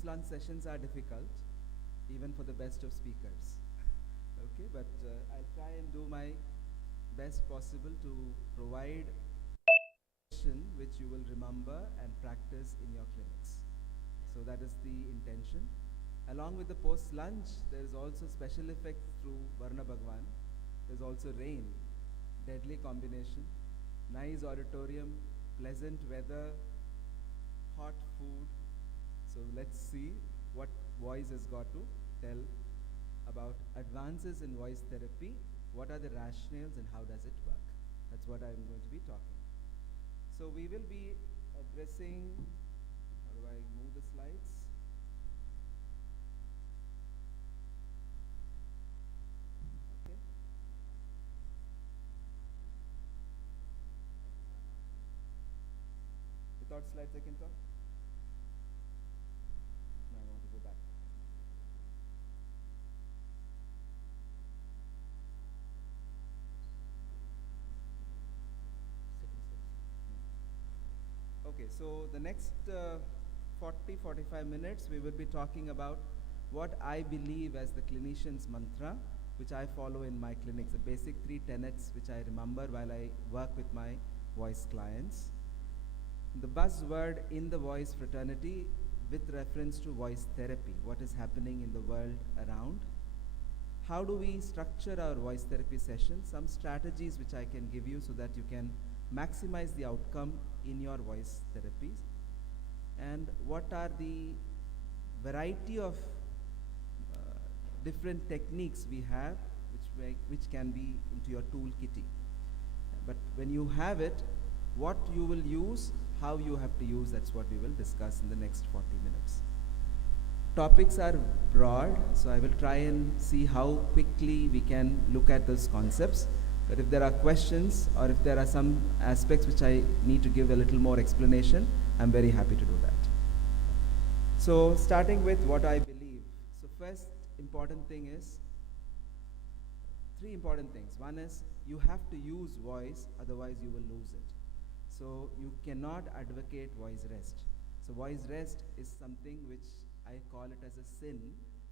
post-lunch sessions are difficult, even for the best of speakers. Okay, but I'll try and do my best possible to provide session which you will remember and practice in your clinics. So that is the intention. Along with the post-lunch, there is also special effects through Varna Bhagwan. There's also rain, deadly combination, nice auditorium, pleasant weather, hot food. So let's see what voice has got to tell about advances in voice therapy. What are the rationales and how does it work? That's what I'm going to be talking. So we will be addressing, how do I move the slides? Okay. Without slides I can talk? No, I want to go back. Okay, so the next 45 minutes we will be talking about what I believe as the clinician's mantra, which I follow in my clinics, the basic 3 tenets which I remember while I work with my voice clients. The buzzword in the voice fraternity with reference to voice therapy, what is happening in the world around. How do we structure our voice therapy sessions? Some strategies which I can give you so that you can maximize the outcome in your voice therapies. And what are the variety of different techniques we have which can be into your toolkitty. But when you have it, what you will use, how you have to use, that's what we will discuss in the next 40 minutes. Topics are broad, so I will try and see how quickly we can look at those concepts. But if there are questions or if there are some aspects which I need to give a little more explanation, I'm very happy to do that. So starting with what I believe. So first important thing is, 3 important things. One is you have to use voice, otherwise you will lose it. So you cannot advocate voice rest. So voice rest is something which I call it as a sin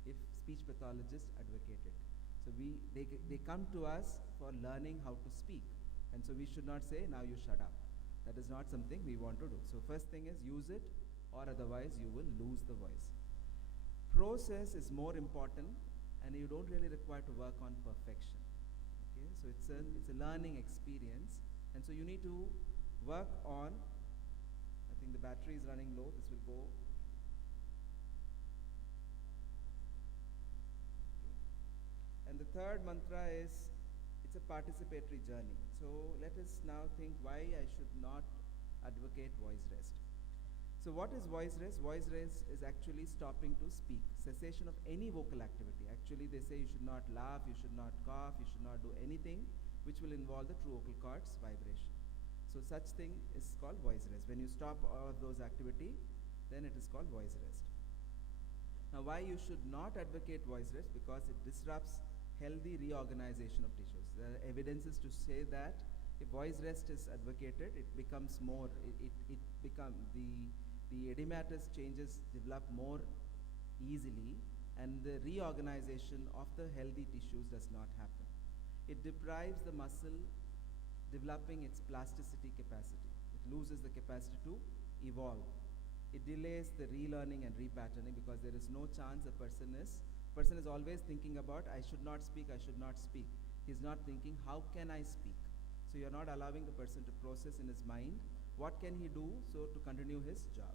if speech pathologists advocate it. So they come to us for learning how to speak. And so we should not say, now you shut up. That is not something we want to do. So first thing is use it, or otherwise you will lose the voice. Process is more important, and you don't really require to work on perfection. Okay, so it's a learning experience, and so you need to work on, I think the battery is running low, this will go. And the third mantra is, it's a participatory journey. So let us now think why I should not advocate voice rest. So what is voice rest? Voice rest is actually stopping to speak, cessation of any vocal activity. Actually they say you should not laugh, you should not cough, you should not do anything which will involve the true vocal cords vibration. So such thing is called voice rest. When you stop all of those activity, then it is called voice rest. Now why you should not advocate voice rest? Because it disrupts healthy reorganization of tissues. There are evidences to say that if voice rest is advocated, it becomes more, the edematous changes develop more easily, and the reorganization of the healthy tissues does not happen. It deprives the muscle developing its plasticity capacity. It loses the capacity to evolve. It delays the relearning and repatterning because there is no chance a person is always thinking about, I should not speak, I should not speak. He's not thinking, how can I speak? So you're not allowing the person to process in his mind, what can he do so to continue his job?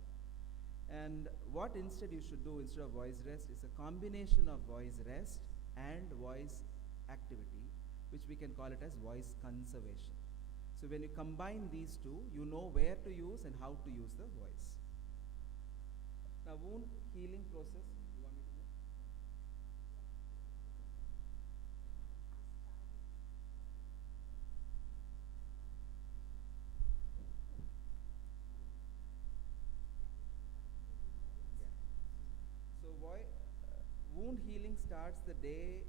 And what instead you should do instead of voice rest is a combination of voice rest and voice activity, which we can call it as voice conservation. So when you combine these two, you know where to use and how to use the voice. Now wound healing process, you want me to know? So wound healing starts the day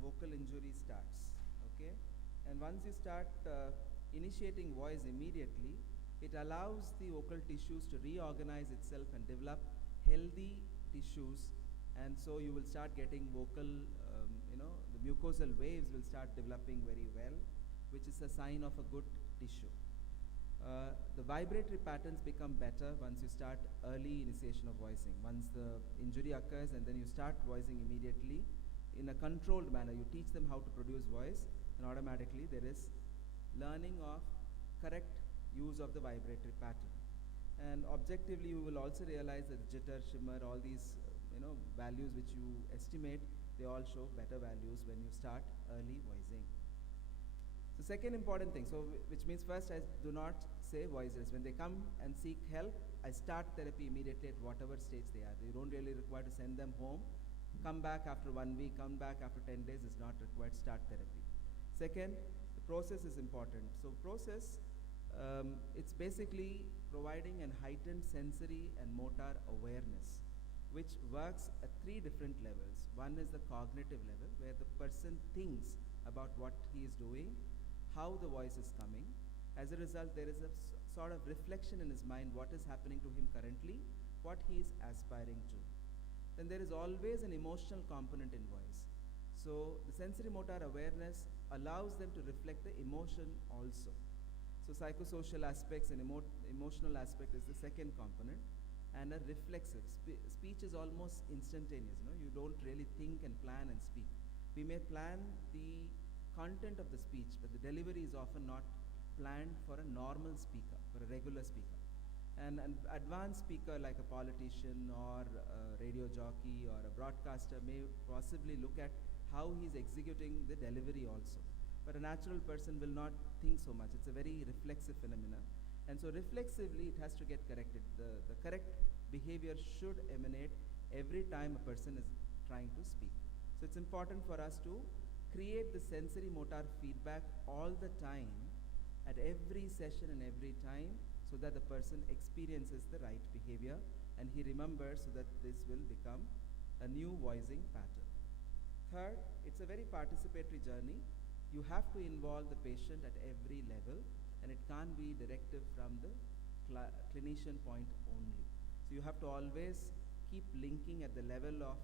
vocal injury starts, okay? And once you start initiating voice immediately, it allows the vocal tissues to reorganize itself and develop healthy tissues, and so you will start getting vocal, the mucosal waves will start developing very well, which is a sign of a good tissue. The vibratory patterns become better once you start early initiation of voicing. Once the injury occurs and then you start voicing immediately in a controlled manner, you teach them how to produce voice, and automatically there is learning of correct use of the vibratory pattern. And objectively, you will also realize that jitter, shimmer, all these values which you estimate, they all show better values when you start early voicing. So second important thing, so which means first I do not say voiceless. When they come and seek help, I start therapy immediately at whatever stage they are. You don't really require to send them home. Come back after 1 week, come back after 10 days is not required. Start therapy. Second, the process is important. So process, it's basically providing an heightened sensory and motor awareness, which works at 3 different levels. One is the cognitive level, where the person thinks about what he is doing, how the voice is coming. As a result, there is a sort of reflection in his mind what is happening to him currently, what he is aspiring to. Then there is always an emotional component in voice. So the sensory motor awareness allows them to reflect the emotion also. So psychosocial aspects and emotional aspect is the second component, and a reflexive. Speech is almost instantaneous. You don't really think and plan and speak. We may plan the content of the speech, but the delivery is often not planned for a normal speaker, for a regular speaker. And an advanced speaker like a politician or a radio jockey or a broadcaster may possibly look at how he's executing the delivery also. But a natural person will not think so much. It's a very reflexive phenomenon. And so reflexively it has to get corrected. The correct behavior should emanate every time a person is trying to speak. So it's important for us to create the sensory motor feedback all the time, at every session and every time, so that the person experiences the right behavior and he remembers, so that this will become a new voicing pattern. Third, it's a very participatory journey. You have to involve the patient at every level, and it can't be directive from the clinician point only. So you have to always keep linking at the level of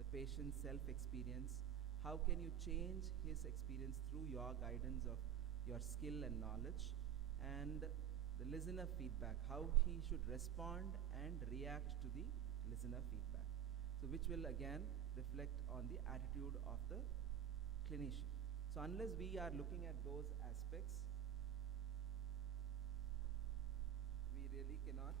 the patient's self-experience. How can you change his experience through your guidance of your skill and knowledge, and the listener feedback, how he should respond and react to the listener feedback. So which will again reflect on the attitude of the clinician. So unless we are looking at those aspects, we really cannot.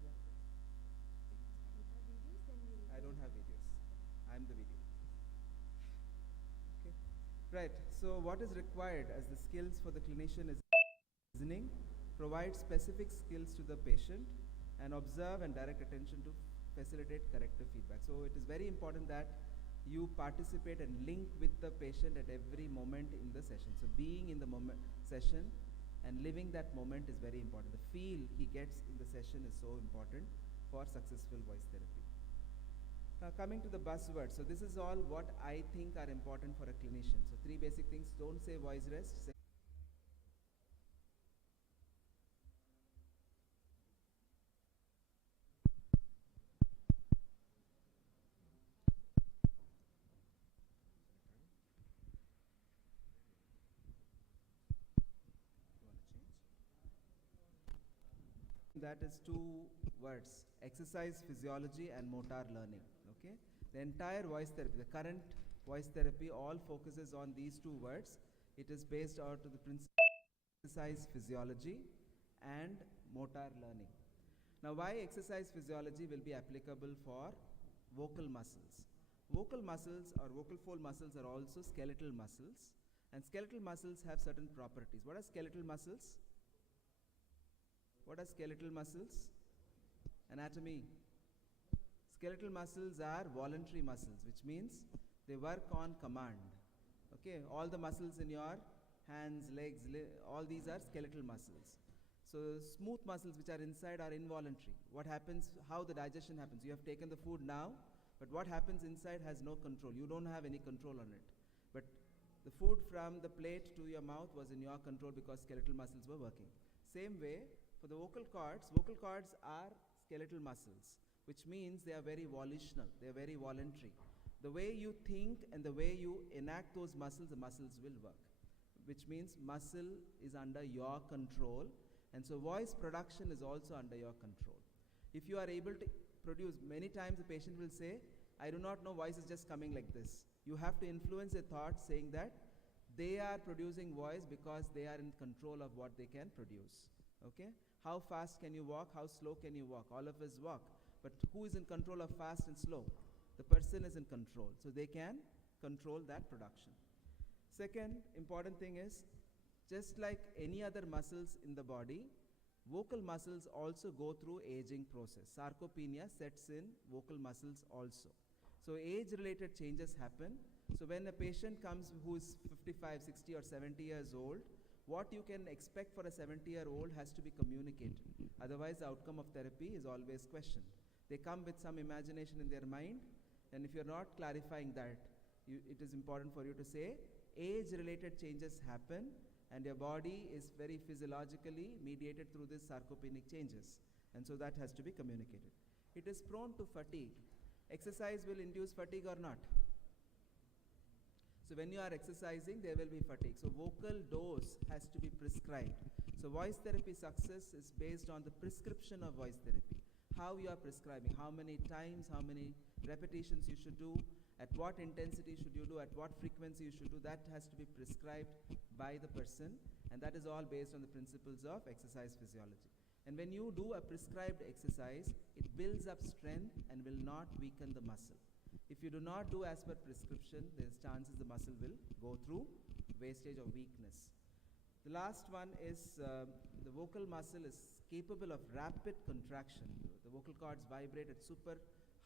Sure. I don't have videos. I'm the video. Okay. Right. So what is required as the skills for the clinician is listening, provide specific skills to the patient, and observe and direct attention to facilitate corrective feedback. So it is very important that you participate and link with the patient at every moment in the session. So being in the session and living that moment is very important. The feel he gets in the session is so important for successful voice therapy. Coming to the buzzwords, so this is all what I think are important for a clinician. So 3 basic things: don't say voice rest. that is two words: exercise physiology and motor learning. Okay, the entire voice therapy, the current voice therapy, all focuses on these two words. It is based out of the principle exercise physiology and motor learning. Now, why exercise physiology will be applicable for vocal muscles? Vocal muscles or vocal fold muscles are also skeletal muscles, and skeletal muscles have certain properties. What are skeletal muscles? What are skeletal muscles? Anatomy. Skeletal muscles are voluntary muscles, which means they work on command. Okay, all the muscles in your hands, legs, all these are skeletal muscles. So smooth muscles which are inside are involuntary. What happens, how the digestion happens? You have taken the food now, but what happens inside has no control. You don't have any control on it. But the food from the plate to your mouth was in your control because skeletal muscles were working. Same way, for the vocal cords are skeletal muscles, which means they are very volitional, they are very voluntary. The way you think and the way you enact those muscles, the muscles will work, which means muscle is under your control, and so voice production is also under your control. If you are able to produce, many times the patient will say, I do not know, voice is just coming like this. You have to influence their thoughts saying that they are producing voice because they are in control of what they can produce. Okay? How fast can you walk? How slow can you walk? All of us walk. But who is in control of fast and slow? The person is in control. So they can control that production. Second important thing is, just like any other muscles in the body, vocal muscles also go through aging process. Sarcopenia sets in vocal muscles also. So age-related changes happen. So when a patient comes who is 55, 60 or 70 years old, what you can expect for a 70-year-old has to be communicated. Otherwise, the outcome of therapy is always questioned. They come with some imagination in their mind, and if you're not clarifying that, it is important for you to say, age-related changes happen, and your body is very physiologically mediated through these sarcopenic changes, and so that has to be communicated. It is prone to fatigue. Exercise will induce fatigue or not? So when you are exercising, there will be fatigue. So vocal dose has to be prescribed. So voice therapy success is based on the prescription of voice therapy. How you are prescribing, how many times, how many repetitions you should do, at what intensity should you do, at what frequency you should do, that has to be prescribed by the person, and that is all based on the principles of exercise physiology. And when you do a prescribed exercise, it builds up strength and will not weaken the muscle. If you do not do as per prescription, there's chances the muscle will go through wastage or weakness. The last one is the vocal muscle is capable of rapid contraction. The vocal cords vibrate at super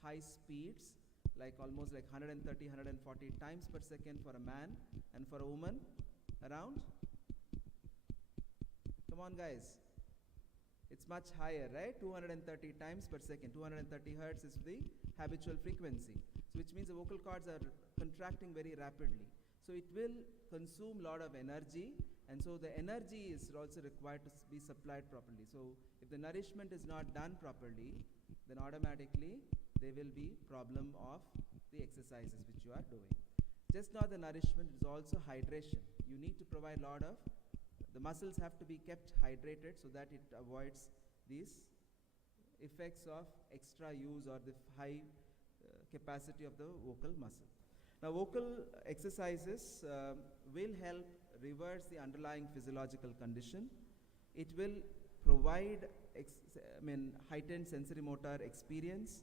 high speeds, like almost like 130, 140 times per second for a man, and for a woman, around? Come on, guys. It's much higher, right? 230 times per second. 230 hertz is the habitual frequency. So which means the vocal cords are contracting very rapidly. So it will consume a lot of energy, and so the energy is also required to be supplied properly. So if the nourishment is not done properly, then automatically there will be problem of the exercises which you are doing. Just not the nourishment, it is also hydration. You need to provide a lot of, the muscles have to be kept hydrated so that it avoids these effects of extra use or the high capacity of the vocal muscle. Now, vocal exercises will help reverse the underlying physiological condition. It will provide heightened sensory motor experience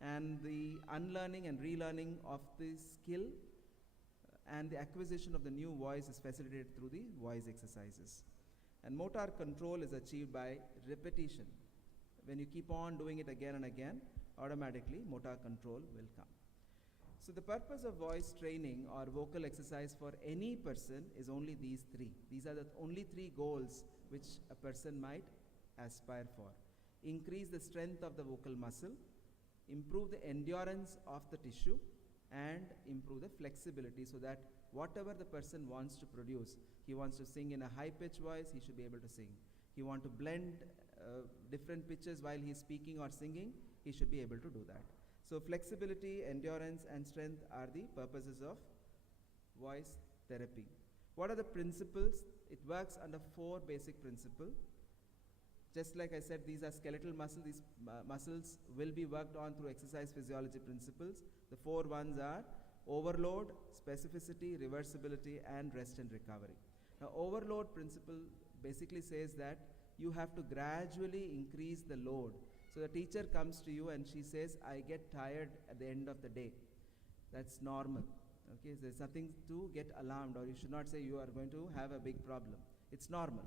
and the unlearning and relearning of the skill, and the acquisition of the new voice is facilitated through the voice exercises. And motor control is achieved by repetition. When you keep on doing it again and again, automatically motor control will come. So the purpose of voice training or vocal exercise for any person is only these three. These are the only three goals which a person might aspire for. Increase the strength of the vocal muscle, improve the endurance of the tissue, and improve the flexibility so that whatever the person wants to produce, he wants to sing in a high-pitched voice, he should be able to sing. He wants to blend different pitches while he's speaking or singing, he should be able to do that. So flexibility, endurance, and strength are the purposes of voice therapy. What are the principles? It works under 4 basic principles. Just like I said, these are skeletal muscles. These muscles will be worked on through exercise physiology principles. The 4 ones are overload, specificity, reversibility, and rest and recovery. Now, overload principle basically says that you have to gradually increase the load. So the teacher comes to you and she says, I get tired at the end of the day. That's normal. Okay, so there's nothing to get alarmed, or you should not say you are going to have a big problem. It's normal.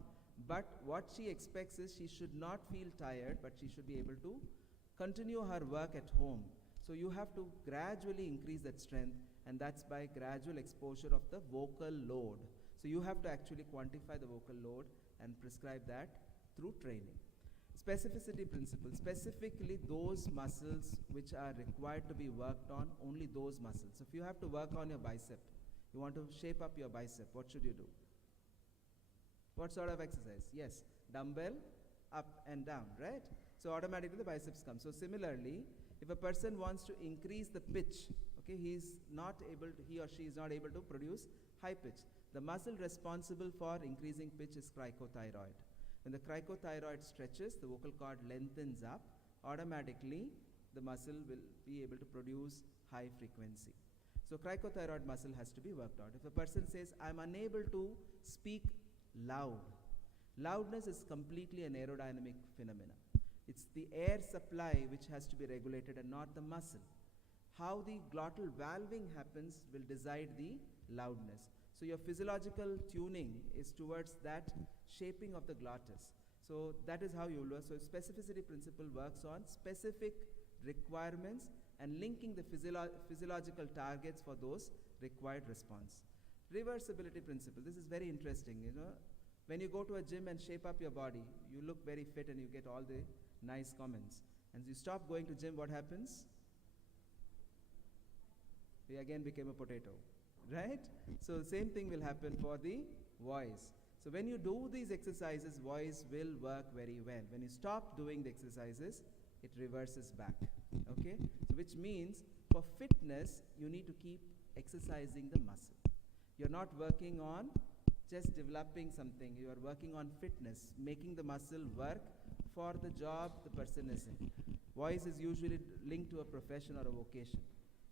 But what she expects is she should not feel tired, but she should be able to continue her work at home. So you have to gradually increase that strength, and that's by gradual exposure of the vocal load. So you have to actually quantify the vocal load and prescribe that through training. Specificity principle, specifically those muscles which are required to be worked on, only those muscles. If you have to work on your bicep, you want to shape up your bicep, what should you do? What sort of exercise? Yes, dumbbell, up and down, right? So automatically the biceps come. So similarly, if a person wants to increase the pitch, okay, he or she is not able to produce high pitch. The muscle responsible for increasing pitch is cricothyroid. When the cricothyroid stretches, the vocal cord lengthens up, automatically the muscle will be able to produce high frequency. So cricothyroid muscle has to be worked out. If a person says, I'm unable to speak loud, loudness is completely an aerodynamic phenomenon. It's the air supply which has to be regulated and not the muscle. How the glottal valving happens will decide the loudness. So your physiological tuning is towards that shaping of the glottis. So that is how you will work. So specificity principle works on specific requirements and linking the physiological targets for those required response. Reversibility principle, this is very interesting. You know, when you go to a gym and shape up your body, you look very fit and you get all the nice comments. And you stop going to gym, what happens? You again became a potato. Right? So the same thing will happen for the voice. So when you do these exercises, voice will work very well. When you stop doing the exercises, it reverses back. Okay? So which means for fitness, you need to keep exercising the muscle. You're not working on just developing something. You are working on fitness, making the muscle work for the job the person is in. Voice is usually linked to a profession or a vocation.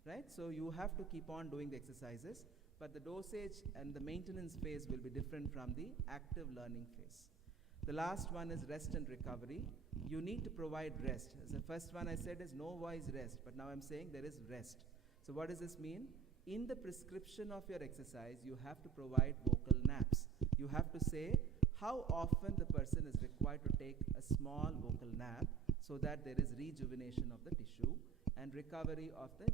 Right? So you have to keep on doing the exercises, but the dosage and the maintenance phase will be different from the active learning phase. The last one is rest and recovery. You need to provide rest. As the first one I said is no voice rest, but now I'm saying there is rest. So what does this mean? In the prescription of your exercise, you have to provide vocal naps. You have to say how often the person is required to take a small vocal nap so that there is rejuvenation of the tissue and recovery of the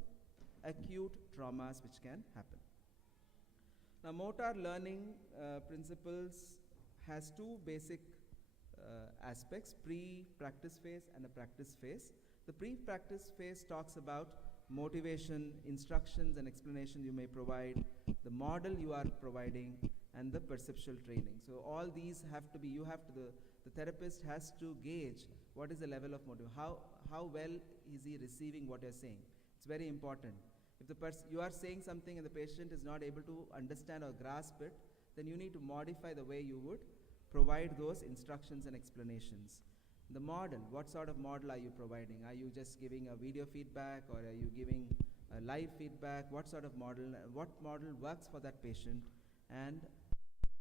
acute traumas which can happen. Now, motor learning principles has 2 basic aspects, pre-practice phase and a practice phase. The pre-practice phase talks about motivation, instructions and explanation you may provide, the model you are providing, and the perceptual training. So all these have to be, the therapist has to gauge what is the level of motivation, how well is he receiving what you're saying. It's very important. If you are saying something and the patient is not able to understand or grasp it, then you need to modify the way you would provide those instructions and explanations. The model, what sort of model are you providing? Are you just giving a video feedback, or are you giving a live feedback? What sort of model, what model works for that patient? And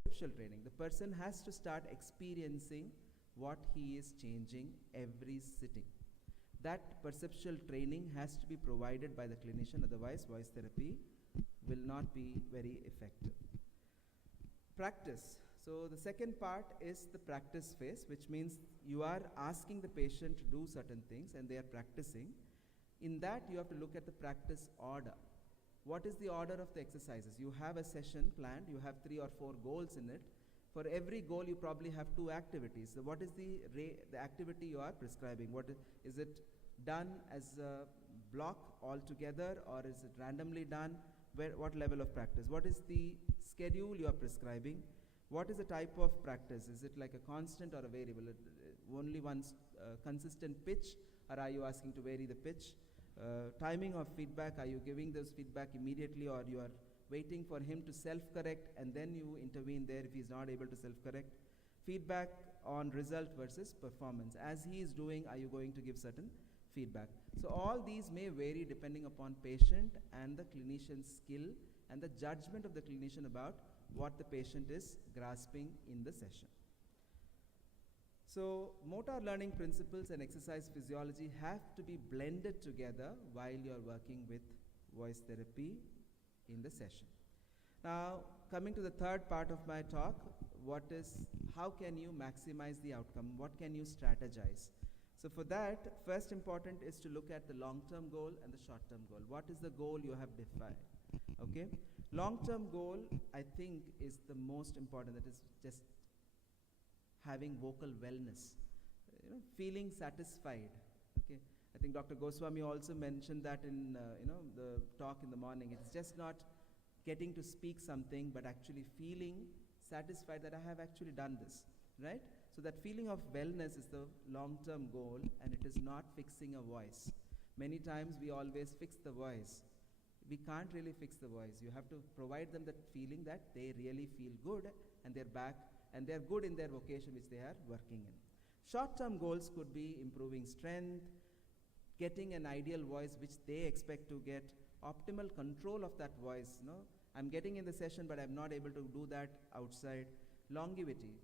perceptual training. The person has to start experiencing what he is changing every sitting. That perceptual training has to be provided by the clinician, otherwise voice therapy will not be very effective. Practice. So the second part is the practice phase, which means you are asking the patient to do certain things and they are practicing. In that, you have to look at the practice order. What is the order of the exercises? You have a session planned, you have 3 or 4 goals in it. For every goal, you probably have 2 activities. So what is the activity you are prescribing? Is it done as a block altogether, or is it randomly done? What level of practice? What is the schedule you are prescribing? What is the type of practice? Is it like a constant or a variable? Only one consistent pitch, or are you asking to vary the pitch? Timing of feedback, are you giving those feedback immediately, or you are waiting for him to self-correct and then you intervene there if he's not able to self-correct? Feedback on result versus performance. As he is doing, are you going to give certain feedback? So all these may vary depending upon patient and the clinician's skill and the judgment of the clinician about what the patient is grasping in the session. So motor learning principles and exercise physiology have to be blended together while you are working with voice therapy in the session. Now, coming to the third part of my talk, how can you maximize the outcome? What can you strategize? So for that, first important is to look at the long-term goal and the short-term goal. What is the goal you have defined? Okay, long-term goal, I think, is the most important. That is just having vocal wellness, feeling satisfied. Okay, I think Dr. Goswami also mentioned that in the talk in the morning. It's just not getting to speak something, but actually feeling satisfied that I have actually done this, right? So that feeling of wellness is the long-term goal, and it is not fixing a voice. Many times we always fix the voice. We can't really fix the voice. You have to provide them that feeling that they really feel good and they're back and they're good in their vocation which they are working in. Short-term goals could be improving strength, getting an ideal voice which they expect to get, optimal control of that voice. I'm getting in the session, but I'm not able to do that outside. Longevity,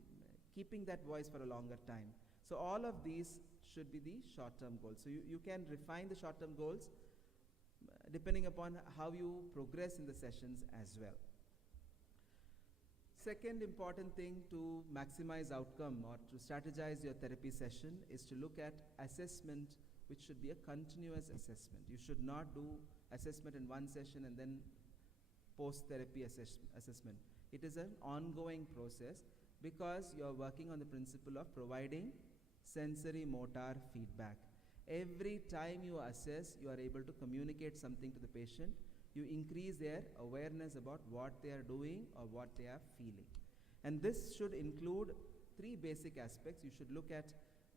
keeping that voice for a longer time. So all of these should be the short-term goals. So you can refine the short-term goals depending upon how you progress in the sessions as well. Second important thing to maximize outcome or to strategize your therapy session is to look at assessment, which should be a continuous assessment. You should not do assessment in one session and then post-therapy assessment. It is an ongoing process because you are working on the principle of providing sensory motor feedback. Every time you assess, you are able to communicate something to the patient. You increase their awareness about what they are doing or what they are feeling. And this should include three basic aspects. You should look at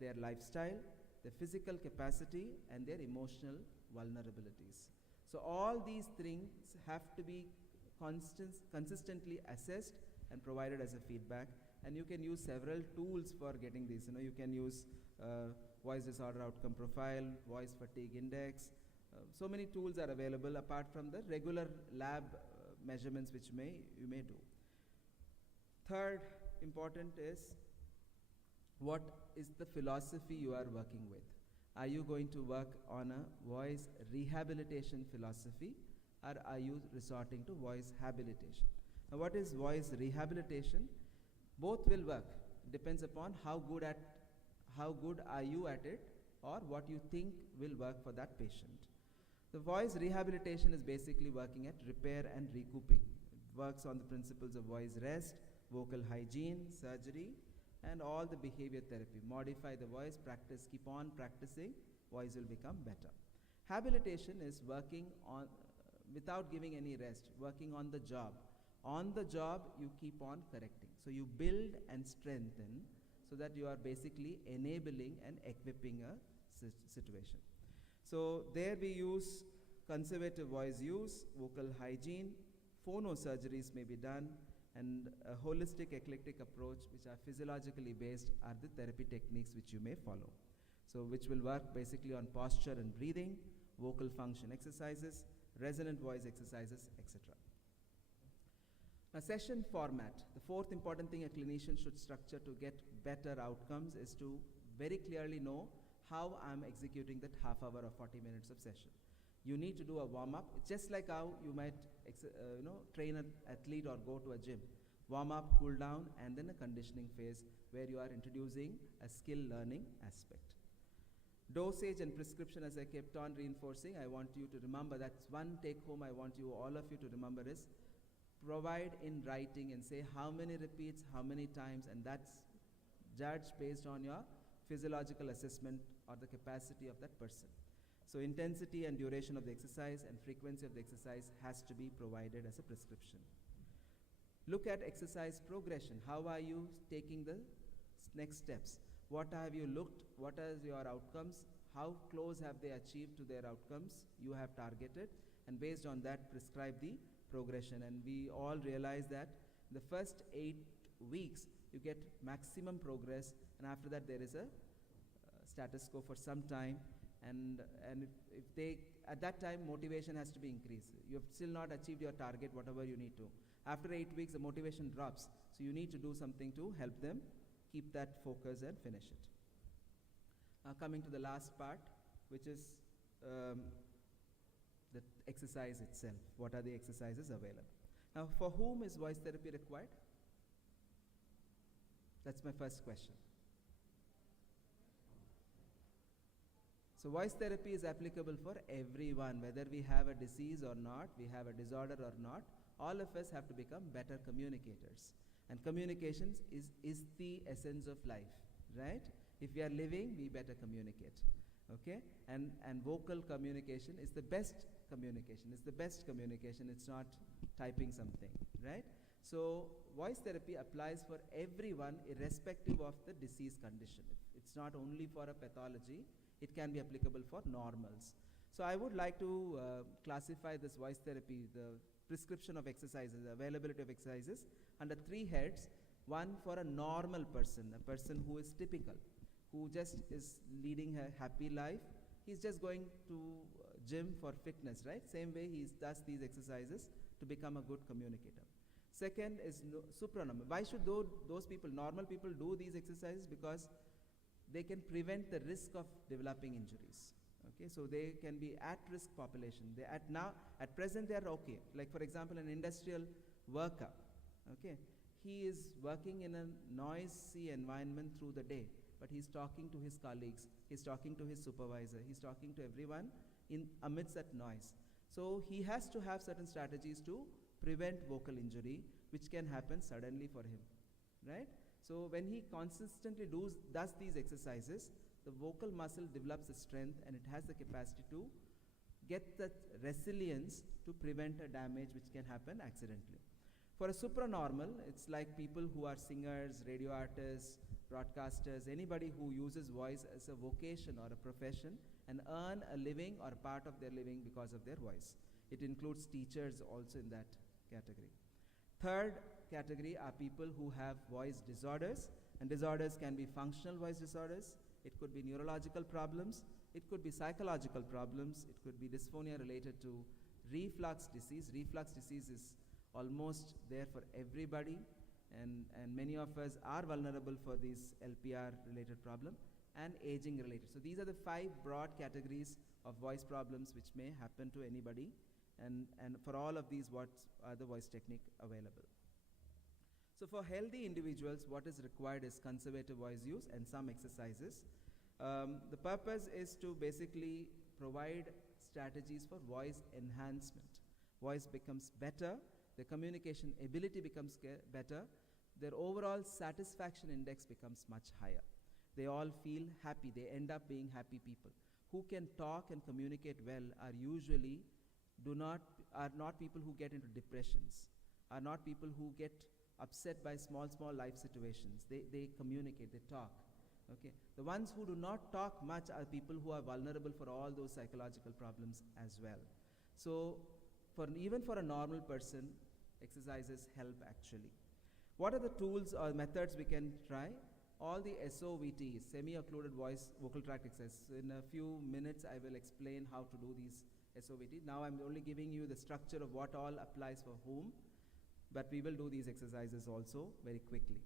their lifestyle, their physical capacity, and their emotional vulnerabilities. So all these things have to be consistently assessed and provided as a feedback. And you can use several tools for getting these. You can use voice disorder outcome profile, voice fatigue index. So many tools are available apart from the regular lab measurements which you may do. Third important is, what is the philosophy you are working with? Are you going to work on a voice rehabilitation philosophy, or are you resorting to voice habilitation? Now, what is voice rehabilitation? Both will work. It depends upon how good are you at it, or what you think will work for that patient. The voice rehabilitation is basically working at repair and recouping. It works on the principles of voice rest, vocal hygiene, surgery, and all the behavior therapy. Modify the voice, practice, keep on practicing, voice will become better. Habilitation is working on without giving any rest, working on the job. On the job, you keep on correcting. So you build and strengthen so that you are basically enabling and equipping a situation. So there we use conservative voice use, vocal hygiene, phonosurgeries may be done, and a holistic eclectic approach, which are physiologically based, are the therapy techniques which you may follow. So which will work basically on posture and breathing, vocal function exercises, resonant voice exercises, etc. Now, session format. The fourth important thing a clinician should structure to get better outcomes is to very clearly know how I'm executing that half hour or 40 minutes of session. You need to do a warm-up. It's just like how you might train an athlete or go to a gym. Warm-up, cool down, and then a conditioning phase where you are introducing a skill learning aspect. Dosage and prescription, as I kept on reinforcing, I want you to remember, that's one take home I want all of you to remember is, provide in writing and say how many repeats, how many times, and that's judged based on your physiological assessment or the capacity of that person. So intensity and duration of the exercise and frequency of the exercise has to be provided as a prescription. Look at exercise progression. How are you taking the next steps? What have you looked? What are your outcomes? How close have they achieved to their outcomes you have targeted? And based on that, prescribe the progression. And we all realize that the first 8 weeks you get maximum progress, and after that there is a status quo for some time, and if they, at that time motivation has to be increased. You have still not achieved your target, whatever you need to. After 8 weeks the motivation drops, so you need to do something to help them keep that focus and finish it. Coming to the last part, which is the exercise itself. What are the exercises available? Now, for whom is voice therapy required? That's my first question. So voice therapy is applicable for everyone, whether we have a disease or not, we have a disorder or not. All of us have to become better communicators. And communications is the essence of life, right? If we are living, we better communicate. Okay? And vocal communication is the best communication. It's the best communication. It's not typing something, right? So voice therapy applies for everyone irrespective of the disease condition. It's not only for a pathology, it can be applicable for normals. So I would like to classify this voice therapy, the prescription of exercises, the availability of exercises, under 3 heads. One for a normal person, a person who is typical, who just is leading a happy life. He's just going to gym for fitness, right? Same way he does these exercises to become a good communicator. Second is supranormal. Why should those people, normal people, do these exercises? Because they can prevent the risk of developing injuries. Okay, so they can be at-risk population. They at present they are okay. Like for example, an industrial worker. Okay, he is working in a noisy environment through the day, but he's talking to his colleagues, he's talking to his supervisor, he's talking to everyone in amidst that noise. So he has to have certain strategies to prevent vocal injury, which can happen suddenly for him, right? So when he consistently does these exercises, the vocal muscle develops the strength and it has the capacity to get that resilience to prevent a damage which can happen accidentally. For a supranormal, it's like people who are singers, radio artists, broadcasters, anybody who uses voice as a vocation or a profession and earn a living or part of their living because of their voice. It includes teachers also in that category. Third category are people who have voice disorders, and disorders can be functional voice disorders, it could be neurological problems, it could be psychological problems, it could be dysphonia related to reflux disease. Reflux disease is almost there for everybody, and many of us are vulnerable for these LPR related problem, and aging related. So these are the 5 broad categories of voice problems which may happen to anybody, and for all of these, what are the voice technique available? So for healthy individuals, what is required is conservative voice use and some exercises. The purpose is to basically provide strategies for voice enhancement. Voice becomes better, the communication ability becomes better, their overall satisfaction index becomes much higher. They all feel happy, they end up being happy people. Who can talk and communicate well are usually are not people who get into depressions, are not people who get upset by small life situations. They communicate, they talk. Okay. The ones who do not talk much are people who are vulnerable for all those psychological problems as well. So even for a normal person, exercises help actually. What are the tools or methods we can try? All the SOVT, semi-occluded vocal tract exercises. In a few minutes I will explain how to do these SOVT. Now I'm only giving you the structure of what all applies for whom, but we will do these exercises also very quickly.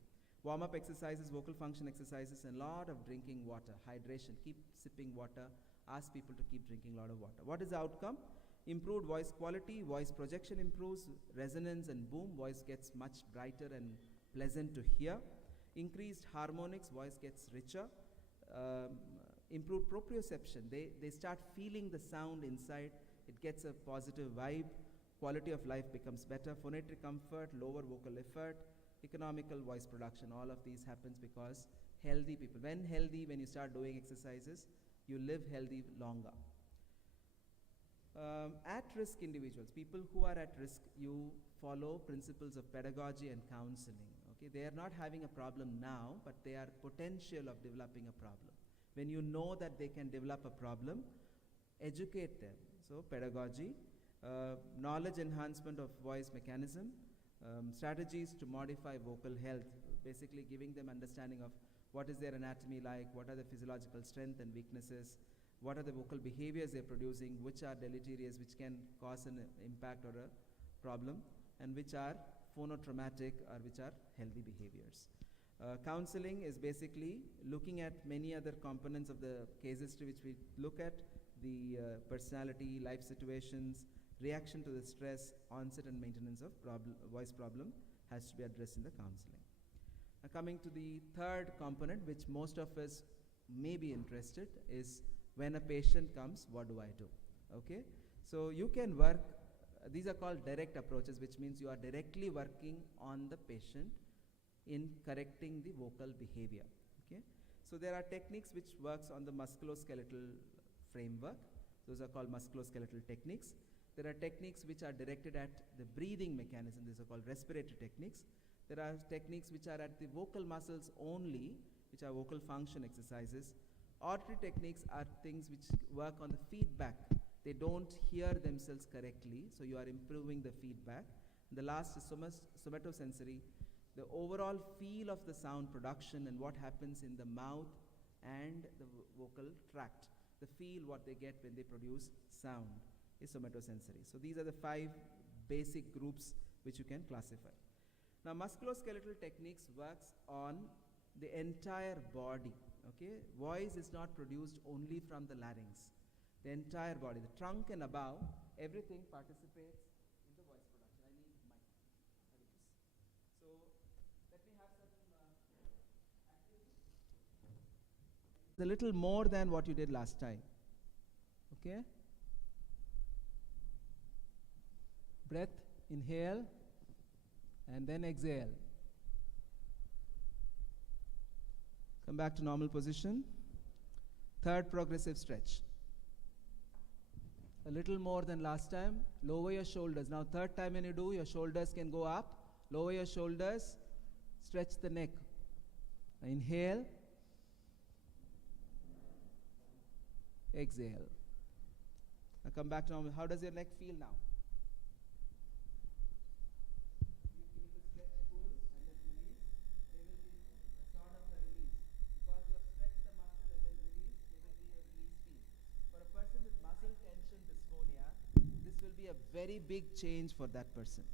Warm-up exercises, vocal function exercises, and a lot of drinking water, hydration. Keep sipping water, ask people to keep drinking a lot of water. What is the outcome? Improved voice quality, voice projection improves, resonance and boom, voice gets much brighter and pleasant to hear. Increased harmonics, voice gets richer. Improved proprioception, they start feeling the sound inside, it gets a positive vibe, quality of life becomes better, phonetic comfort, lower vocal effort, economical voice production. All of these happens because healthy people, when you start doing exercises, you live healthy longer. At-risk individuals, people who are at risk, you follow principles of pedagogy and counseling. Okay, they are not having a problem now, but they are potential of developing a problem. When you know that they can develop a problem, educate them. So pedagogy, knowledge enhancement of voice mechanism, strategies to modify vocal health. basically giving them understanding of what is their anatomy like, what are the physiological strength and weaknesses, what are the vocal behaviors they're producing, which are deleterious, which can cause an impact or a problem, and which are phonotraumatic or which are healthy behaviors. Counseling is basically looking at many other components of the case history, which we look at the personality, life situations, reaction to the stress, onset and maintenance of voice problem has to be addressed in the counseling. Now coming to the third component, which most of us may be interested, is when a patient comes, what do I do? Okay, so you can work, these are called direct approaches, which means you are directly working on the patient in correcting the vocal behavior. Okay, so there are techniques which works on the musculoskeletal framework. Those are called musculoskeletal techniques. There are techniques which are directed at the breathing mechanism. These are called respiratory techniques. There are techniques which are at the vocal muscles only, which are vocal function exercises. Auditory techniques are things which work on the feedback. They don't hear themselves correctly, so you are improving the feedback. And the last is somatosensory, the overall feel of the sound production and what happens in the mouth and the vocal tract. The feel what they get when they produce sound is somatosensory. So these are the 5 basic groups which you can classify. Now musculoskeletal techniques works on the entire body. Okay, voice is not produced only from the larynx. The entire body, the trunk and above, everything participates in the voice production. I need mic. So let me have some activity. It's a little more than what you did last time. Okay. Breath, inhale, and then exhale. Come back to normal position. Third progressive stretch. A little more than last time. Lower your shoulders. Now third time when you do, your shoulders can go up. Lower your shoulders. Stretch the neck. Inhale. Exhale. Now come back to normal. How does your neck feel now? You feel the stretch pull and then release. There will be a sort of a release. Because you have stretched the muscle and then release, there will be a release feel. For a person with muscle tension dysphonia, this will be a very big change for that person.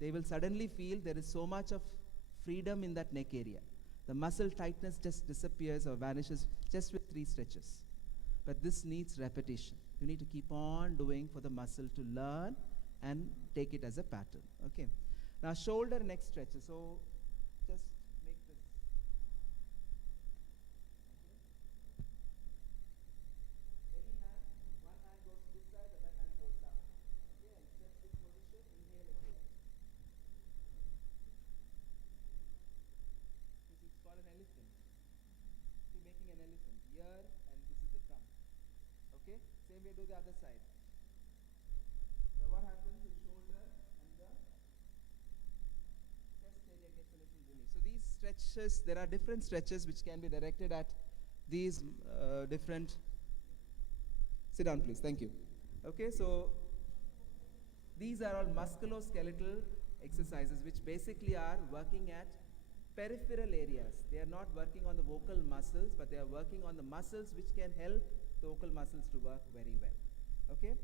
They will suddenly feel there is so much of freedom in that neck area. The muscle tightness just disappears or vanishes just with 3 stretches. But this needs repetition. You need to keep on doing for the muscle to learn and take it as a pattern. Okay. Now shoulder neck stretches. So just make this. Okay. Any hand, one hand goes this side, the other hand goes down. Okay, and stretch this position, inhale, exhale. This is called an elephant. You're making an elephant. Ear and this is the trunk. Okay, same way do the other side. So what happens is shoulder and the chest area gets a little released. So these stretches, there are different stretches which can be directed at these different. Sit down, please. Thank you. Okay, so these are all musculoskeletal exercises which basically are working at peripheral areas. They are not working on the vocal muscles, but they are working on the muscles which can help the vocal muscles to work very well. Okay.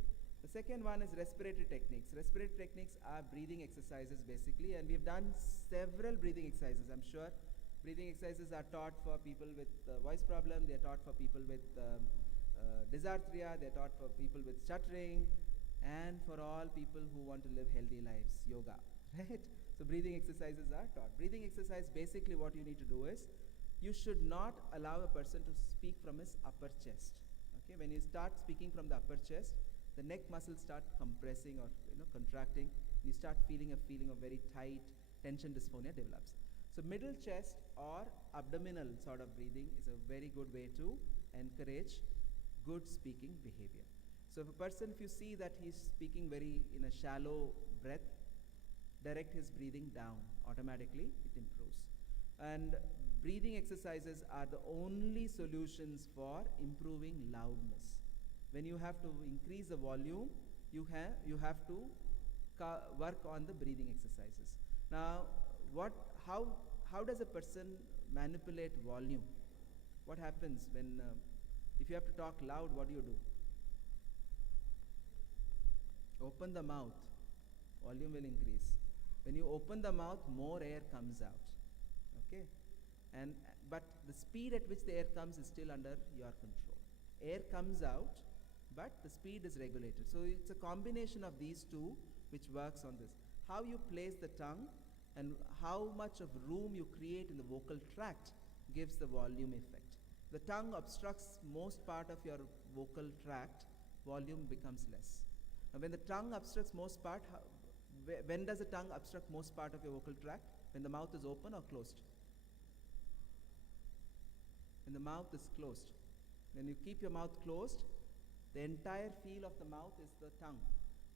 The second one is respiratory techniques. Respiratory techniques are breathing exercises basically, and we've done several breathing exercises. I'm sure breathing exercises are taught for people with voice problem, they're taught for people with dysarthria, they're taught for people with stuttering, and for all people who want to live healthy lives, yoga, right? So breathing exercises are taught. Breathing exercise, basically what you need to do is, you should not allow a person to speak from his upper chest. Okay, when you start speaking from the upper chest, the neck muscles start compressing or contracting, and you start feeling a feeling of very tight tension dysphonia develops. So middle chest or abdominal sort of breathing is a very good way to encourage good speaking behavior. So if a person, if you see that he's speaking very in a shallow breath, direct his breathing down. Automatically it improves. And breathing exercises are the only solutions for improving loudness. When you have to increase the volume, you have to work on the breathing exercises. Now, how does a person manipulate volume? What happens when, if you have to talk loud, what do? Open the mouth, volume will increase. When you open the mouth, more air comes out. Okay? But the speed at which the air comes is still under your control. Air comes out, but the speed is regulated. So it's a combination of these two which works on this. How you place the tongue and how much of room you create in the vocal tract gives the volume effect. The tongue obstructs most part of your vocal tract, volume becomes less. Now when the tongue obstructs most part, when does the tongue obstruct most part of your vocal tract? When the mouth is open or closed? When the mouth is closed. When you keep your mouth closed, the entire feel of the mouth is the tongue.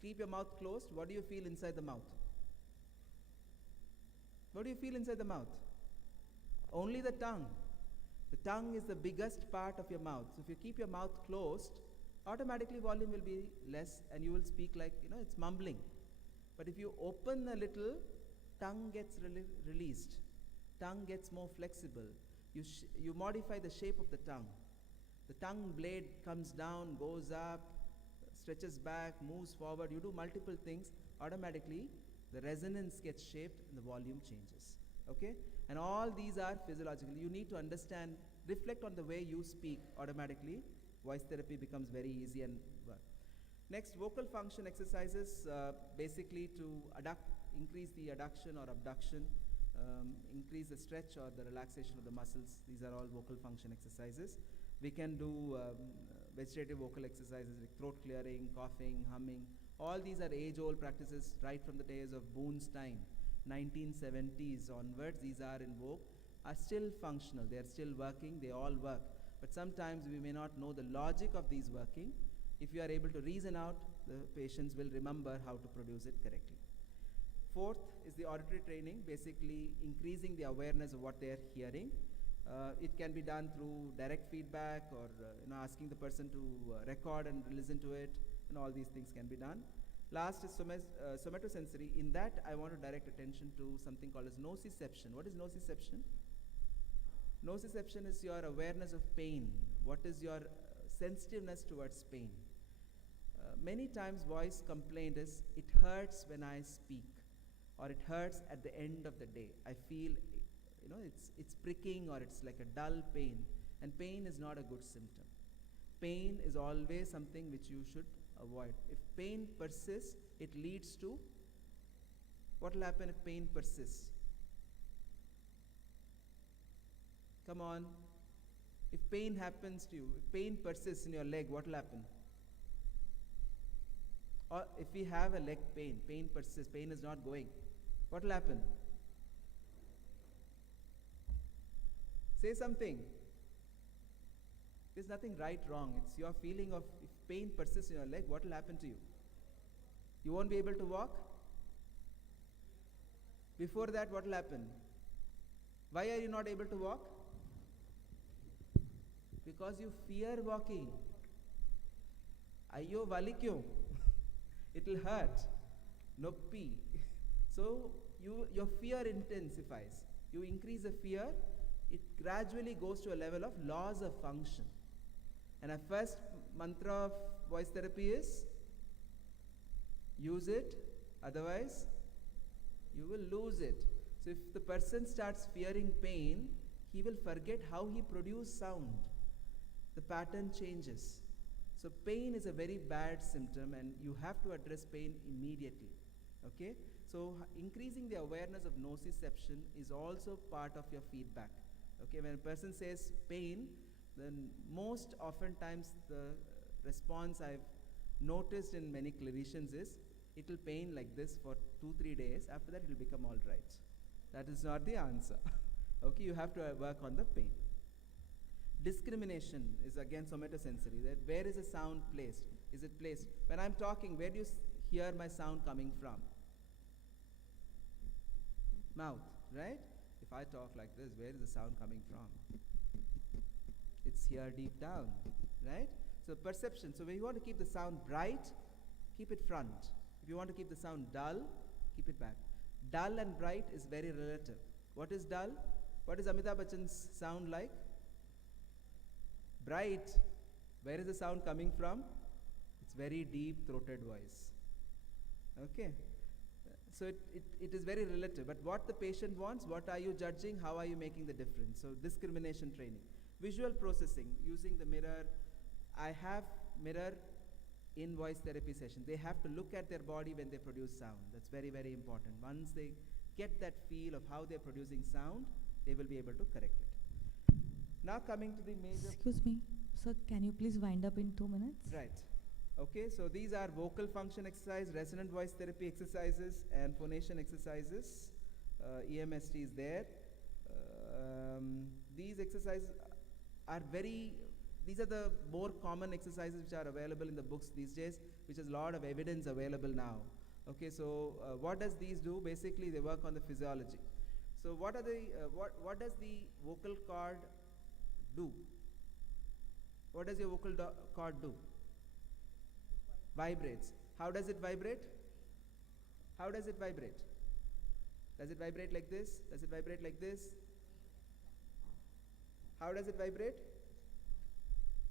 Keep your mouth closed, what do you feel inside the mouth? What do you feel inside the mouth? Only the tongue. The tongue is the biggest part of your mouth. So if you keep your mouth closed, automatically volume will be less and you will speak like, it's mumbling. But if you open a little, tongue gets released. Tongue gets more flexible. You modify the shape of the tongue. The tongue blade comes down, goes up, stretches back, moves forward. You do multiple things, automatically the resonance gets shaped and the volume changes. Okay? And all these are physiological. You need to understand, reflect on the way you speak. Automatically, voice therapy becomes very easy and work. Next, vocal function exercises, basically to increase the adduction or abduction, increase the stretch or the relaxation of the muscles. These are all vocal function exercises. We can do vegetative vocal exercises like throat clearing, coughing, humming. All these are age-old practices right from the days of Boone's time, 1970s onwards. These are in vogue, are still functional. They are still working. They all work. But sometimes we may not know the logic of these working. If you are able to reason out, the patients will remember how to produce it correctly. Fourth is the auditory training, basically increasing the awareness of what they are hearing. It can be done through direct feedback or asking the person to record and listen to it, and all these things can be done. Last is somatosensory. In that, I want to direct attention to something called as nociception. What is nociception? Nociception is your awareness of pain. What is your sensitiveness towards pain? Many times voice complaint is, it hurts when I speak, or it hurts at the end of the day. I feel, it's pricking, or it's like a dull pain, and pain is not a good symptom. Pain is always something which you should avoid. If pain persists, it leads to, what will happen if pain persists? Come on. If pain happens to you, if pain persists in your leg, what will happen? Or if we have a leg pain, pain persists, pain is not going, what will happen? Say something. There's nothing right, wrong. It's your feeling of, if pain persists in your leg, what will happen to you? You won't be able to walk? Before that, what will happen? Why are you not able to walk? Because you fear walking. Ayyo vali kyo? It will hurt. Noppi. So your fear intensifies. You increase the fear, it gradually goes to a level of loss of function. And our first mantra of voice therapy is, use it, otherwise you will lose it. So if the person starts fearing pain, he will forget how he produced sound. The pattern changes. So pain is a very bad symptom and you have to address pain immediately. Okay? So increasing the awareness of nociception is also part of your feedback. Okay? When a person says pain, then most oftentimes the response I've noticed in many clinicians is, it will pain like this for 2-3 days. After that, it will become all right. That is not the answer. Okay? You have to work on the pain. Discrimination is again somatosensory. That where is the sound placed? Is it placed? When I'm talking, where do you hear my sound coming from? Mouth, right? If I talk like this, where is the sound coming from? It's here deep down, right? So perception. So when you want to keep the sound bright, keep it front. If you want to keep the sound dull, keep it back. Dull and bright is very relative. What is dull? What is Amitabh Bachchan's sound like? Bright. Where is the sound coming from? It's very deep throated voice. Okay. So it is very relative. But what the patient wants, what are you judging, how are you making the difference? So discrimination training. Visual processing, using the mirror. I have mirror in voice therapy session. They have to look at their body when they produce sound. That's very, very important. Once they get that feel of how they're producing sound, they will be able to correct it. Now coming to the major... Excuse me, sir, can you please wind up in 2 minutes? Right. Okay, so these are vocal function exercise, resonant voice therapy exercises, and phonation exercises. EMST is there. These exercises are these are the more common exercises which are available in the books these days, which has a lot of evidence available now. Okay, so what does these do? Basically, they work on the physiology. So what does the vocal cord do? What does your vocal cord do? Vibrates. How does it vibrate? How does it vibrate? Does it vibrate like this? Does it vibrate like this? How does it vibrate?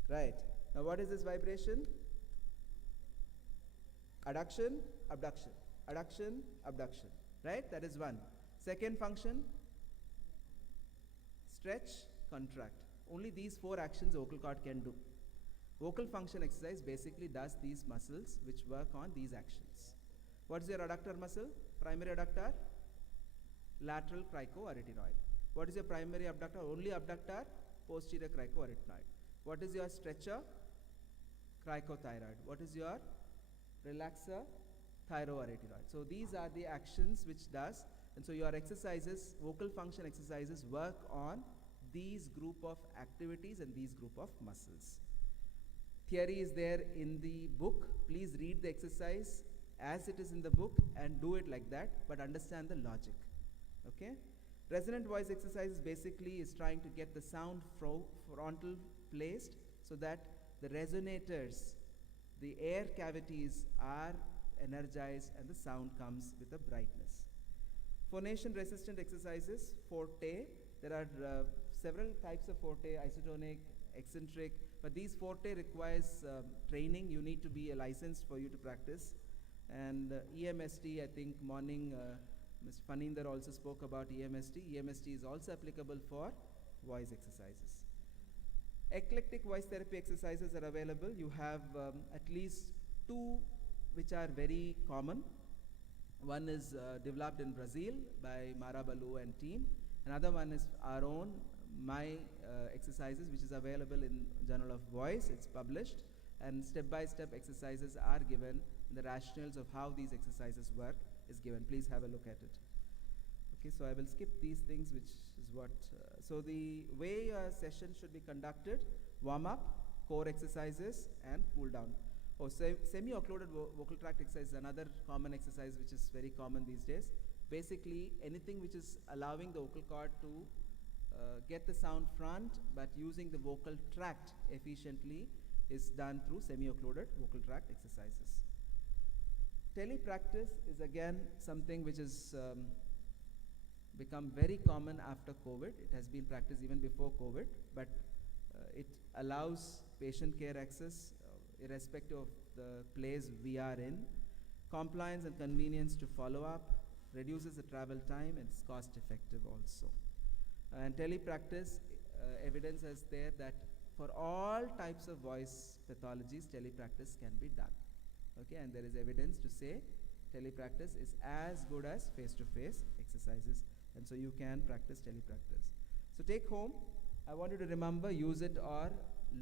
Right. Now what is this vibration? Adduction, abduction. Adduction, abduction. Right? That is one. Second function, stretch, contract. Only these 4 actions the vocal cord can do. Vocal function exercise basically does these muscles which work on these actions. What is your adductor muscle? Primary adductor, lateral cricoarytenoid. What is your primary abductor? Only abductor, posterior cricoarytenoid. What is your stretcher? Cricothyroid. What is your relaxer? Thyroarytenoid. So these are the actions which does, and so your exercises, vocal function exercises, work on these group of activities and these group of muscles. Theory is there in the book. Please read the exercise as it is in the book and do it like that, but understand the logic. Okay? Resonant voice exercises basically is trying to get the sound frontal placed so that the resonators, the air cavities are energized and the sound comes with a brightness. Phonation resistant exercises, forte. There are several types of forte, isotonic, eccentric, but these forte requires training. You need to be licensed for you to practice. And EMST, I think morning Mr. Faninder also spoke about EMST. EMST is also applicable for voice exercises. Eclectic voice therapy exercises are available. You have at least 2 which are very common. One is developed in Brazil by Marabalu and team. Another one is our own, my exercises, which is available in Journal of Voice. It's published, and step-by-step exercises are given. The rationales of how these exercises work is given. Please have a look at it. Okay, so I will skip these things, which is what. So the way a session should be conducted: warm-up, core exercises, and cool-down. Oh, semi-occluded vocal tract exercise is another common exercise which is very common these days. Basically, anything which is allowing the vocal cord to get the sound front but using the vocal tract efficiently is done through semi-occluded vocal tract exercises. Telepractice is again something which has become very common after COVID. It has been practiced even before COVID, but it allows patient care access irrespective of the place we are in, compliance and convenience to follow up, reduces the travel time, and it's cost effective also. And telepractice, evidence is there that for all types of voice pathologies, telepractice can be done. Okay, and there is evidence to say telepractice is as good as face-to-face exercises, and so you can practice telepractice. So take home, I want you to remember, use it or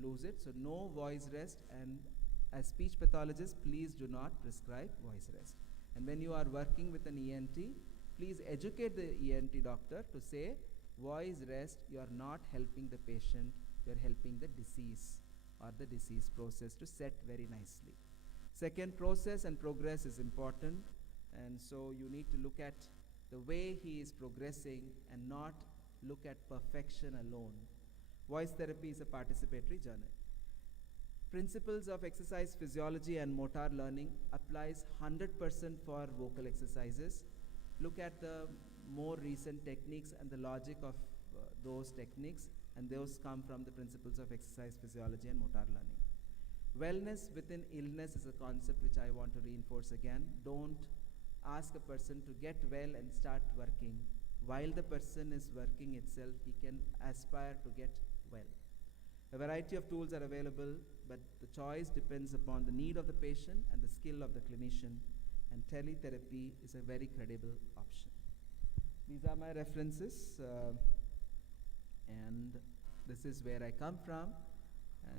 lose it. So no voice rest, and as speech pathologist, please do not prescribe voice rest. And when you are working with an ENT, please educate the ENT doctor to say, voice rest, you are not helping the patient, you are helping the disease or the disease process to set very nicely. Second, process and progress is important, and so you need to look at the way he is progressing and not look at perfection alone. Voice therapy is a participatory journey. Principles of exercise physiology and motor learning applies 100% for vocal exercises. look at the more recent techniques and the logic of those techniques, and those come from the principles of exercise physiology and motor learning. Wellness within illness is a concept which I want to reinforce again. Don't ask a person to get well and start working. While the person is working itself, he can aspire to get well. A variety of tools are available, but the choice depends upon the need of the patient and the skill of the clinician, and teletherapy is a very credible option. These are my references, and this is where I come from.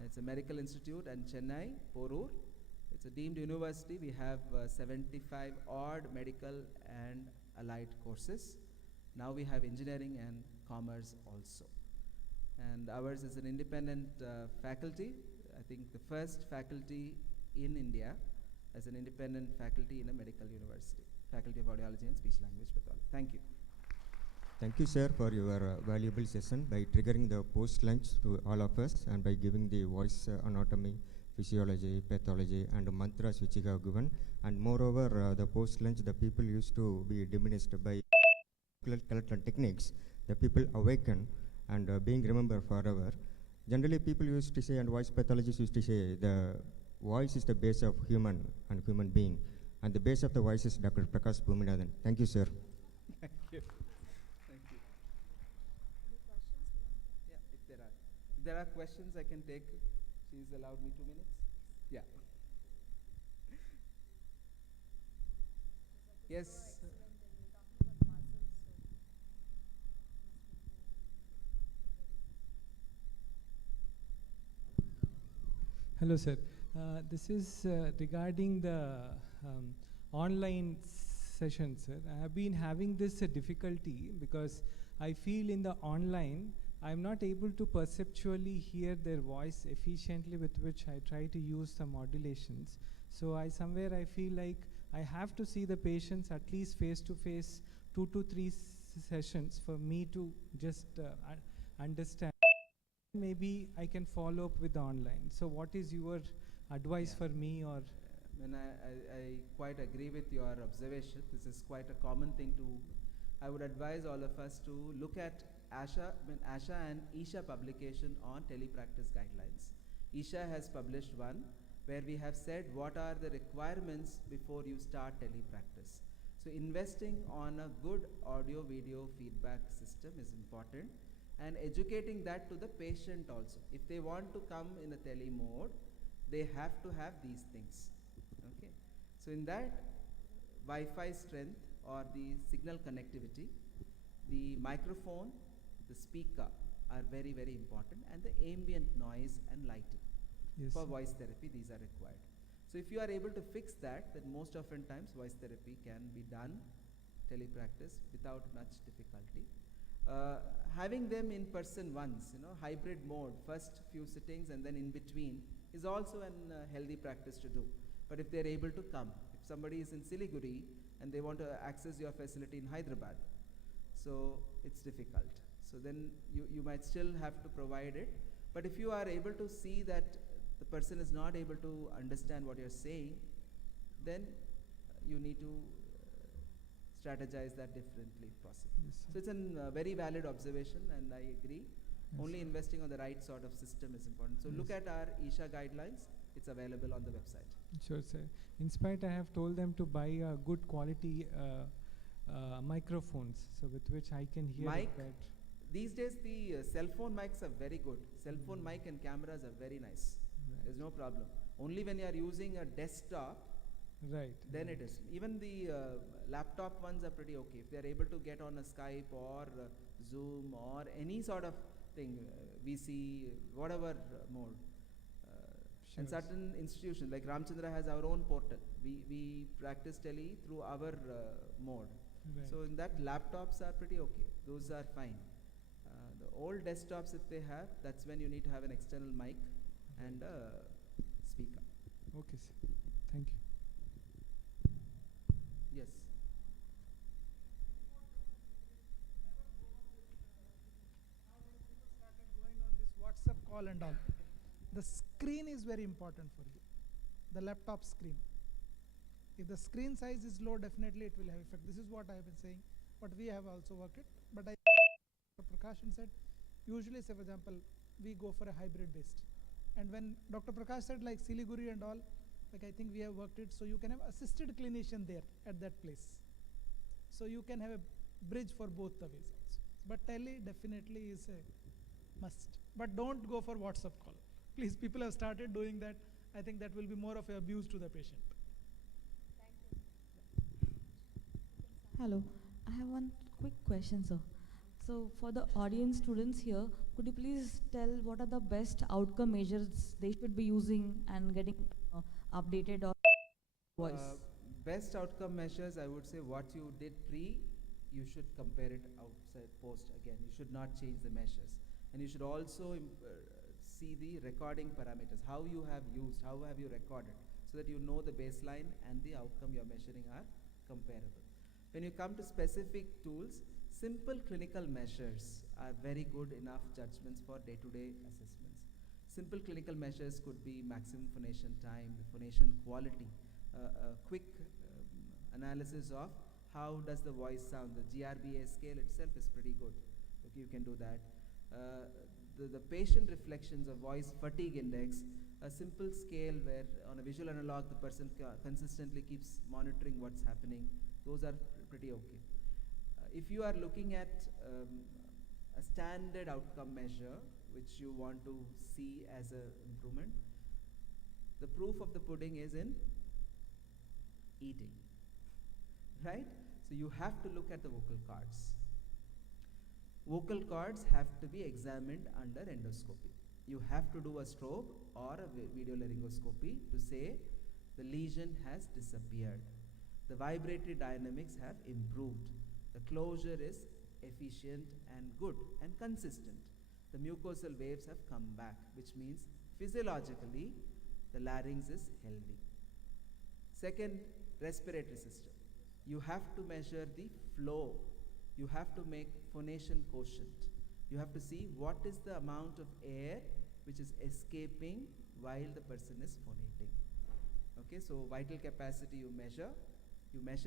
It's a medical institute in Chennai, Porur. It's a deemed university. We have 75 odd medical and allied courses. Now we have engineering and commerce also. And ours is an independent faculty. I think the first faculty in India as an independent faculty in a medical university. Faculty of Audiology and Speech Language Pathology. Thank you. Thank you, sir, for your valuable session by triggering the post-lunch to all of us and by giving the voice anatomy, physiology, pathology, and mantras which you have given. And moreover, the post-lunch, the people used to be diminished by techniques. The people awaken and being remembered forever. Generally, people used to say, and voice pathologists used to say, the voice is the base of human and human being. And the base of the voice is Dr. Prakash Bhuminathan. Thank you, sir. Thank you. Thank you. Any questions? Yeah, if there are questions, I can take. She's allowed me 2 minutes. Yeah. Yes. Hello, sir. This is regarding the online sessions, sir. I have been having this difficulty because I feel in the online, I'm not able to perceptually hear their voice efficiently, with which I try to use some modulations. So I feel like I have to see the patients at least face to face 2 to 3 sessions for me to just understand. Maybe I can follow up with the online. So what is your advice for me? Or I quite agree with your observation. This is quite a common thing to. I would advise all of us to look at ASHA and ISHA publication on telepractice guidelines. ISHA has published one where we have said what are the requirements before you start telepractice. So investing on a good audio video feedback system is important, and educating that to the patient also. If they want to come in a tele mode, they have to have these things. Okay. So in that, Wi-Fi strength or the signal connectivity, the microphone, the speaker are very, very important, and the ambient noise and lighting. yes, For sir. voice therapy, these are required. So if you are able to fix that, then most often times voice therapy can be done telepractice without much difficulty. Having them in person once, hybrid mode, first few sittings and then in between is also a healthy practice to do. But if they're able to come, if somebody is in Siliguri and they want to access your facility in Hyderabad, so it's difficult. So then you might still have to provide it. But if you are able to see that the person is not able to understand what you're saying, then you need to strategize that differently if possible. Yes, sir. So it's a very valid observation, and I agree. Yes, Only sir. investing on the right sort of system is important. So look Yes. at our ISHA guidelines. It's available on the website. Sure, sir. In spite, I have told them to buy good quality microphones, so with which I can hear Mic? it better. These days, the cell phone mics are very good. Cell phone mic and cameras are very nice. Right. There's no problem. Only when you are using a desktop, Right. then right. it is. Even the laptop ones are pretty okay. If they are able to get on a Skype or Zoom or any sort of thing, VC, whatever mode. And Sure, certain institutions, like Ramchandra has our own portal. We practice tele through our mode. Right. So in that, laptops are pretty okay. Those are fine. The old desktops, if they have, that's when you need to have an external mic and a speaker. Okay, sir. Thank you. Yes. Started going on this WhatsApp call and all. The screen is very important for you. The laptop screen. If the screen size is low, definitely it will have effect. This is what I have been saying, but we have also worked it. But Dr. Prakashan said, usually say for example, we go for a hybrid based. And when Dr. Prakash said like Siliguri and all, like I think we have worked it, so you can have assisted clinician there at that place. So you can have a bridge for both the ways also. But tele definitely is a must. But don't go for WhatsApp call. Please, people have started doing that. I think that will be more of an abuse to the patient. Hello, I have one quick question, sir. So, for the audience students here, could you please tell what are the best outcome measures they should be using and getting updated or voice? Best outcome measures, I would say what you did pre, you should compare it outside post again. You should not change the measures. And you should also see the recording parameters, how you have used, how have you recorded, so that you know the baseline and the outcome you're measuring are comparable. When you come to specific tools, simple clinical measures are very good enough judgments for day-to-day assessments. Simple clinical measures could be maximum phonation time, the phonation quality, a quick analysis of how does the voice sound. The GRBA scale itself is pretty good. Okay, you can do that. The patient reflections of voice fatigue index, a simple scale where on a visual analog the person consistently keeps monitoring what's happening. Those are pretty okay. If you are looking at a standard outcome measure which you want to see as an improvement, the proof of the pudding is in eating, right? So you have to look at the vocal cords. Vocal cords have to be examined under endoscopy. You have to do a strobe or a video laryngoscopy to say the lesion has disappeared. The vibratory dynamics have improved. The closure is efficient and good and consistent. The mucosal waves have come back, which means physiologically the larynx is healthy. Second, respiratory system. You have to measure the flow. You have to make phonation quotient. You have to see what is the amount of air which is escaping while the person is phonating. Okay, so vital capacity you measure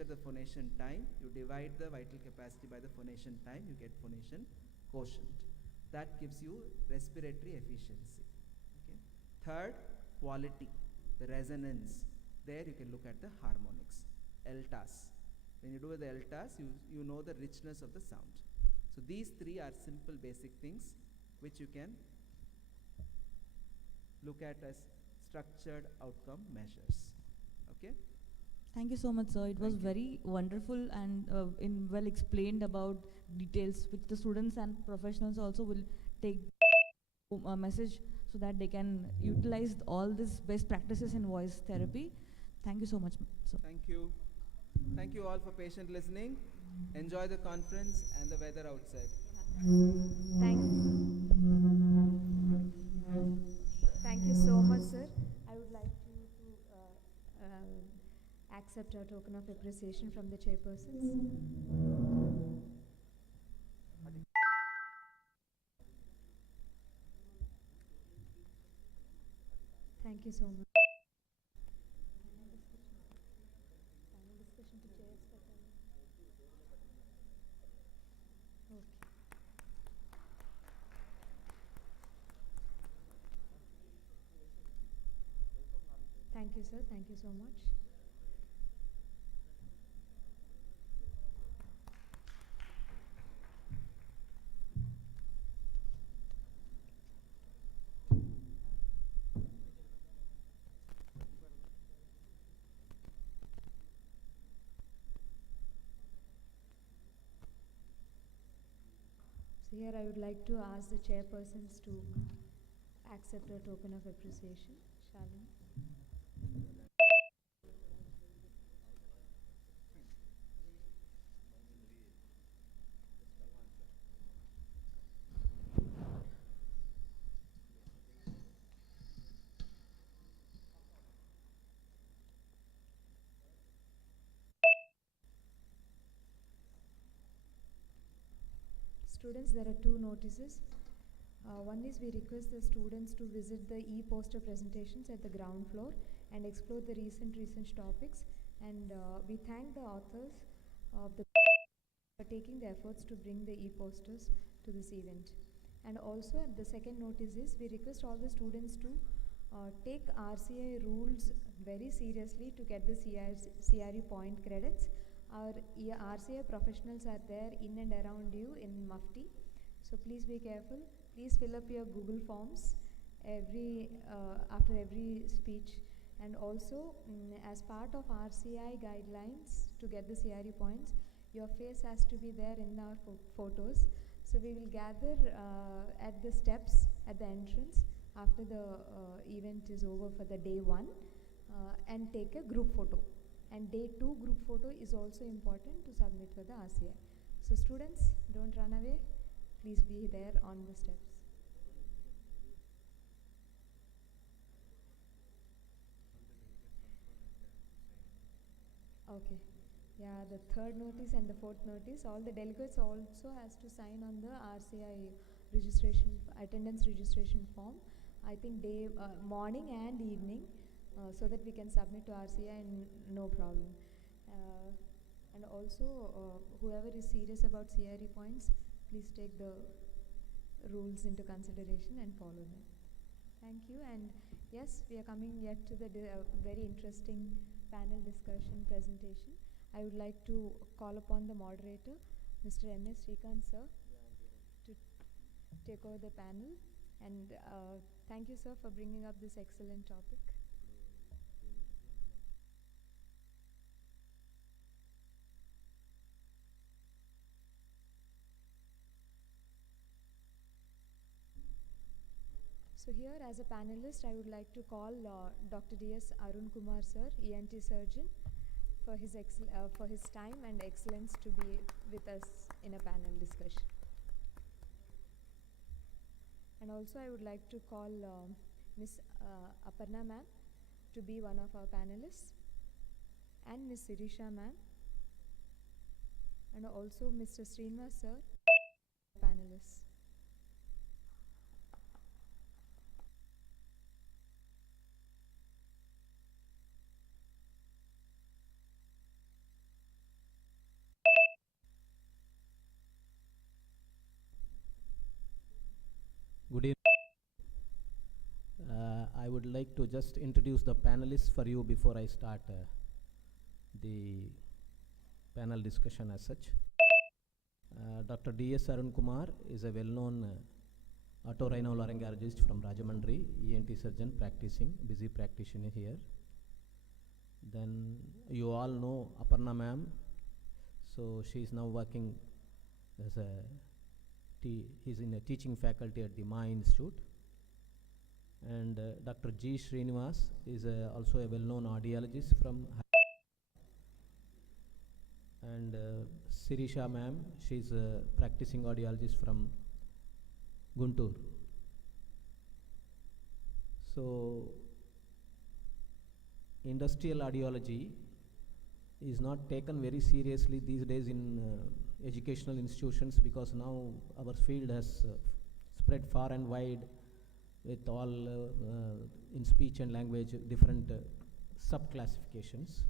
the phonation time, you divide the vital capacity by the phonation time, you get phonation quotient. That gives you respiratory efficiency. Okay. Third, quality, the resonance. There you can look at the harmonics, LTAS. When you do the LTAS, you know the richness of the sound. So these three are simple basic things which you can look at as structured outcome measures. Okay? Thank you so much, sir. It was very wonderful and well explained about details which the students and professionals also will take a message so that they can utilize all these best practices in voice therapy. Thank you so much, sir. Thank you. Thank you all for patient listening. Enjoy the conference and the weather outside. Thank you so much, sir. I would like you to accept a token of appreciation from the chairpersons. Thank you so much. Discussion to chairs. Okay. Thank you, sir. Thank you so much. So here I would like to ask the chairpersons to accept a token of appreciation. Shalini. Students, there are two notices. One is we request the students to visit the e-poster presentations at the ground floor and explore the recent research topics And we thank the authors of the for taking the efforts to bring the e-posters to this event. And also the second notice is we request all the students to take RCI rules very seriously to get the CRE point credits. Our RCI professionals are there in and around you in Mufti. So please be careful. Please fill up your Google forms after every speech. And also, as part of RCI guidelines to get the CRE points, your face has to be there in our photos. So we will gather at the steps at the entrance after the event is over for the day 1 and take a group photo. And day 2 group photo is also important to submit for the RCI. So students, don't run away. Please be there on the steps. Okay. Yeah, the third notice and the fourth notice, all the delegates also has to sign on the RCI registration, attendance registration form. I think day, morning and evening, so that we can submit to RCI and no problem. And also, whoever is serious about CRE points, please take the rules into consideration and follow them. Thank you. And yes, we are coming yet to the very interesting panel discussion presentation. I would like to call upon the moderator, Mr. M.S. Srikanth sir, to take over the panel. And thank you, sir, for bringing up this excellent topic. So here, as a panelist, I would like to call Dr. D.S. Arun Kumar sir, ENT surgeon, for his time and excellence to be with us in a panel discussion. And also I would like to call Miss Aparna ma'am to be one of our panelists, and Miss Sirisha ma'am, and also Mr. Srinivas sir, panelists. Good evening. I would like to just introduce the panelists for you before I start the panel discussion as such. Dr. D.S. Arun Kumar is a well-known otorhinolaryngologist from Rajamandri, ENT surgeon practicing, busy practitioner here. Then you all know Aparna ma'am. So she is now working as he's in a teaching faculty at the Ma Institute. And Dr. G. Srinivas is also a well-known audiologist from and Sirisha ma'am, she's a practicing audiologist from Guntur. So industrial audiology is not taken very seriously these days in educational institutions, because now our field has spread far and wide with all in speech and language different sub-classifications.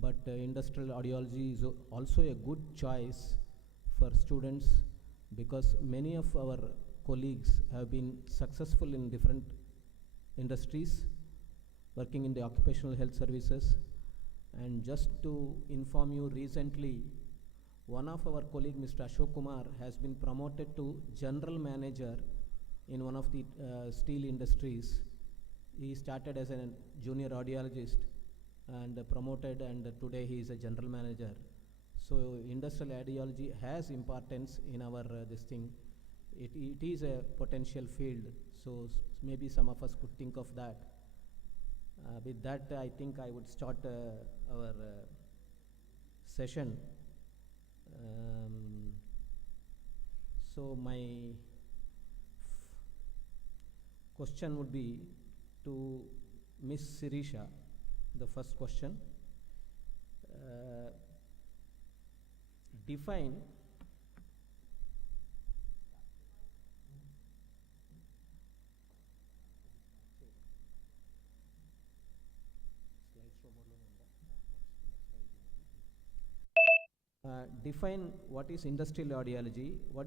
But industrial audiology is also a good choice for students, because many of our colleagues have been successful in different industries, working in the occupational health services. And just to inform you, recently one of our colleague, Mr. Ashok Kumar, has been promoted to general manager in one of the steel industries. He started as a junior audiologist and promoted, and today he is a general manager. So industrial audiology has importance in our this thing. It is a potential field, so maybe some of us could think of that. With that, I think I would start our session. So my question would be to Miss Sirisha. The first question, define define what is industrial audiology, what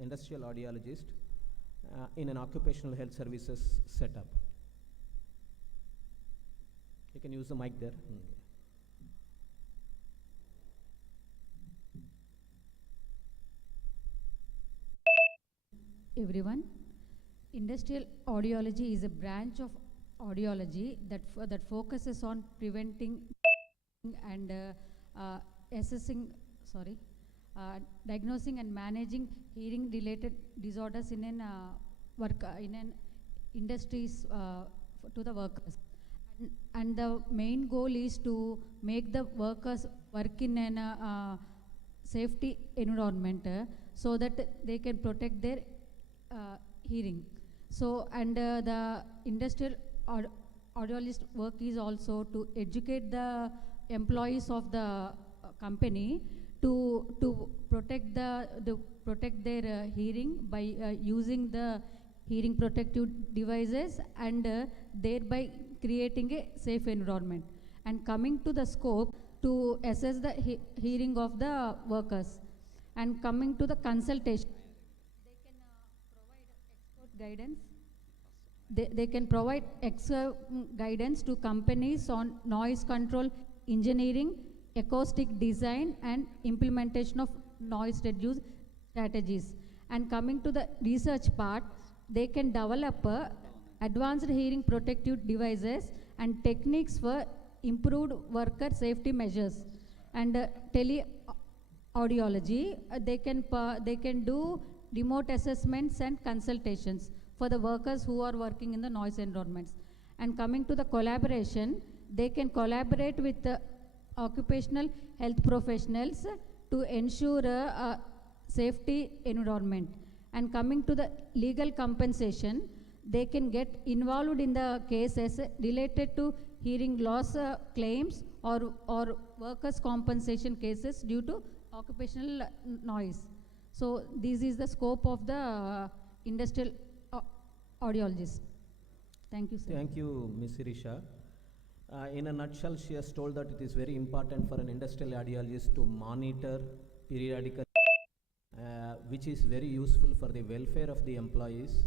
industrial audiologist in an occupational health services setup. You can use the mic there. Everyone, industrial audiology is a branch of audiology that focuses on preventing and diagnosing and managing hearing related disorders in an in an industries to the workers, and the main goal is to make the workers work in an safety environment so that they can protect their hearing. So, and the industrial audiologist work is also to educate the employees of the company to protect protect their hearing by using the hearing protective devices, and thereby creating a safe environment. And coming to the scope, to assess the hearing of the workers, and coming to the consultation, they can provide expert guidance. They can provide expert guidance to companies on noise control engineering, acoustic design, and implementation of noise reduce strategies. And coming to the research part, they can develop advanced hearing protective devices and techniques for improved worker safety measures. And teleaudiology, they can do remote assessments and consultations for the workers who are working in the noise environments. And coming to the collaboration, they can collaborate with the occupational health professionals to ensure a safety environment. And coming to the legal compensation, they can get involved in the cases related to hearing loss claims or workers' compensation cases due to occupational noise. So this is the scope of the industrial audiologist. Thank you, sir. Thank you, Ms. Sirisha. In a nutshell, she has told that it is very important for an industrial audiologist to monitor periodically, which is very useful for the welfare of the employees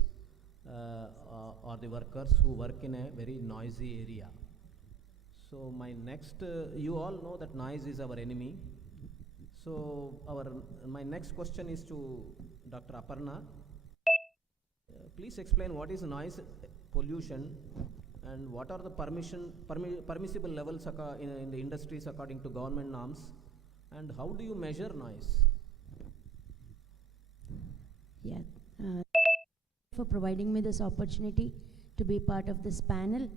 or the workers who work in a very noisy area. So my next, you all know that noise is our enemy. So my next question is to Dr. Aparna. Please explain what is noise pollution and what are the permissible levels in the industries according to government norms, and how do you measure noise? Yeah, for providing me this opportunity to be part of this panel.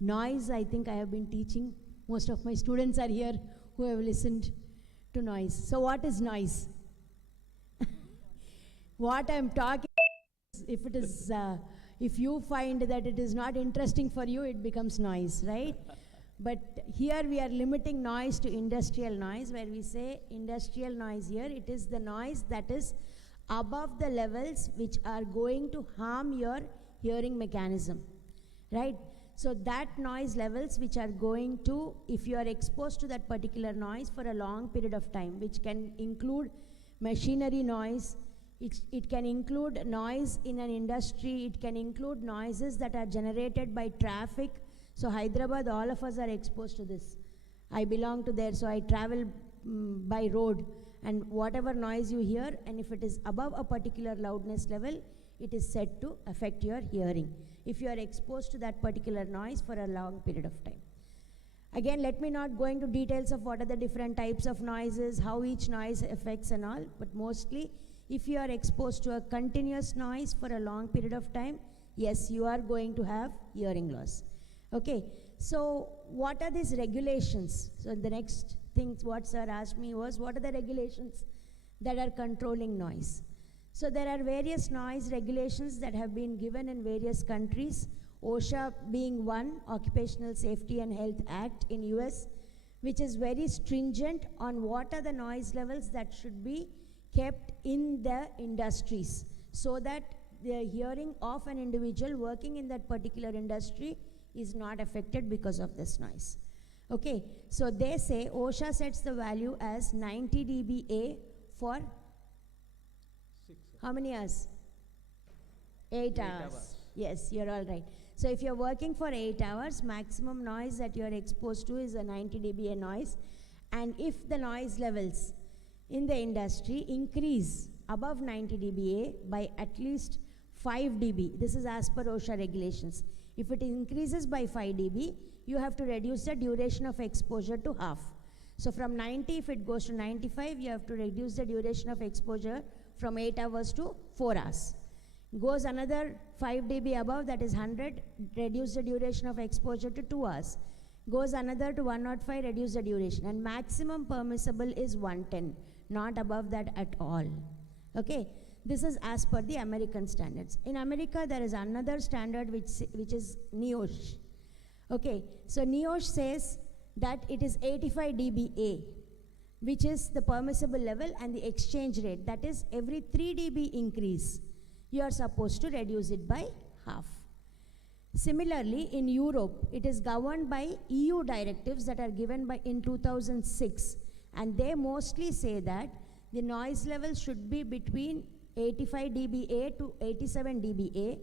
Noise, I think I have been teaching. Most of my students are here who have listened to noise. So what is noise? What I am talking, if you find that it is not interesting for you, it becomes noise, right? But here we are limiting noise to industrial noise. Where we say industrial noise here, it is the noise that is above the levels which are going to harm your hearing mechanism, right? So that noise levels which are going to, if you are exposed to that particular noise for a long period of time, which can include machinery noise, it can include noise in an industry, it can include noises that are generated by traffic. So Hyderabad, all of us are exposed to this. I belong to there, so I travel by road, and whatever noise you hear, and if it is above a particular loudness level, it is said to affect your hearing, if you are exposed to that particular noise for a long period of time. Again, let me not go into details of what are the different types of noises, how each noise affects and all, but mostly, if you are exposed to a continuous noise for a long period of time, yes, you are going to have hearing loss. Okay, so what are these regulations? So the next thing what sir asked me was, what are the regulations that are controlling noise? So there are various noise regulations that have been given in various countries, OSHA being one, Occupational Safety and Health Act in US, which is very stringent on what are the noise levels that should be kept in the industries, so that the hearing of an individual working in that particular industry is not affected because of this noise. Okay, so they say OSHA sets the value as 90 dBA for 6. how many hours? 8 hours. hours. Yes, you're all right. So if you're working for 8 hours, maximum noise that you're exposed to is a 90 dBA noise. And if the noise levels in the industry increase above 90 dBA by at least 5 dB, this is as per OSHA regulations. If it increases by 5 dB, you have to reduce the duration of exposure to half. So from 90, if it goes to 95, you have to reduce the duration of exposure from 8 hours to 4 hours. Goes another 5 dB above, that is 100, reduce the duration of exposure to 2 hours. Goes another to 105, reduce the duration. And maximum permissible is 110, not above that at all. Okay, this is as per the American standards. In America, there is another standard which is NIOSH. Okay, so NIOSH says that it is 85 dBA, which is the permissible level, and the exchange rate, that is every 3 dB increase, you are supposed to reduce it by half. Similarly, in Europe, it is governed by EU directives that are given by in 2006, and they mostly say that the noise level should be between 85 dBA to 87 dBA,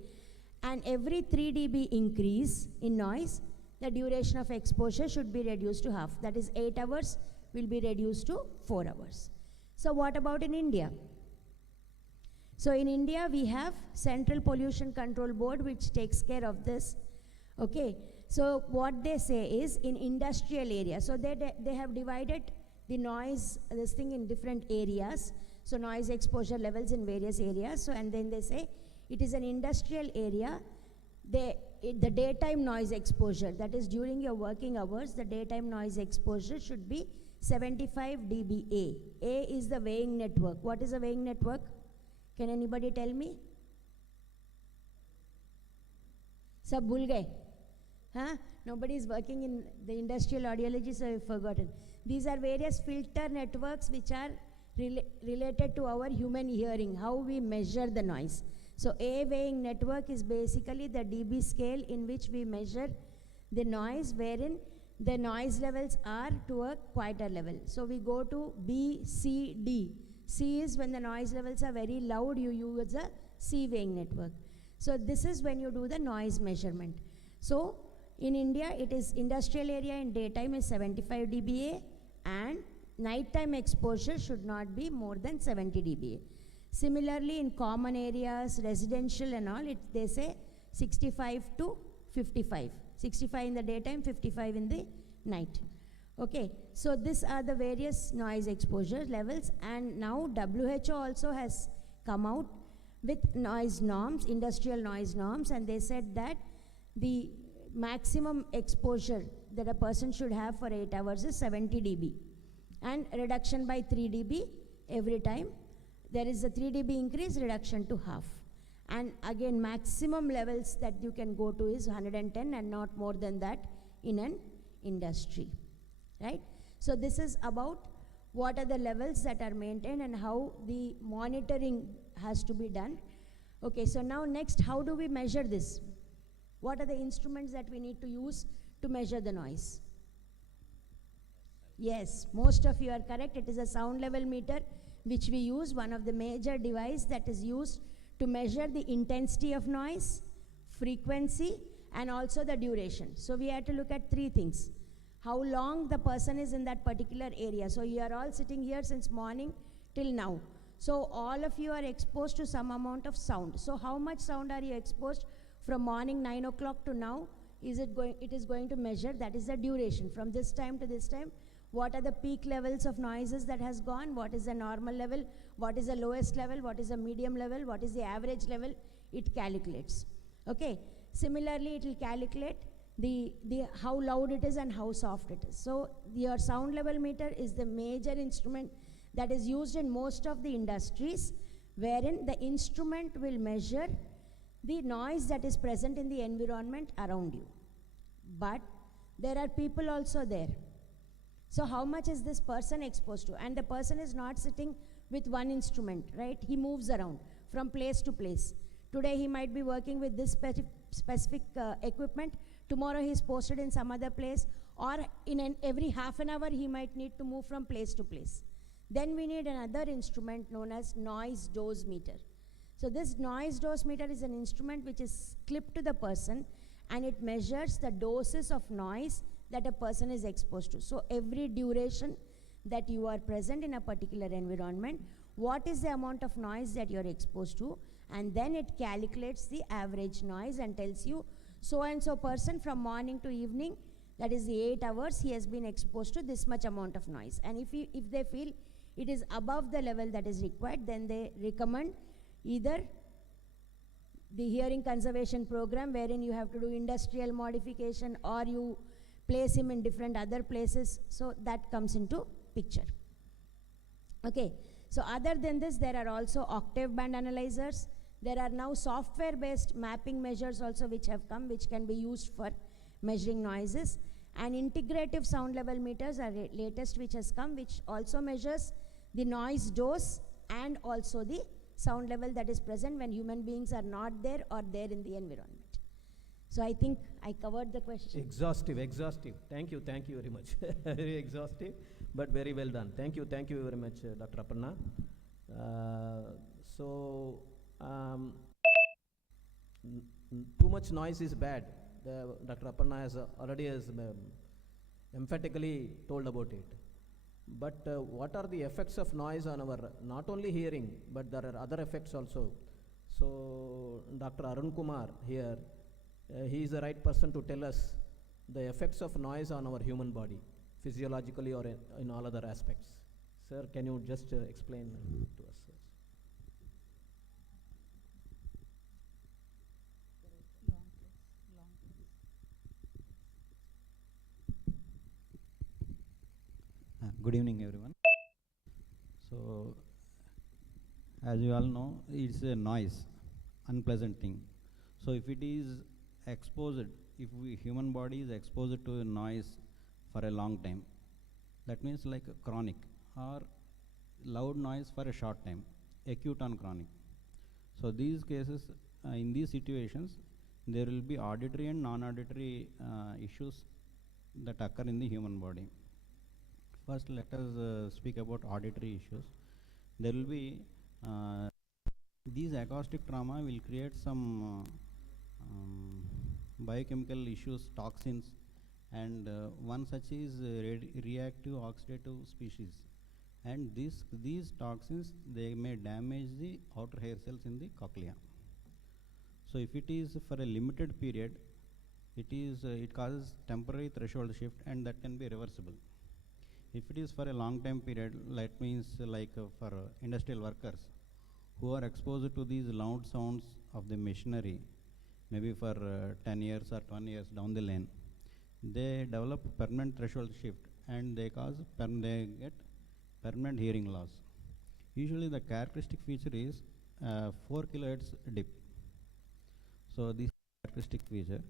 and every 3 dB increase in noise, the duration of exposure should be reduced to half. That is 8 hours will be reduced to 4 hours. So what about in India? So in India, we have Central Pollution Control Board, which takes care of this. Okay, so what they say is in industrial area, so they have divided the noise, this thing, in different areas. So noise exposure levels in various areas. So and then they say it is an industrial area. The daytime noise exposure, that is during your working hours, the daytime noise exposure should be 75 dBA. A is the weighing network. What is a weighing network? Can anybody tell me? Sab bhul gaye? Huh? Nobody is working in the industrial audiology, so I've forgotten. These are various filter networks which are related to our human hearing, how we measure the noise. So A weighing network is basically the dB scale in which we measure the noise, wherein the noise levels are to a quieter level. So we go to B, C, D. C is when the noise levels are very loud, you use a C weighing network. So this is when you do the noise measurement. So in India, it is industrial area in daytime is 75 dBA, and nighttime exposure should not be more than 70 dBA. Similarly, in common areas, residential and all, they say 65 to 55. 65 in the daytime, 55 in the night. Okay, so these are the various noise exposure levels, and now WHO also has come out with noise norms, industrial noise norms, and they said that the maximum exposure that a person should have for 8 hours is 70 dB, and reduction by 3 dB every time. There is a 3 dB increase, reduction to half. And again, maximum levels that you can go to is 110 and not more than that in an industry, right? So this is about what are the levels that are maintained and how the monitoring has to be done. Okay, so now next, how do we measure this? What are the instruments that we need to use to measure the noise? Yes, most of you are correct. It is a sound level meter which we use, one of the major device that is used to measure the intensity of noise, frequency, and also the duration. So we have to look at three things. How long the person is in that particular area. So you are all sitting here since morning till now. So all of you are exposed to some amount of sound. So how much sound are you exposed from morning 9 o'clock to now? It is going to measure, that is the duration. From this time to this time, what are the peak levels of noises that has gone? What is the normal level? What is the lowest level? What is the medium level? What is the average level? It calculates. Okay. Similarly, it will calculate the how loud it is and how soft it is. So your sound level meter is the major instrument that is used in most of the industries, wherein the instrument will measure the noise that is present in the environment around you. But there are people also there. So how much is this person exposed to? And the person is not sitting with one instrument, right? He moves around from place to place. Today he might be working with this specific equipment. Tomorrow he is posted in some other place. or every half an hour he might need to move from place to place. Then we need another instrument known as noise dose meter. So this noise dose meter is an instrument which is clipped to the person, and it measures the doses of noise that a person is exposed to. So every duration that you are present in a particular environment, what is the amount of noise that you are exposed to, and then it calculates the average noise and tells you so and so person from morning to evening, that is the 8 hours, he has been exposed to this much amount of noise. And if they feel it is above the level that is required, then they recommend either the hearing conservation program, wherein you have to do industrial modification, or you place him in different other places. So that comes into picture. Okay, so other than this, there are also octave band analyzers. There are now software based mapping measures also which have come, which can be used for measuring noises. And integrative sound level meters are latest which has come, which also measures the noise dose and also the sound level that is present when human beings are not there or there in the environment. So I think I covered the question. Exhaustive. Thank you very much. Very exhaustive, but very well done. Thank you very much, Dr. Aparna. Too much noise is bad. Dr. Aparna has already emphatically told about it. But what are the effects of noise on our, not only hearing, but there are other effects also. So Dr. Arun Kumar here, he is the right person to tell us the effects of noise on our human body, physiologically or in all other aspects. Sir, can you just explain to us? Good evening, everyone. So, as you all know, it's a noise, unpleasant thing. So, if it is exposed, if human body is exposed to a noise for a long time, that means like a chronic, or loud noise for a short time, acute and chronic. So, these cases, in these situations, there will be auditory and non-auditory issues that occur in the human body. First, let us speak about auditory issues. There will be these acoustic trauma will create some biochemical issues, toxins, and one such is reactive oxidative species. And these toxins, they may damage the outer hair cells in the cochlea. So if it is for a limited period, it causes temporary threshold shift, and that can be reversible. If it is for a long time period, that means like for industrial workers who are exposed to these loud sounds of the machinery, maybe for 10 years or 20 years down the lane, they develop permanent threshold shift, and they get permanent hearing loss. Usually the characteristic feature is 4 kilohertz dip. So this is the characteristic feature.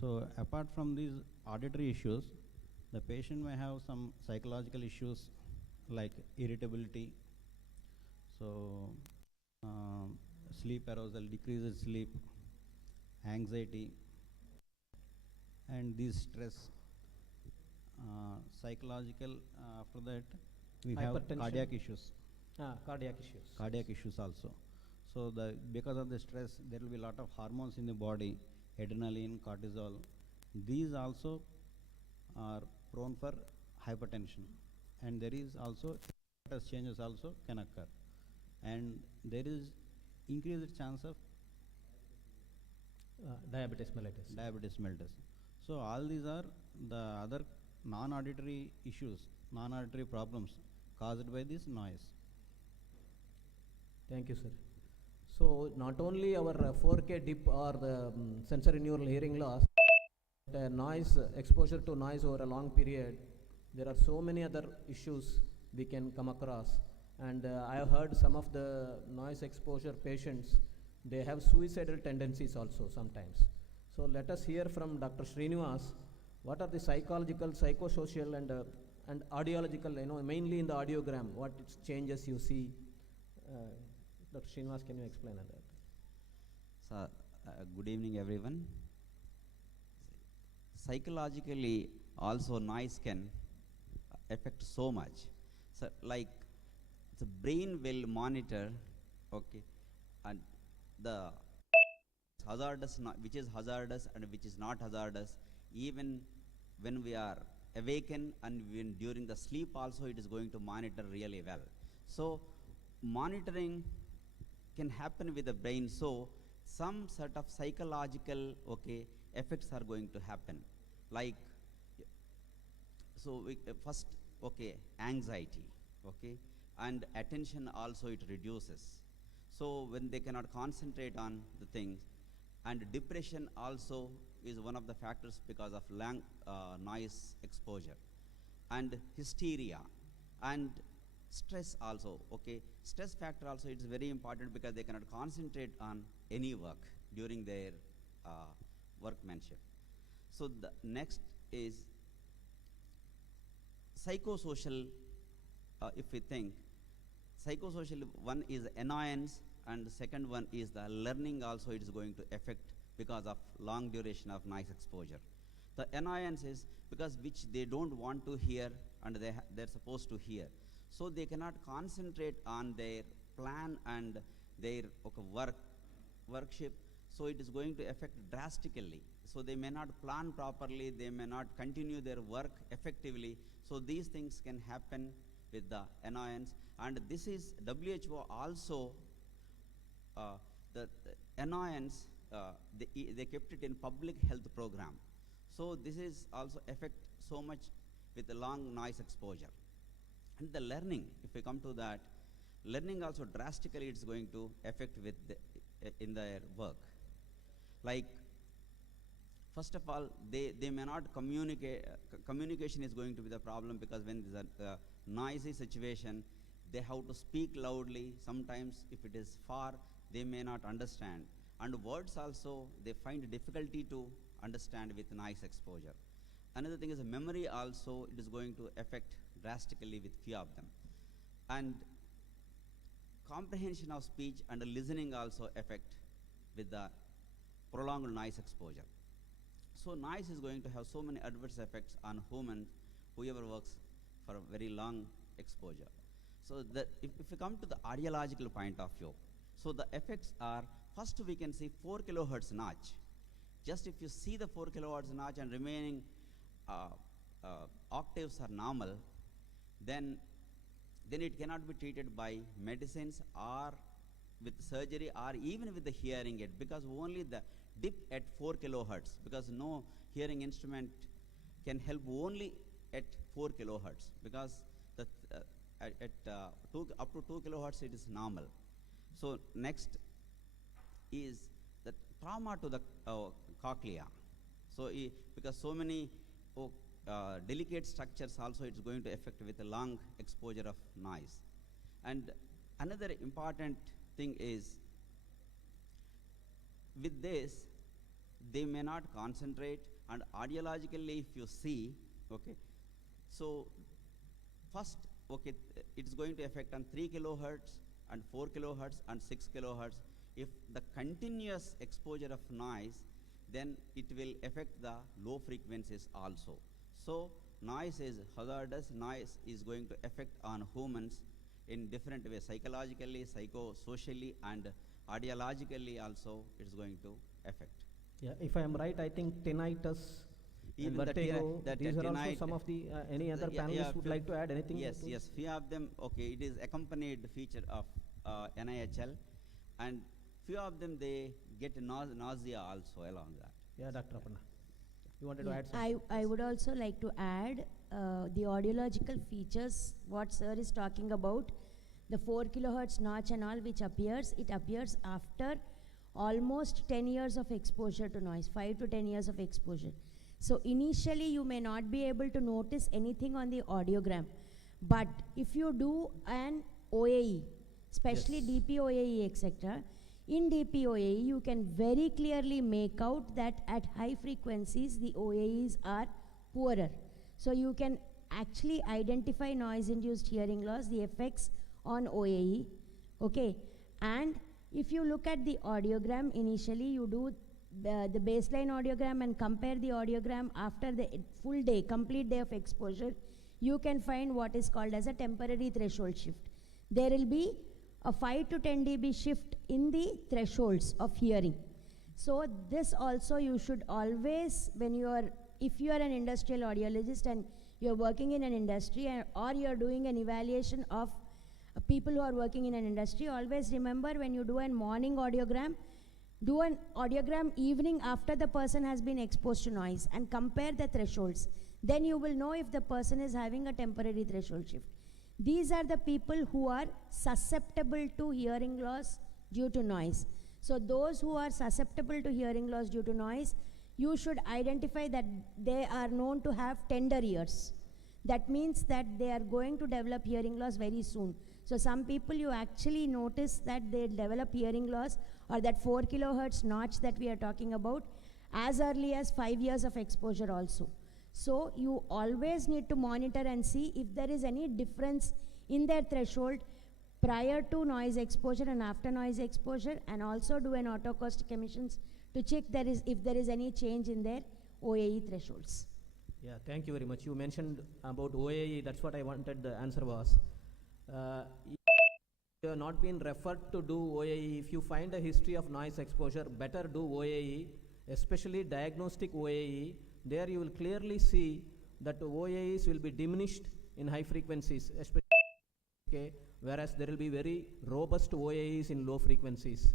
So apart from these auditory issues, the patient may have some psychological issues like irritability, so sleep arousal, decreased sleep, anxiety, and this stress. Psychological, after that we have cardiac issues. Cardiac issues also. So because of the stress, there will be a lot of hormones in the body, adrenaline, cortisol. These also are prone for hypertension, and there is also changes also can occur, and there is increased chance of Diabetes mellitus. So all these are the other non-auditory issues, non-auditory problems caused by this noise. Thank you, sir. So not only our 4K dip or the sensory neural hearing loss, noise exposure to noise over a long period, there are so many other issues we can come across. And I have heard some of the noise exposure patients, they have suicidal tendencies also sometimes. So let us hear from Dr. Srinivas, what are the psychological, psychosocial and audiological, mainly in the audiogram, what changes you see? Dr. Srinivas, can you explain on that? So, good evening everyone. Psychologically, also noise can affect so much. So like the brain will monitor, okay, and the hazardous, which is hazardous and which is not hazardous, even when we are awakened and when during the sleep also it is going to monitor really well. So monitoring can happen with the brain, so some sort of psychological, okay, effects are going to happen. Like, so we, first, okay, anxiety, okay, and attention also it reduces. So when they cannot concentrate on the things, and depression also is one of the factors because of long noise exposure, and hysteria, and stress also, okay. Stress factor also, it's very important because they cannot concentrate on any work during their workmanship. So the next is psychosocial. If we think psychosocial, one is annoyance, and the second one is the learning also it is going to affect because of long duration of noise exposure. The annoyance is because which they don't want to hear and they're supposed to hear. So they cannot concentrate on their plan and their workship. So it is going to affect drastically. So they may not plan properly, they may not continue their work effectively. So these things can happen with the annoyance. And this is WHO also, the annoyance, they kept it in public health program. So this is also affect so much with the long noise exposure. And the learning, if we come to that, learning also drastically it's going to affect with in their work. Like, first of all, they may not communicate, communication is going to be the problem, because when there's a noisy situation, they have to speak loudly. Sometimes if it is far, they may not understand. And words also, they find difficulty to understand with noise exposure. Another thing is memory also, it is going to affect drastically with few of them. And comprehension of speech and listening also affect with the prolonged noise exposure. So noise is going to have so many adverse effects on humans, whoever works for a very long exposure. So if we come to the audiological point of view, so the effects are, first we can see 4 kilohertz notch. Just if you see the 4 kilohertz notch and remaining octaves are normal, then it cannot be treated by medicines or with surgery or even with the hearing aid, because only the dip at 4 kilohertz, because no hearing instrument can help only at 4 kilohertz, because the, up to 2 kilohertz it is normal. So next is the trauma to the cochlea. So because so many delicate structures also it's going to affect with a long exposure of noise. And another important thing is, with this they may not concentrate, and audiologically if you see, okay, so first, okay, it's going to affect on 3 kilohertz and 4 kilohertz and 6 kilohertz. If the continuous exposure of noise, then it will affect the low frequencies also. So noise is hazardous. Noise is going to affect on humans in different ways, psychologically, psychosocially, and audiologically also it's going to affect. Yeah, if I am right, I think tinnitus, Even and vertigo, these are also some of the, any other panelists would like to add anything? Yes, yes, few of them, okay, it is accompanied feature of NIHL, and few of them they get nausea also along that. Yeah, Dr. Aparna, you wanted to add something? I would also like to add the audiological features, what sir is talking about, the 4 kilohertz notch and all which appears, it appears after almost 10 years of exposure to noise, 5 to 10 years of exposure. So initially you may not be able to notice anything on the audiogram, but if you do an OAE, especially Yes. DPOAE, etc., in DPOAE you can very clearly make out that at high frequencies the OAEs are poorer. So you can actually identify noise-induced hearing loss, the effects on OAE, okay. And if you look at the audiogram, initially you do the baseline audiogram and compare the audiogram after the full day, complete day of exposure, you can find what is called as a temporary threshold shift. There will be a 5 to 10 dB shift in the thresholds of hearing. So this also you should always, when you are, if you are an industrial audiologist and you are working in an industry or you are doing an evaluation of people who are working in an industry, always remember when you do a morning audiogram, do an audiogram evening after the person has been exposed to noise and compare the thresholds. Then you will know if the person is having a temporary threshold shift. These are the people who are susceptible to hearing loss due to noise. So those who are susceptible to hearing loss due to noise, you should identify that they are known to have tender ears. That means that they are going to develop hearing loss very soon. So some people you actually notice that they develop hearing loss or that 4 kilohertz notch that we are talking about as early as 5 years of exposure also. So you always need to monitor and see if there is any difference in their threshold prior to noise exposure and after noise exposure, and also do an autoacoustic emissions to check if there is any change in their OAE thresholds. Yeah, thank you very much. You mentioned about OAE, that's what I wanted the answer was. You have not been referred to do OAE. If you find a history of noise exposure, better do OAE, especially diagnostic OAE. There you will clearly see that OAEs will be diminished in high frequencies, especially whereas there will be very robust OAEs in low frequencies.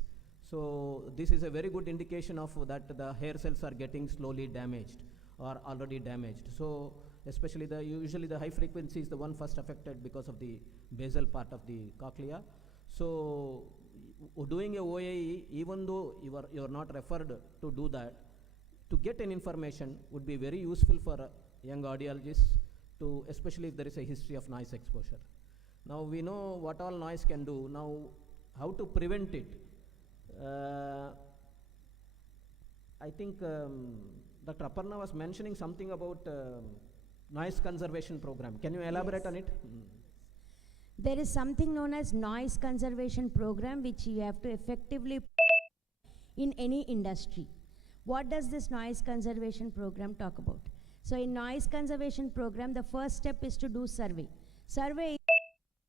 So this is a very good indication of that the hair cells are getting slowly damaged or already damaged. So especially usually the high frequency is the one first affected because of the basal part of the cochlea. So doing a OAE, even though you are not referred to do that, to get an information would be very useful for young audiologists, to especially if there is a history of noise exposure. Now we know what all noise can do. Now how to prevent it? I think Dr. Aparna was mentioning something about noise conservation program. Can you elaborate on it? There is something known as noise conservation program which you have to effectively in any industry. What does this noise conservation program talk about? So in noise conservation program, the first step is to do survey. Survey is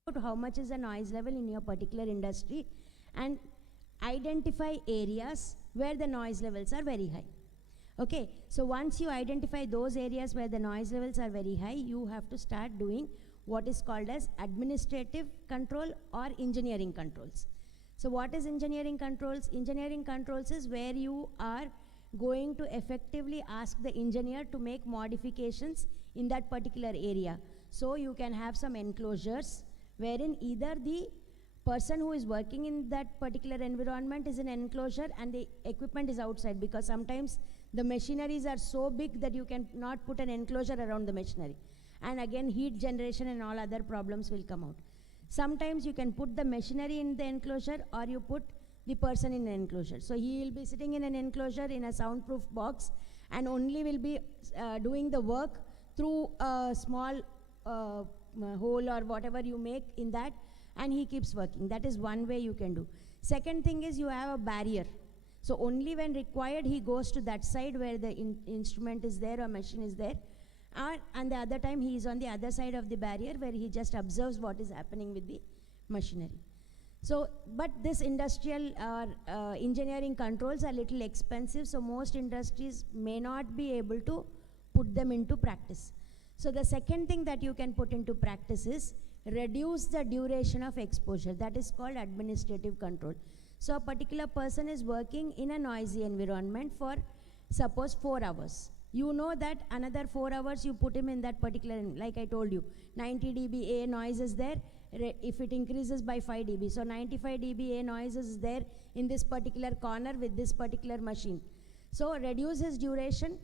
about how much is the noise level in your particular industry and identify areas where the noise levels are very high. Okay, so once you identify those areas where the noise levels are very high, you have to start doing what is called as administrative control or engineering controls. So what is engineering controls? Engineering controls is where you are going to effectively ask the engineer to make modifications in that particular area. So you can have some enclosures wherein either the person who is working in that particular environment is in an enclosure and the equipment is outside, because sometimes the machineries are so big that you can not put an enclosure around the machinery. And again, heat generation and all other problems will come out. Sometimes you can put the machinery in the enclosure or you put the person in an enclosure. So he will be sitting in an enclosure in a soundproof box and only will be doing the work through a small hole or whatever you make in that, and he keeps working. That is one way you can do. Second thing is you have a barrier. So only when required he goes to that side where the instrument is there or machine is there, and the other time he is on the other side of the barrier where he just observes what is happening with the machinery. So, but this industrial engineering controls are little expensive, so most industries may not be able to put them into practice. So the second thing that you can put into practice is reduce the duration of exposure. That is called administrative control. So a particular person is working in a noisy environment for suppose 4 hours. You know that another 4 hours you put him in that particular, like I told you, 90 dBA noise is there, if it increases by 5 dB. So 95 dBA noise is there in this particular corner with this particular machine. So reduce his duration,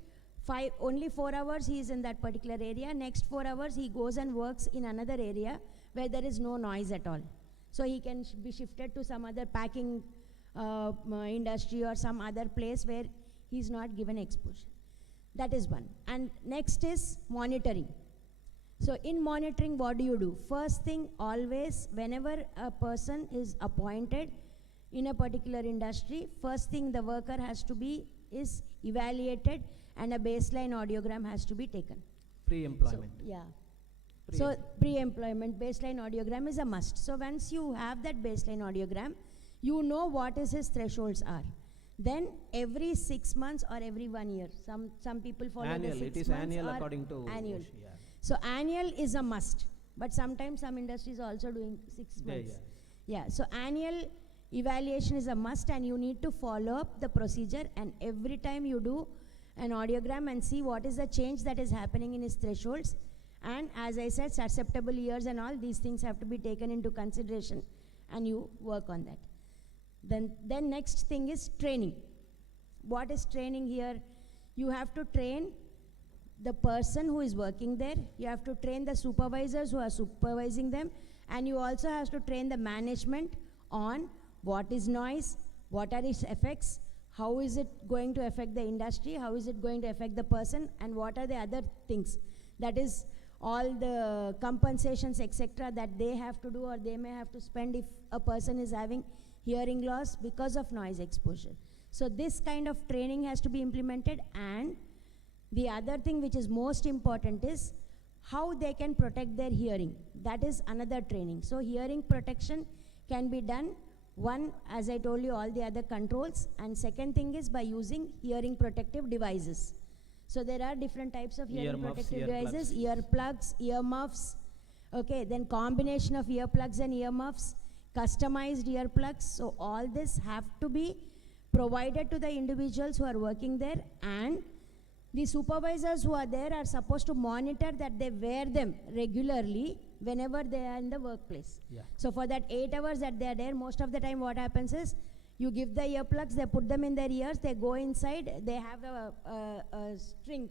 only 4 hours he is in that particular area, next 4 hours he goes and works in another area where there is no noise at all. So he can be shifted to some other packing industry or some other place where he is not given exposure. That is one. And next is monitoring. So in monitoring, what do you do? First thing, always, whenever a person is appointed in a particular industry, first thing the worker has to be is evaluated and a baseline audiogram has to be taken. Pre-employment. So, yeah. So pre-employment baseline audiogram is a must. So once you have that baseline audiogram, you know what is his thresholds are. Then every 6 months or every 1 year, some people follow Annual, the 6 it is months annual or according to annual. OSHA, yeah. So annual is a must, but sometimes some industries are also doing 6 Yeah, months. Yeah, so annual evaluation is a must, and you need to follow up the procedure, and every time you do an audiogram and see what is the change that is happening in his thresholds. And as I said, susceptible years and all these things have to be taken into consideration, and you work on that. Then next thing is training. What is training here? You have to train the person who is working there, you have to train the supervisors who are supervising them, and you also have to train the management on what is noise, what are its effects, how is it going to affect the industry, how is it going to affect the person, and what are the other things. That is all the compensations, etc., that they have to do or they may have to spend if a person is having hearing loss because of noise exposure. So this kind of training has to be implemented, and the other thing which is most important is how they can protect their hearing. That is another training. So hearing protection can be done, one, as I told you, all the other controls, and second thing is by using hearing protective devices. So there are different types of hearing protective devices, earplugs, earmuffs, okay, then combination of earplugs and earmuffs, customized earplugs. So all this have to be provided to the individuals who are working there, and the supervisors who are there are supposed to monitor that they wear them regularly whenever they are in the workplace. Yeah. So for that 8 hours that they are there, most of the time what happens is, you give the earplugs, they put them in their ears, they go inside, they have a string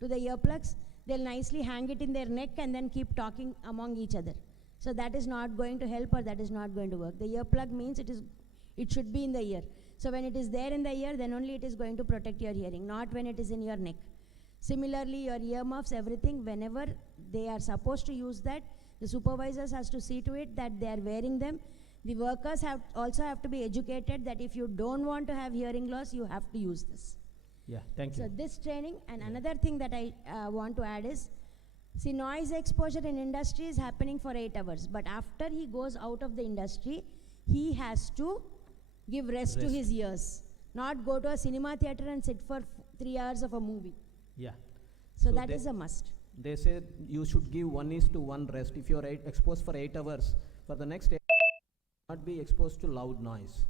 to the earplugs, they'll nicely hang it in their neck and then keep talking among each other. So that is not going to help, or that is not going to work. The earplug means it should be in the ear. So when it is there in the ear, then only it is going to protect your hearing, not when it is in your neck. Similarly, your earmuffs, everything, whenever they are supposed to use that, the supervisors has to see to it that they are wearing them. The workers also have to be educated that if you don't want to have hearing loss, you have to use this. Yeah, thank you. So this training, and another thing that I want to add is, see, noise exposure in industry is happening for 8 hours, but after he goes out of the industry, he has to give rest to his ears, not go to a cinema theater and sit for 3 hours of a movie. Yeah. So that is a must. They say you should give 1:1 rest. If you are exposed for 8 hours, for the next 8 hours, not be exposed to loud noise.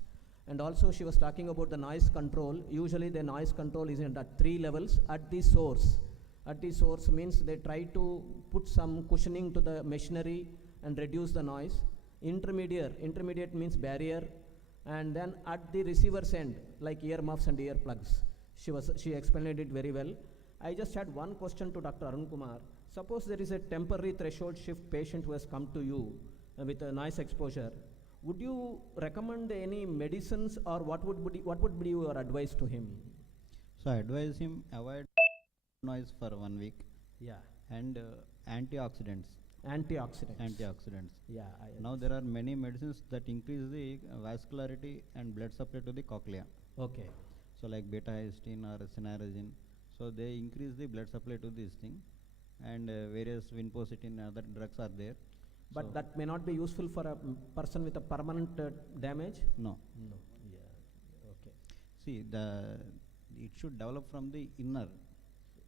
And also she was talking about the noise control. Usually the noise control is at 3 levels at the source. At the source means they try to put some cushioning to the machinery and reduce the noise. Intermediate means barrier. And then at the receiver's end, like earmuffs and earplugs. She explained it very well. I just had one question to Dr. Arun Kumar. Suppose there is a temporary threshold shift patient who has come to you with a noise exposure. Would you recommend any medicines, or what would be your advice to him? So I advise him avoid noise for 1 week. Yeah. And antioxidants. Antioxidants. Yeah. Now there are many medicines that increase the vascularity and blood supply to the cochlea. Okay. So like beta-histine or cinnarizine. So they increase the blood supply to this thing, and various vinpocetine and other drugs are there. But so that may not be useful for a person with a permanent damage? No. No. Yeah. Okay. See, it should develop from the inner.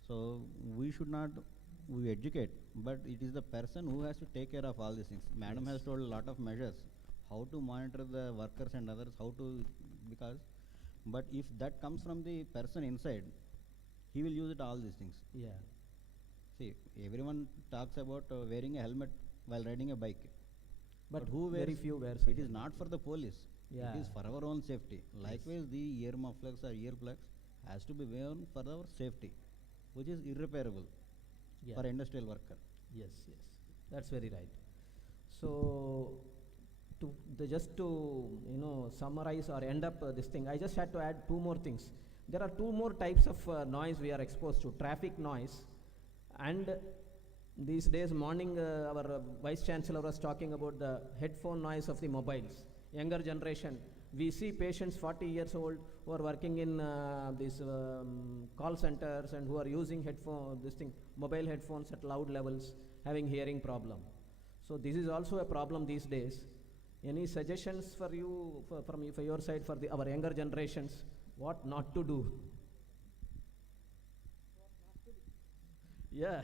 So we should not, we educate, but it is the person who has to take care of all these things. Madam has told a lot of measures, how to monitor the workers and others, but if that comes from the person inside, he will use it all these things. Yeah. See, everyone talks about wearing a helmet while riding a bike. But who wears? Very few wears it. It is not for the police. Yeah. It is for our own safety. Likewise, the ear mufflers or earplugs has to be worn for our safety, which is irreparable for industrial worker. Yes, that's very right. So, just to summarize or end up this thing, I just had to add 2 more things. There are 2 more types of noise we are exposed to: traffic noise, and these days morning our Vice Chancellor was talking about the headphone noise of the mobiles. Younger generation, We see patients 40 years old who are working in these call centers and who are using mobile headphones at loud levels, having hearing problem. So this is also a problem these days. Any suggestions for you, for your side, for our younger generations, what not to do? Yeah,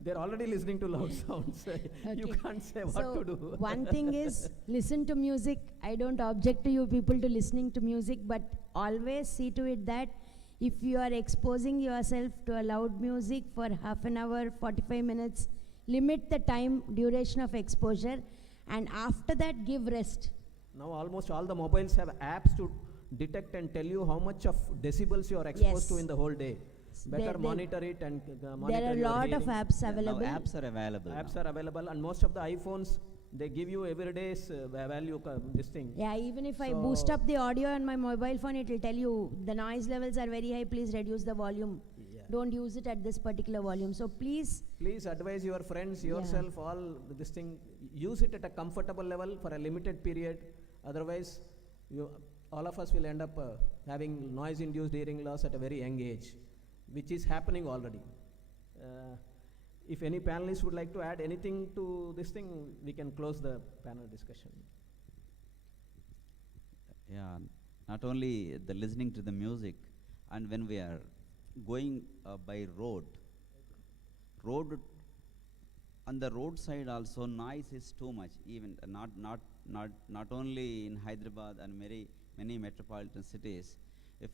they're already listening to loud sounds. You Okay. can't say what So to do. one thing is listen to music. I don't object to you people to listening to music, but always see to it that if you are exposing yourself to a loud music for half an hour, 45 minutes, limit the time duration of exposure, and after that give rest. Now almost all the mobiles have apps to detect and tell you how much of decibels you are exposed to Yes. in the whole day. Better monitor it and monitor There are a your lot of hearing. apps Now available. apps are available. Apps now. are available, and most of the iPhones, they give you every day's value, this thing. Yeah, even if I So- boost up the audio on my mobile phone, it will tell you the noise levels are very high, please reduce the volume. Yeah. Don't use it at this particular volume. So please, Please advise your friends, Yeah. yourself, all this thing. Use it at a comfortable level for a limited period. Otherwise, all of us will end up having noise-induced hearing loss at a very young age, which is happening already. If any panelists would like to add anything to this thing, we can close the panel discussion. Yeah, not only the listening to the music, and when we are going by road on the roadside also noise is too much. Even not only in Hyderabad and many metropolitan cities. If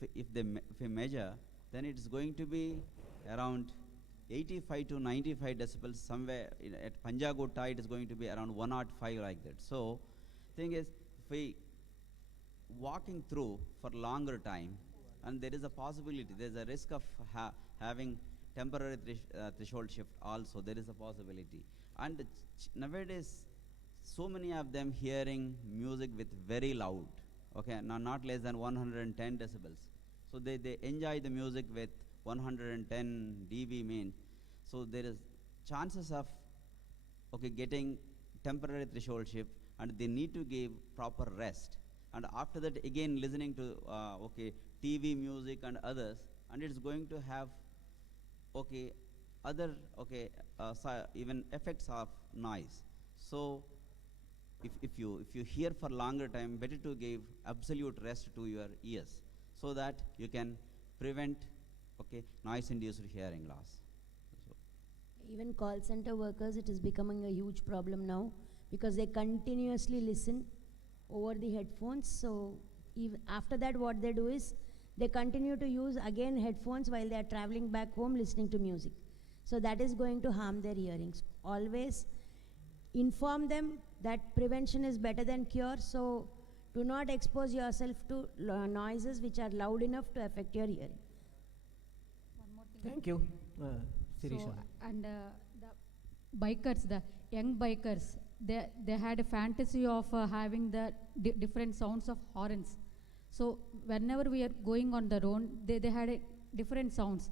we measure, then it's going to be around 85 to 95 decibels somewhere. At Panjagutta, it is going to be around 105 like that. So, thing is, if we walking through for longer time, and there is a possibility, there is a risk of having temporary threshold shift also, there is a possibility. And nowadays, so many of them hearing music with very loud, okay, not less than 110 decibels. So they enjoy the music with 110 dB mean. So there is chances of getting temporary threshold shift, and they need to give proper rest. And after that, again listening to TV music and others, and it's going to have other even effects of noise. So if you hear for longer time, better to give absolute rest to your ears, so that you can prevent noise-induced hearing loss. So even call center workers, it is becoming a huge problem now because they continuously listen over the headphones. So even after that, what they do is they continue to use again headphones while they are traveling back home listening to music. So that is going to harm their hearings. Always inform them that prevention is better than cure. So do not expose yourself to noises which are loud enough to affect your hearing. One more thing. Thank you, Sirisha. So, and the bikers, the young bikers, they had a fantasy of having the different sounds of horns. So whenever we are going on the road, they had a different sounds,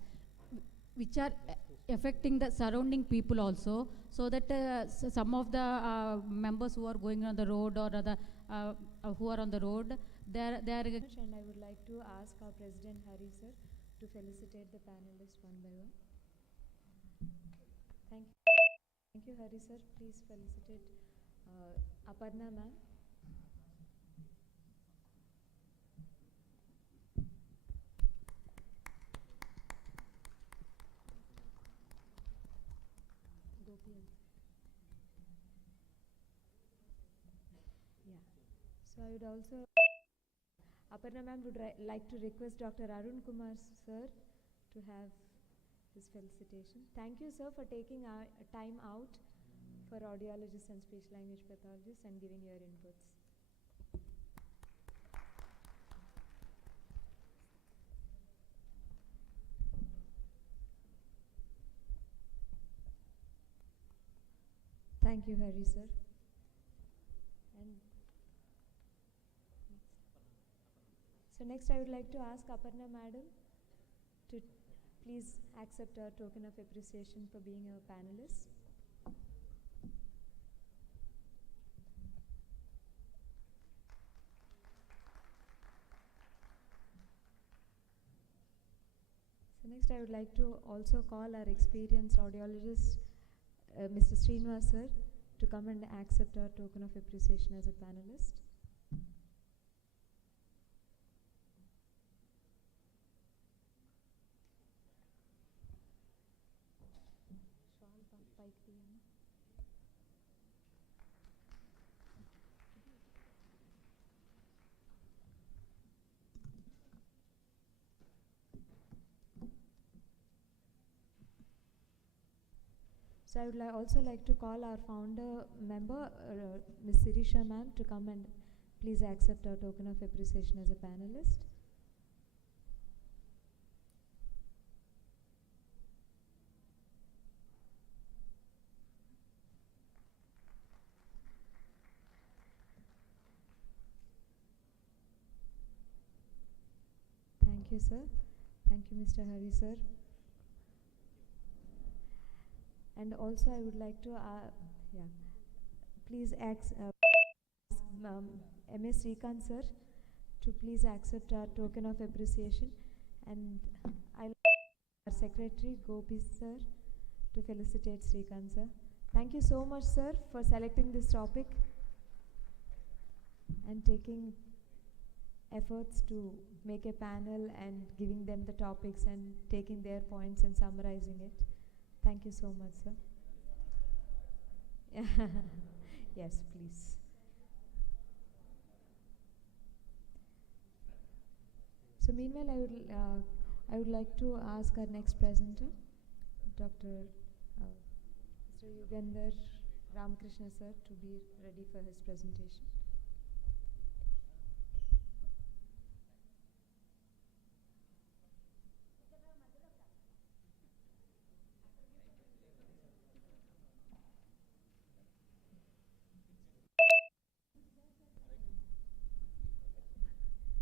which are affecting the surrounding people also. So that some of the members who are going on the road or who are on the road, they are. And I would like to ask our President Hari sir to felicitate the panelists one by one. Thank you, Hari sir. Please felicitate Aparna ma'am. Yeah. So I would also, Aparna ma'am would like to request Dr. Arun Kumar sir to have his felicitation. Thank you, sir, for taking time out for audiologists and speech language pathologists and giving your inputs. Thank you, Hari sir. And so next I would like to ask Aparna madam to please accept our token of appreciation for being our panelist. Next, I would like to also call our experienced audiologist, Mr. Srinivas sir, to come and accept our token of appreciation as a panelist. So I would also like to call our founder member, Ms. Sirisha ma'am, to come and please accept our token of appreciation as a panelist. Thank you, sir. Thank you, Mr. Hari, sir. And also, I would like to, please ask MS Srikanth sir to please accept our token of appreciation, and I'll our secretary Gopi sir to felicitate Srikanth sir. Thank you so much, sir, for selecting this topic and taking efforts to make a panel and giving them the topics and taking their points and summarizing it. Thank you so much, sir. Yes, please. So meanwhile, I would like to ask our next presenter, Dr. Mr. Yugandhar Ramakrishna sir, to be ready for his presentation.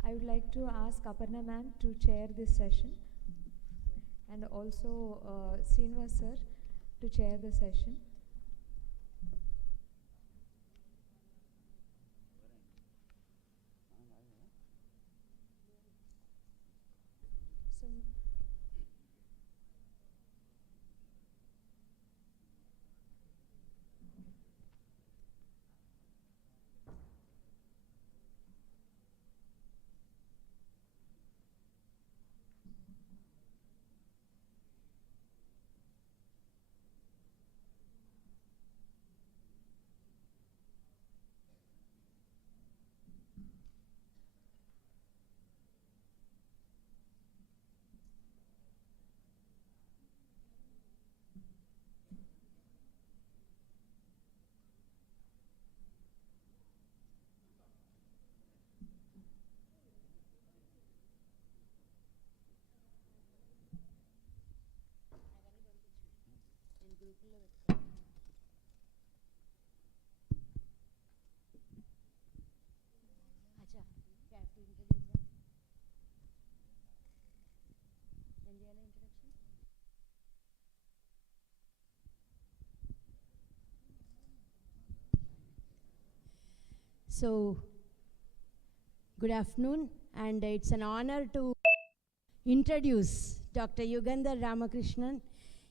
I would like to ask Aparna ma'am to chair this session, and also Srinivas sir to chair the session. So So, good afternoon, and it's an honor to introduce Dr. Yugandhar Ramakrishnan.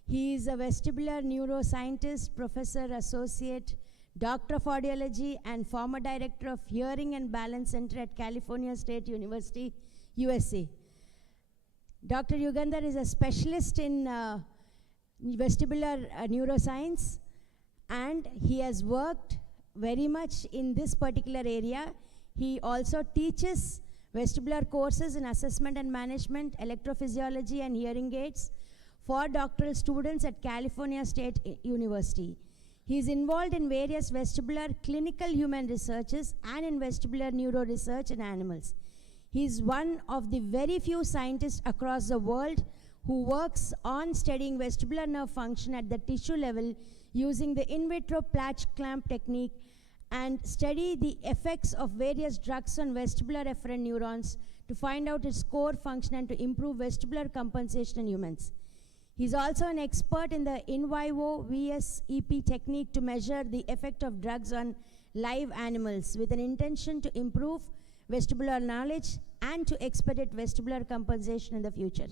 He is a vestibular neuroscientist, professor, associate, doctor of audiology, and former director of Hearing and Balance Center at California State University, USA. Dr. Yugandhar is a specialist in vestibular neuroscience, and he has worked very much in this particular area. He also teaches vestibular courses in assessment and management, electrophysiology, and hearing aids for doctoral students at California State University. He is involved in various vestibular clinical human researches and in vestibular neuro research in animals. He is one of the very few scientists across the world who works on studying vestibular nerve function at the tissue level using the in vitro patch clamp technique, and study the effects of various drugs on vestibular efferent neurons to find out its core function and to improve vestibular compensation in humans. He is also an expert in the in vivo VSEP technique to measure the effect of drugs on live animals with an intention to improve vestibular knowledge and to expedite vestibular compensation in the future.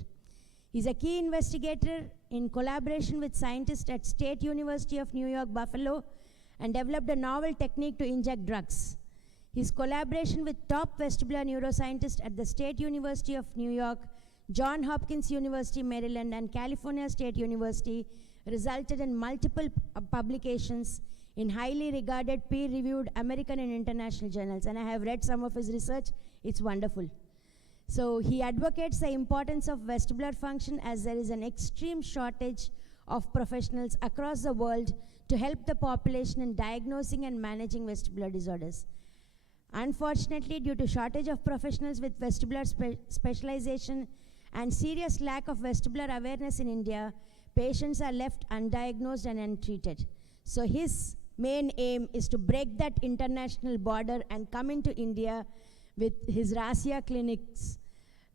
He's a key investigator in collaboration with scientists at State University of New York, Buffalo, and developed a novel technique to inject drugs. His collaboration with top vestibular neuroscientists at the State University of New York, Johns Hopkins University, Maryland, and California State University resulted in multiple publications in highly regarded peer-reviewed American and international journals. And I have read some of his research. It's wonderful. So he advocates the importance of vestibular function as there is an extreme shortage of professionals across the world to help the population in diagnosing and managing vestibular disorders. Unfortunately, due to shortage of professionals with vestibular specialization and serious lack of vestibular awareness in India, patients are left undiagnosed and untreated. So his main aim is to break that international border and come into India with his RASIA clinics,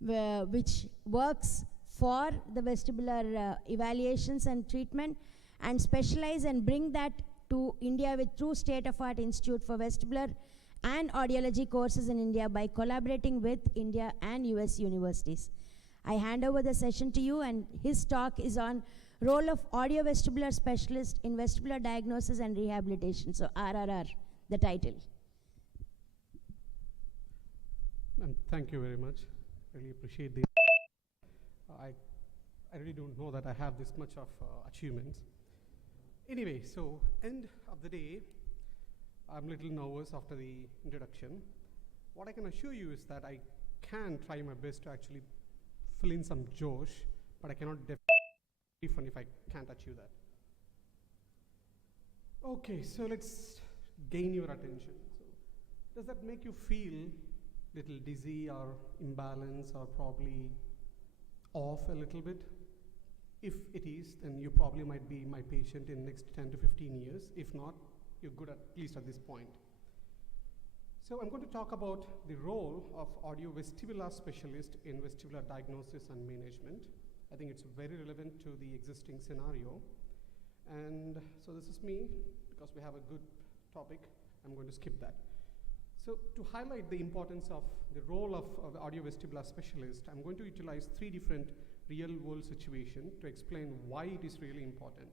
which works for the vestibular evaluations and treatment, and specialize and bring that to India with true state-of-art institute for vestibular and audiology courses in India by collaborating with India and US universities. I hand over the session to you, and his talk is on role of audiovestibular specialist in vestibular diagnosis and rehabilitation. So RRR, the title. And thank you very much. Really appreciate the. I really don't know that I have this much of achievements. Anyway, so end of the day, I'm a little nervous after the introduction. What I can assure you is that I can try my best to actually fill in some josh, but I cannot definitely fun if I can't achieve that. Okay, so let's gain your attention. So, does that make you feel little dizzy or imbalanced or probably off a little bit? If it is, then you probably might be my patient in next 10 to 15 years. If not, you're good at least at this point. So I'm going to talk about the role of audiovestibular specialist in vestibular diagnosis and management. I think it's very relevant to the existing scenario. And so this is me, because we have a good topic, I'm going to skip that. So to highlight the importance of the role of the audiovestibular specialist, I'm going to utilize 3 different real-world situations to explain why it is really important.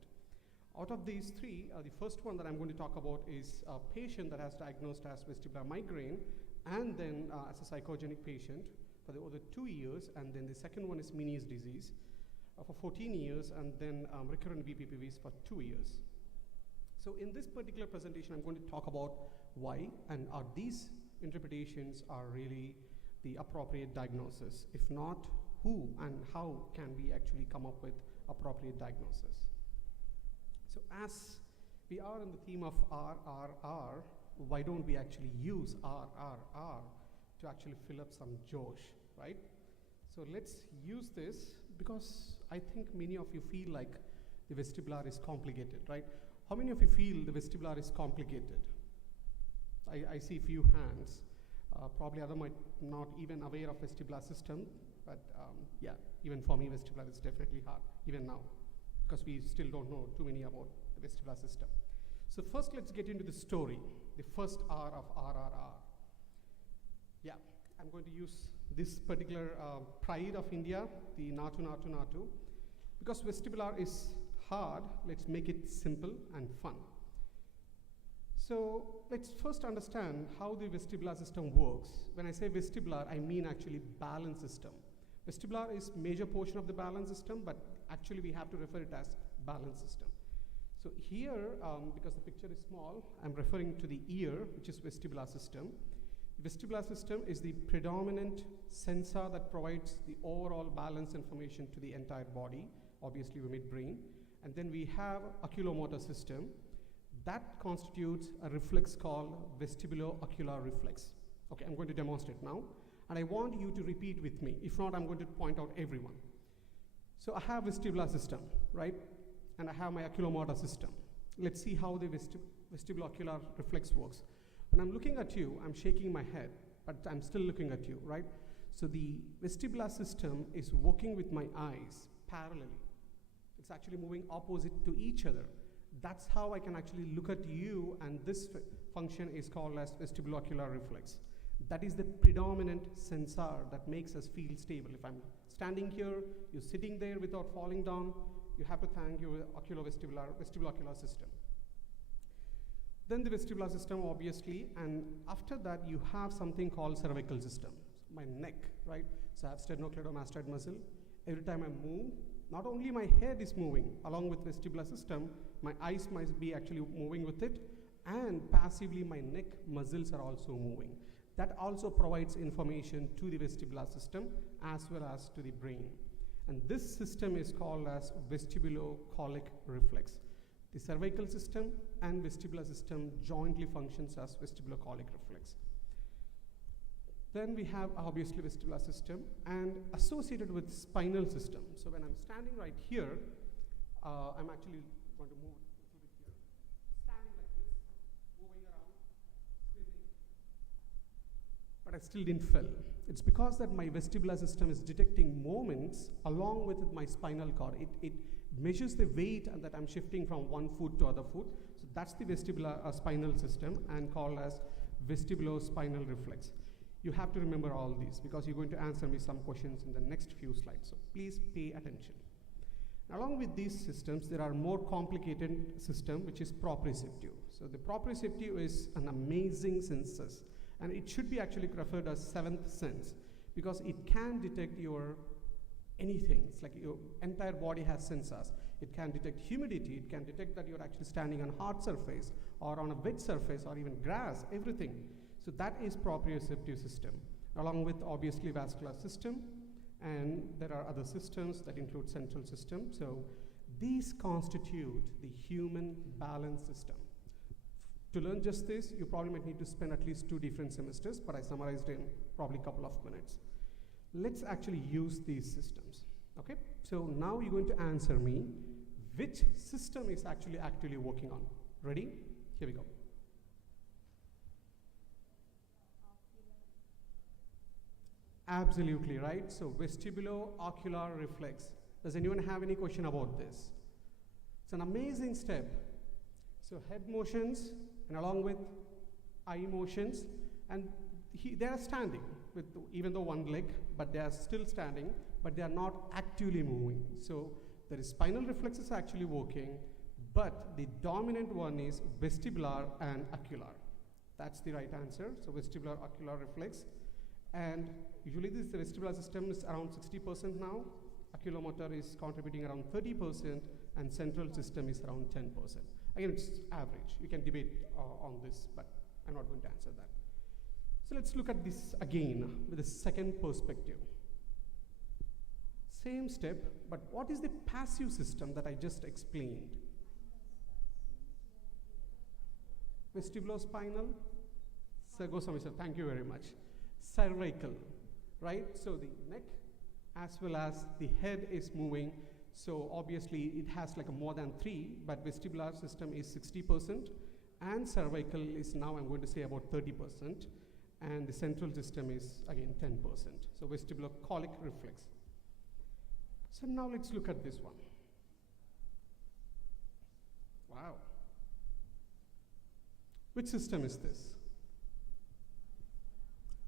Out of these 3, the first one that I'm going to talk about is a patient that has diagnosed as vestibular migraine, and then as a psychogenic patient for the other 2 years, and then the second one is Meniere's disease for 14 years, and then recurrent BPPVs for 2 years. So in this particular presentation, I'm going to talk about why and are these interpretations are really the appropriate diagnosis. If not, who and how can we actually come up with appropriate diagnosis? So as we are in the theme of RRR, why don't we actually use RRR to actually fill up some josh, right? So let's use this, because I think many of you feel like the vestibular is complicated, right? How many of you feel the vestibular is complicated? I see few hands. Probably other might not even aware of vestibular system, but yeah, even for me vestibular is definitely hard, even now, because we still don't know too many about the vestibular system. So first let's get into the story, the first R of RRR. Yeah, I'm going to use this particular pride of India, the Natu Natu Natu. Because vestibular is hard, let's make it simple and fun. So let's first understand how the vestibular system works. When I say vestibular, I mean actually balance system. Vestibular is major portion of the balance system, but actually we have to refer it as balance system. So here, because the picture is small, I'm referring to the ear, which is vestibular system. The vestibular system is the predominant sensor that provides the overall balance information to the entire body, obviously we midbrain. And then we have oculomotor system. That constitutes a reflex called vestibulo-ocular reflex. Okay, I'm going to demonstrate now. And I want you to repeat with me. If not, I'm going to point out everyone. So I have vestibular system, right? And I have my oculomotor system. Let's see how the vestibulo-ocular reflex works. When I'm looking at you, I'm shaking my head, but I'm still looking at you, right? So the vestibular system is working with my eyes parallelly. It's actually moving opposite to each other. That's how I can actually look at you, and this function is called as vestibulo-ocular reflex. That is the predominant sensor that makes us feel stable. If I'm standing here, you're sitting there without falling down, you have to thank your vestibulo-ocular system. Then the vestibular system, obviously, and after that you have something called cervical system, my neck, right? So I have sternocleidomastoid muscle. Every time I move, not only my head is moving along with vestibular system, my eyes might be actually moving with it, and passively my neck muscles are also moving. That also provides information to the vestibular system as well as to the brain. And this system is called as vestibulo-colic reflex. The cervical system and vestibular system jointly functions as vestibulo-colic reflex. Then we have obviously vestibular system and associated with spinal system. So when I'm standing right here, I'm actually going to move a little bit here. Standing like this, moving around, spinning. But I still didn't fall. It's because that my vestibular system is detecting moments along with my spinal cord. It measures the weight and that I'm shifting from one foot to other foot. So that's the vestibular spinal system and called as vestibulospinal reflex. You have to remember all these because you're going to answer me some questions in the next few slides. So please pay attention. Along with these systems, there are more complicated system which is proprioceptive. So the proprioceptive is an amazing senses, and it should be actually referred as seventh sense because it can detect your anything. It's like your entire body has sensors. It can detect humidity, it can detect that you're actually standing on a hard surface or on a wet surface or even grass, everything. So that is proprioceptive system, along with obviously vascular system, and there are other systems that include central system. So these constitute the human balance system. To learn just this, you probably might need to spend at least 2 different semesters, but I summarized in probably a couple of minutes. Let's actually use these systems, okay? So now you're going to answer me which system is actually actively working on. Ready? Here we go. Absolutely right. So vestibulo-ocular reflex. Does anyone have any question about this? It's an amazing step. So head motions and along with eye motions, and they are standing with even though one leg, but they are still standing, but they are not actively moving. So there is spinal reflexes actually working, but the dominant one is vestibular and ocular. That's the right answer. So vestibular-ocular reflex. And usually this vestibular system is around 60% now, oculomotor is contributing around 30%, and central system is around 10%. Again, it's average. You can debate on this, but I'm not going to answer that. So let's look at this again with a second perspective. Same step, but what is the passive system that I just explained? Vestibulospinal? Sir Goswami sir, thank you very much. Cervical, right? So the neck as well as the head is moving. So obviously it has like a more than 3, but vestibular system is 60%, and cervical is now I'm going to say about 30%, and the central system is again 10%. So vestibulo-colic reflex. So now let's look at this one. Wow. Which system is this?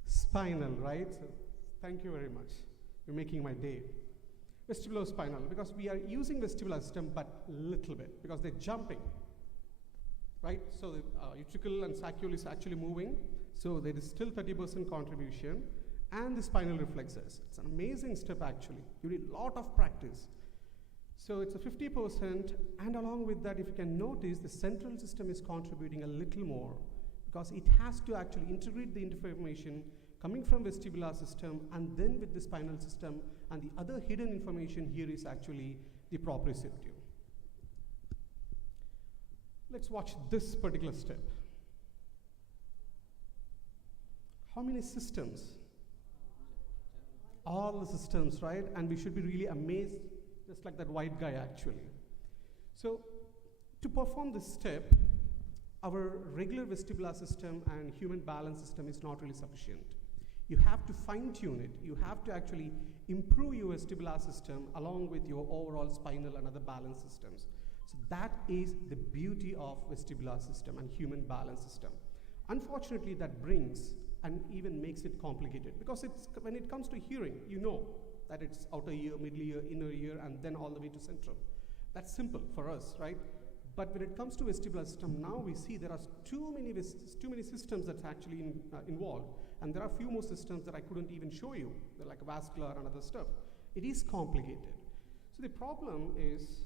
Spinal, right? So thank you very much. You're making my day. Vestibulospinal, because we are using vestibular system, but little bit, because they're jumping, right? So the utricle and saccule is actually moving, so there is still 30% contribution, and the spinal reflexes. It's an amazing step actually. You need a lot of practice. So it's a 50%, and along with that, if you can notice, the central system is contributing a little more, because it has to actually integrate the information coming from vestibular system and then with the spinal system, and the other hidden information here is actually the proprioceptive. Let's watch this particular step. How many systems? All the systems, right? And we should be really amazed, just like that white guy actually. So to perform this step, our regular vestibular system and human balance system is not really sufficient. You have to fine tune it. You have to actually improve your vestibular system along with your overall spinal and other balance systems. So that is the beauty of vestibular system and human balance system. Unfortunately, that brings and even makes it complicated, because it's, when it comes to hearing, you know, that it's outer ear, middle ear, inner ear, and then all the way to central. That's simple for us, right? But when it comes to vestibular system, now we see there are too many systems that's actually involved, and there are few more systems that I couldn't even show you. They're like vascular and other stuff. It is complicated. So the problem is,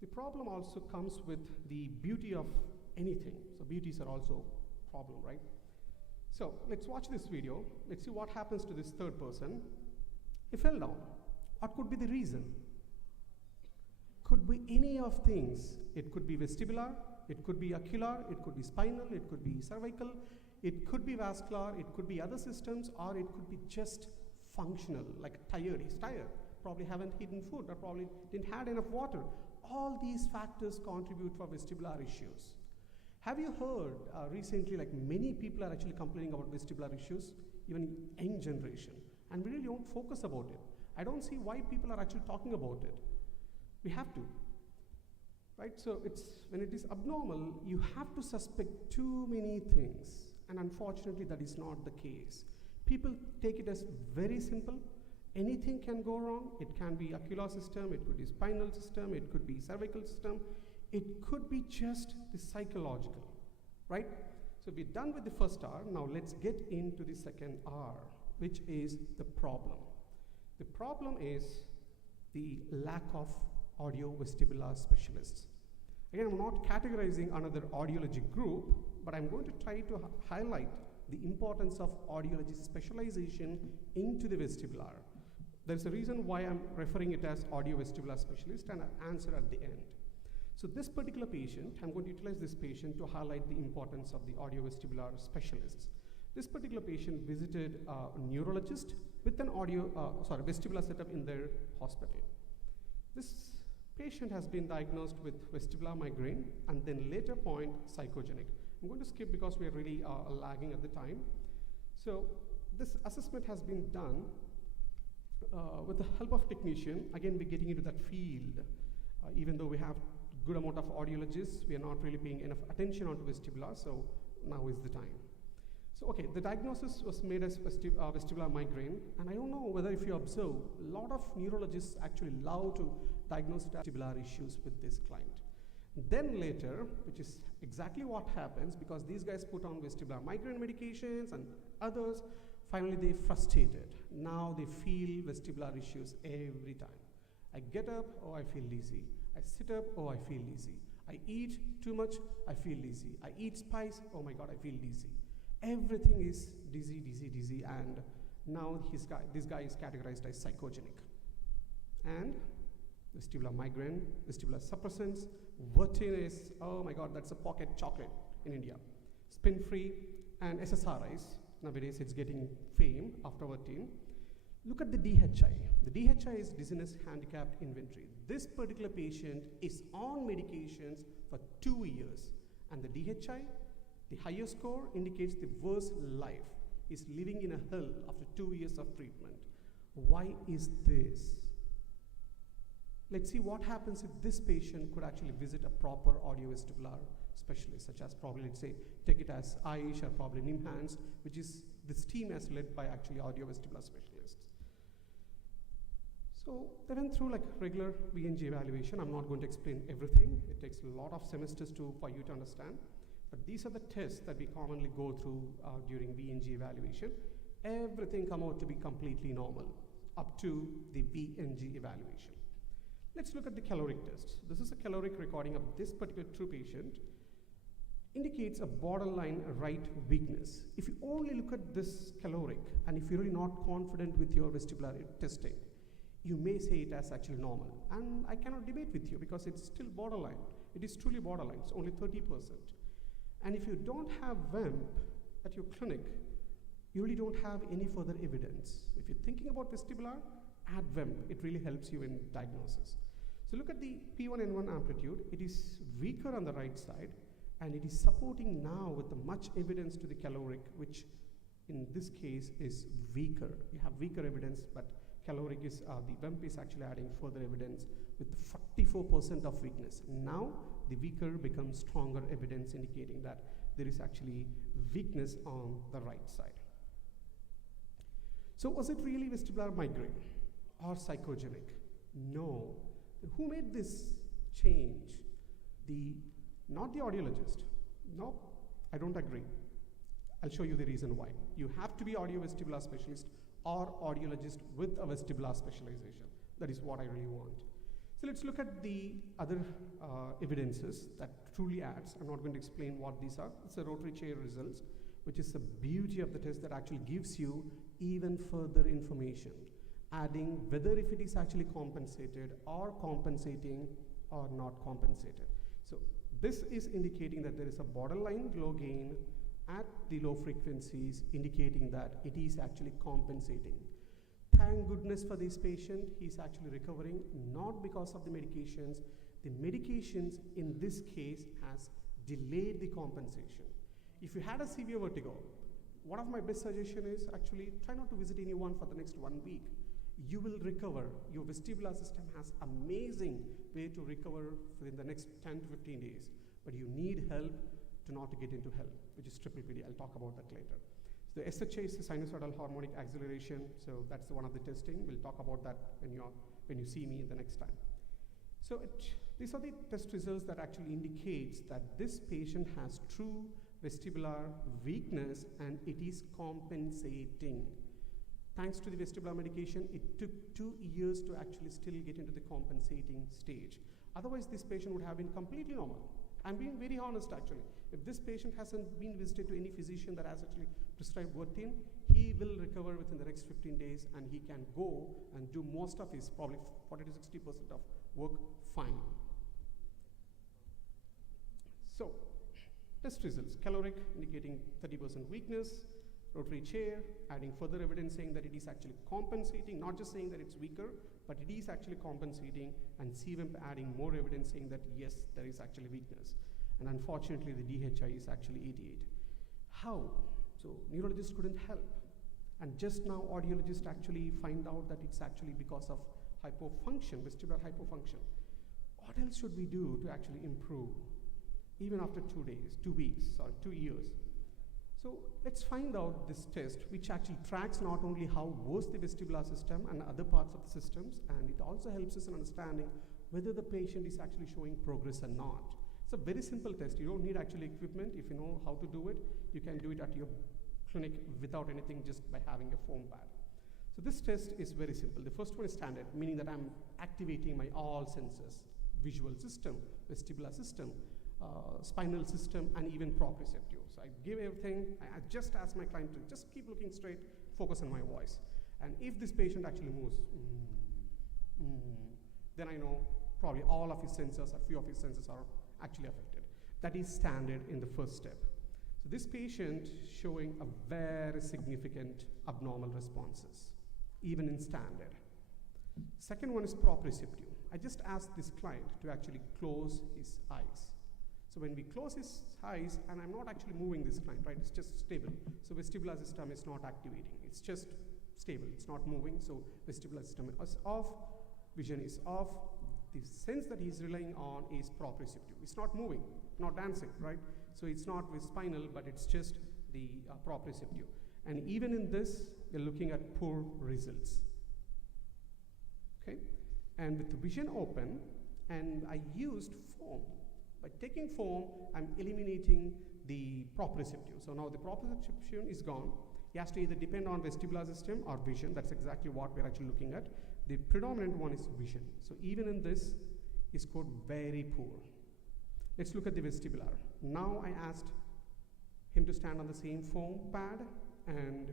the problem also comes with the beauty of anything. So beauties are also a problem, right? So let's watch this video. Let's see what happens to this third person. He fell down. What could be the reason? Could be any of things. It could be vestibular, it could be ocular, it could be spinal, it could be cervical, it could be vascular, it could be other systems, or it could be just functional, like tired. He's tired, probably haven't eaten food, or probably didn't have enough water. All these factors contribute for vestibular issues. Have you heard recently, like many people are actually complaining about vestibular issues, even young generation, and we really don't focus about it. I don't see why people are actually talking about it. We have to, right? So when it is abnormal, you have to suspect too many things, and unfortunately that is not the case. People take it as very simple. Anything can go wrong. It can be ocular system, it could be spinal system, it could be cervical system, it could be just the psychological, right? So we're done with the first R. Now let's get into the second R, which is the problem. The problem is the lack of audiovestibular specialists. Again, I'm not categorizing another audiology group, but I'm going to try to highlight the importance of audiology specialization into the vestibular. There's a reason why I'm referring it as audiovestibular specialist, and I'll answer at the end. So this particular patient, I'm going to utilize this patient to highlight the importance of the audiovestibular specialists. This particular patient visited a neurologist with an vestibular setup in their hospital. This patient has been diagnosed with vestibular migraine and then later point psychogenic. I'm going to skip because we are really lagging at the time. So this assessment has been done with the help of technician. Again, we're getting into that field. Even though we have good amount of audiologists, we are not really paying enough attention onto vestibular, so now is the time. So okay, the diagnosis was made as vestibular migraine, and I don't know whether if you observe, a lot of neurologists actually love to diagnose vestibular issues with this client. Then later, which is exactly what happens, because these guys put on vestibular migraine medications and others, finally they frustrated. Now they feel vestibular issues every time. I get up, oh I feel lazy. I sit up, oh I feel lazy. I eat too much, I feel lazy. I eat spice, oh my god, I feel dizzy. Everything is dizzy, dizzy, dizzy, and now this guy is categorized as psychogenic. And vestibular migraine, vestibular suppressants, vertigo, oh my god, that's a pocket chocolate in India. Spin-free and SSRIs, nowadays it's getting fame after vertigo. Look at the DHI. The DHI is dizziness handicapped inventory. This particular patient is on medications for 2 years, and the DHI, the higher score indicates the worst life, is living in a hell after 2 years of treatment. Why is this? Let's see what happens if this patient could actually visit a proper audiovestibular specialist, such as probably, let's say, take it as Aish or probably NIMHANS, which is this team as led by actually audiovestibular specialists. So they went through like regular VNG evaluation. I'm not going to explain everything. It takes a lot of semesters for you to understand. But these are the tests that we commonly go through during VNG evaluation. Everything come out to be completely normal up to the VNG evaluation. Let's look at the caloric test. This is a caloric recording of this particular true patient. Indicates a borderline right weakness. If you only look at this caloric, and if you're really not confident with your vestibular testing, you may say it as actually normal. And I cannot debate with you because it's still borderline. It is truly borderline, it's only 30%. And if you don't have VEMP at your clinic, you really don't have any further evidence. If you're thinking about vestibular, add VEMP. It really helps you in diagnosis. So look at the P1N1 amplitude. It is weaker on the right side, and it is supporting now with the much evidence to the caloric, which in this case is weaker. You have weaker evidence, but caloric is, the VEMP is actually adding further evidence with 44% of weakness. Now the weaker becomes stronger evidence indicating that there is actually weakness on the right side. So was it really vestibular migraine or psychogenic? No. Who made this change? Not the audiologist. No, I don't agree. I'll show you the reason why. You have to be audiovestibular specialist or audiologist with a vestibular specialization. That is what I really want. So let's look at the other evidences that truly adds. I'm not going to explain what these are. It's the rotary chair results, which is the beauty of the test that actually gives you even further information, adding whether if it is actually compensated or compensating or not compensated. So this is indicating that there is a borderline low gain at the low frequencies, indicating that it is actually compensating. Thank goodness for this patient, he's actually recovering, not because of the medications. The medications in this case has delayed the compensation. If you had a severe vertigo, one of my best suggestions is actually try not to visit anyone for the next 1 week. You will recover. Your vestibular system has amazing way to recover within the next 10 to 15 days. But you need help to not to get into hell, which is triple PD. I'll talk about that later. So the SHA is the sinusoidal harmonic acceleration. So that's one of the testing. We'll talk about that when you see me the next time. So these are the test results that actually indicates that this patient has true vestibular weakness and it is compensating. Thanks to the vestibular medication, it took 2 years to actually still get into the compensating stage. Otherwise, this patient would have been completely normal. I'm being very honest actually. If this patient hasn't been visited to any physician that has actually prescribed Vertin, he will recover within the next 15 days and he can go and do most of his, probably 40 to 60% of work fine. So, test results, caloric indicating 30% weakness, rotary chair, adding further evidence saying that it is actually compensating, not just saying that it's weaker, but it is actually compensating, and CVIMP adding more evidence saying that yes, there is actually weakness. And unfortunately, the DHI is actually 88. How? So neurologists couldn't help. And just now, audiologists actually find out that it's actually because of hypofunction, vestibular hypofunction. What else should we do to actually improve? Even after 2 days, 2 weeks, or 2 years. So let's find out this test, which actually tracks not only how worse the vestibular system and other parts of the systems, and it also helps us in understanding whether the patient is actually showing progress or not. It's a very simple test. You don't need actually equipment. If you know how to do it, you can do it at your clinic without anything, just by having a foam pad. So this test is very simple. The first one is standard, meaning that I'm activating my all senses, visual system, vestibular system, spinal system, and even proprioceptive. So I give everything. I just ask my client to just keep looking straight, focus on my voice. And if this patient actually moves, then I know probably all of his sensors or few of his sensors are actually affected. That is standard in the first step. So this patient showing a very significant abnormal responses, even in standard. Second one is proprioceptive. I just asked this client to actually close his eyes. So when we close his eyes, and I'm not actually moving this client, right? It's just stable. So vestibular system is not activating. It's just stable. It's not moving. So vestibular system is off. Vision is off. The sense that he's relying on is proprioceptive. It's not moving, not dancing, right? So it's not with spinal, but it's just the proprioceptive. And even in this, we're looking at poor results. Okay? And with the vision open, and I used foam. By taking foam, I'm eliminating the proprioceptive. So now the proprioception is gone. He has to either depend on vestibular system or vision. That's exactly what we're actually looking at. The predominant one is vision. So even in this, he scored very poor. Let's look at the vestibular. Now I asked him to stand on the same foam pad and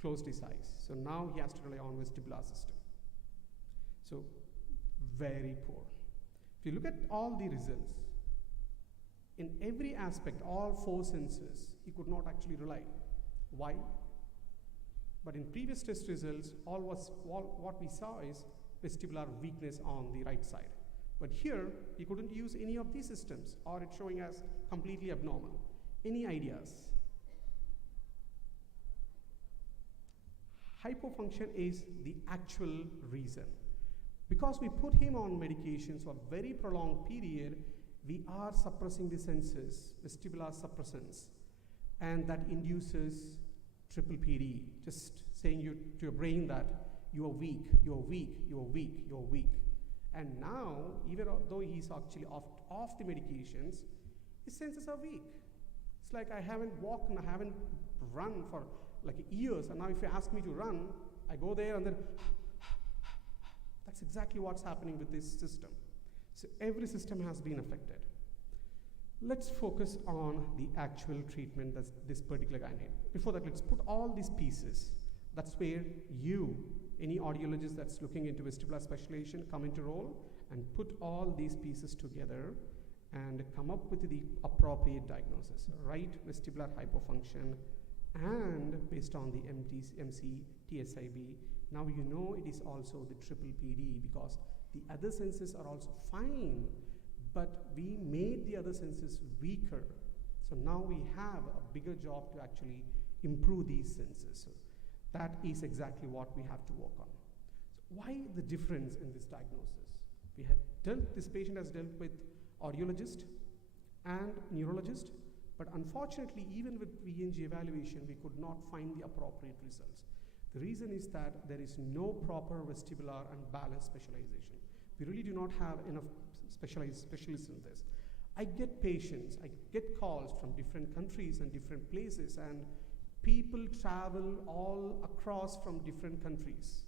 closed his eyes. So now he has to rely on vestibular system. So very poor. If you look at all the results, in every aspect, all 4 senses, he could not actually rely. Why? But in previous test results, what we saw is vestibular weakness on the right side. But here, he couldn't use any of these systems, or it's showing as completely abnormal. Any ideas? Hypofunction is the actual reason. Because we put him on medications for a very prolonged period, we are suppressing the senses, vestibular suppressants, and that induces triple PD, just saying to your brain that you are weak, you are weak, you are weak, you are weak. And now, even though he's actually off the medications, his senses are weak. It's like I haven't walked and I haven't run for like years, and now if you ask me to run, I go there and then that's exactly what's happening with this system. So every system has been affected. Let's focus on the actual treatment that this particular guy needs. Before that, let's put all these pieces. That's where you, any audiologist that's looking into vestibular specialization, come into role and put all these pieces together and come up with the appropriate diagnosis. Right vestibular hypofunction, and based on the MC, TSIB, now you know it is also the triple PD, because the other senses are also fine, but we made the other senses weaker. So now we have a bigger job to actually improve these senses. So that is exactly what we have to work on. So why the difference in this diagnosis? This patient has dealt with audiologist and neurologist, but unfortunately, even with VNG evaluation, we could not find the appropriate results. The reason is that there is no proper vestibular and balance specialization. We really do not have enough specialists in this. I get patients, I get calls from different countries and different places, and people travel all across from different countries.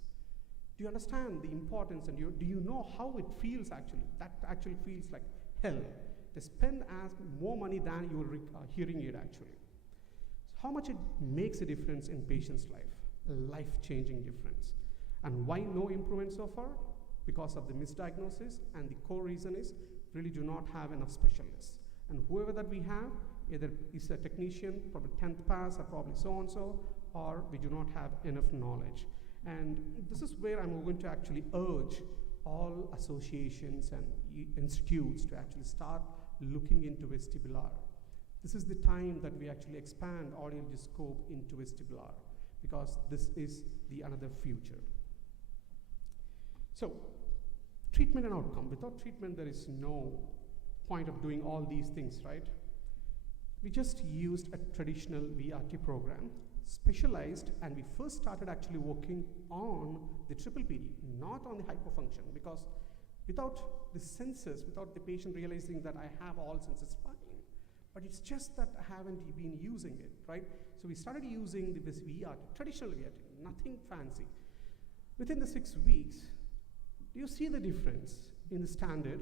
Do you understand the importance, and do you know how it feels actually? That actually feels like hell. They spend more money than your hearing aid actually. So how much it makes a difference in patient's life, a life-changing difference. And why no improvement so far? Because of the misdiagnosis, and the core reason is really do not have enough specialists. And whoever that we have, either is a technician, probably 10th pass, or probably so-and-so, or we do not have enough knowledge. And this is where I'm going to actually urge all associations and institutes to actually start looking into vestibular. This is the time that we actually expand audiologist scope into vestibular, because this is the another future. So, treatment and outcome. Without treatment, there is no point of doing all these things, right? We just used a traditional VRT program, specialized, and we first started actually working on the triple PD, not on the hypofunction, because without the senses, without the patient realizing that I have all senses fine, but it's just that I haven't been using it, right? So we started using this VRT, traditional VRT, nothing fancy. Within the 6 weeks, do you see the difference in the standard?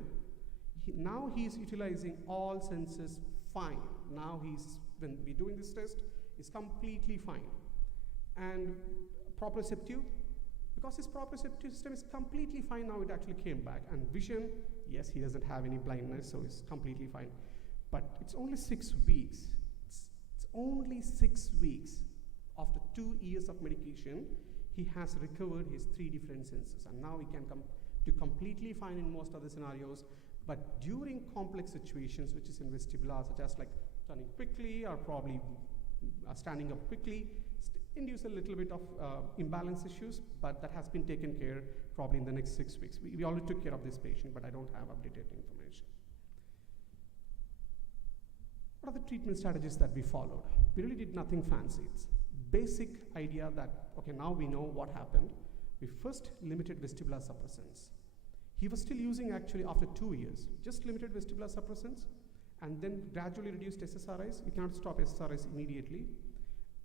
Now he's utilizing all senses fine. Now when we're doing this test, is completely fine. And proprioceptive, because his proprioceptive system is completely fine, now it actually came back. And vision, yes, he doesn't have any blindness, so it's completely fine. But it's only 6 weeks. It's only 6 weeks. After 2 years of medication, he has recovered his 3 different senses. And now he can come to completely fine in most other scenarios. But during complex situations, which is in vestibular, such as like turning quickly or probably standing up quickly, induce a little bit of imbalance issues, but that has been taken care probably in the next 6 weeks. We already took care of this patient, but I don't have updated information. What are the treatment strategies that we followed? We really did nothing fancy. It's basic idea that, okay, now we know what happened. We first limited vestibular suppressants. He was still using actually after 2 years, just limited vestibular suppressants, and then gradually reduced SSRIs. We cannot stop SSRIs immediately.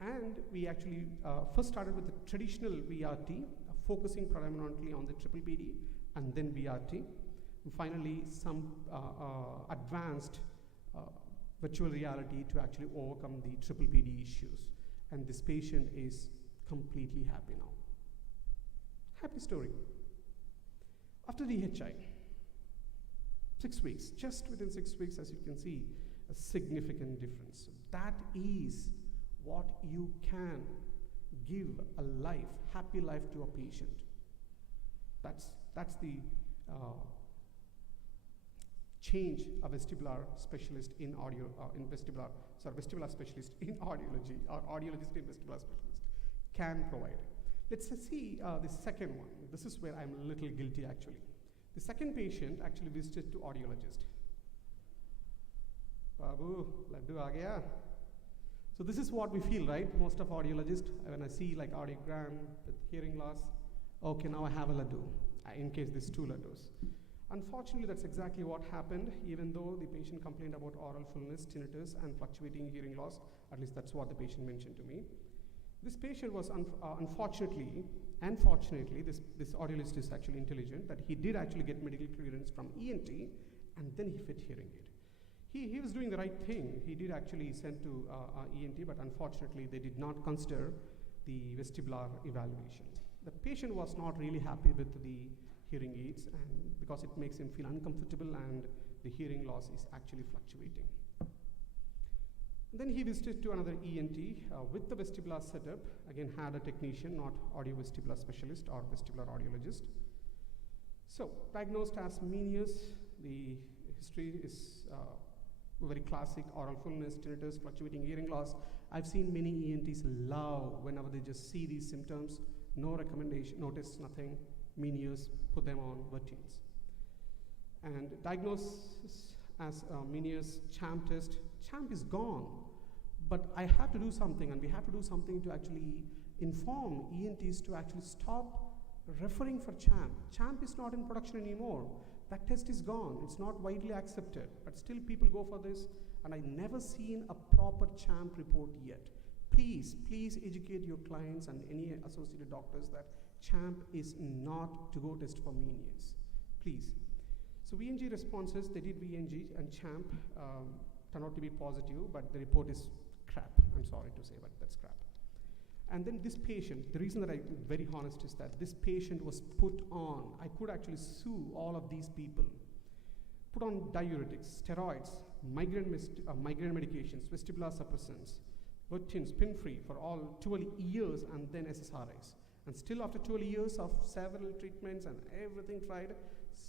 And we actually first started with the traditional VRT, focusing predominantly on the triple PD, and then VRT. And finally, some advanced virtual reality to actually overcome the triple PD issues. And this patient is completely happy now. Happy story. After DHI, 6 weeks, just within 6 weeks, as you can see, a significant difference. So that is what you can give a life, happy life to a patient. That's the change a vestibular specialist in vestibular specialist in audiology, or audiologist in vestibular specialist can provide. Let's see the second one. This is where I'm a little guilty actually. The second patient actually visited to audiologist. Babu, laddu aa gaya. So this is what we feel, right? Most of audiologists, when I see like audiogram with hearing loss, okay, now I have a laddu, in case there's two laddus. Unfortunately, that's exactly what happened, even though the patient complained about oral fullness, tinnitus, and fluctuating hearing loss. At least that's what the patient mentioned to me. This patient was, unfortunately, this audiologist is actually intelligent, that he did actually get medical clearance from ENT, and then he fit hearing aid. He was doing the right thing. He did actually send to ENT, but unfortunately, they did not consider the vestibular evaluation. The patient was not really happy with the hearing aids, and because it makes him feel uncomfortable, and the hearing loss is actually fluctuating. Then he visited to another ENT with the vestibular setup, again had a technician, not audiovestibular specialist or vestibular audiologist. So, diagnosed as Meniere's, the history is very classic, oral fullness, tinnitus, fluctuating hearing loss. I've seen many ENTs love whenever they just see these symptoms, no recommendation, no tests, nothing, Meniere's, put them on Vertins. And diagnosis as Meniere's CHAMP test. CHAMP is gone, but I have to do something, and we have to do something to actually inform ENTs to actually stop referring for CHAMP. CHAMP is not in production anymore. That test is gone. It's not widely accepted, but still people go for this, and I never seen a proper CHAMP report yet. Please, please educate your clients and any associated doctors that CHAMP is not to go test for Meniere's. Please. So VNG responses, they did VNG and CHAMP turned out to be positive, but the report is crap. I'm sorry to say, but that's crap. And then this patient, the reason that I'm very honest is that this patient was put on, I could actually sue all of these people, put on diuretics, steroids, migraine medications, vestibular suppressants, Vertins, pin-free for all 12 years, and then SSRIs. And still after 12 years of several treatments and everything tried,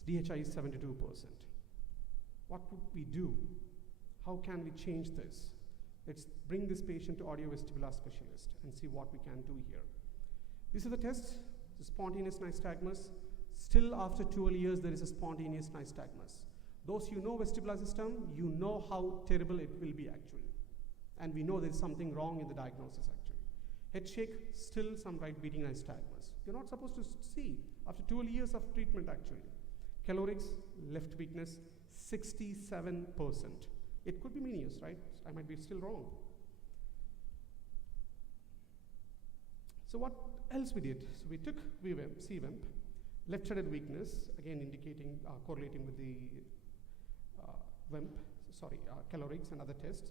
DHI is 72%. What would we do? How can we change this? Let's bring this patient to audiovestibular specialist and see what we can do here. This is the test, the spontaneous nystagmus. Still after 12 years, there is a spontaneous nystagmus. Those who know vestibular system, you know how terrible it will be actually. And we know there is something wrong in the diagnosis actually. Head shake, still some right beating nystagmus. You're not supposed to see after 12 years of treatment actually. Calorics, left weakness, 67%. It could be Meniere's, right? I might be still wrong. So what else we did? So we took CVEMP, left-sided weakness, again indicating, correlating with the calorics and other tests.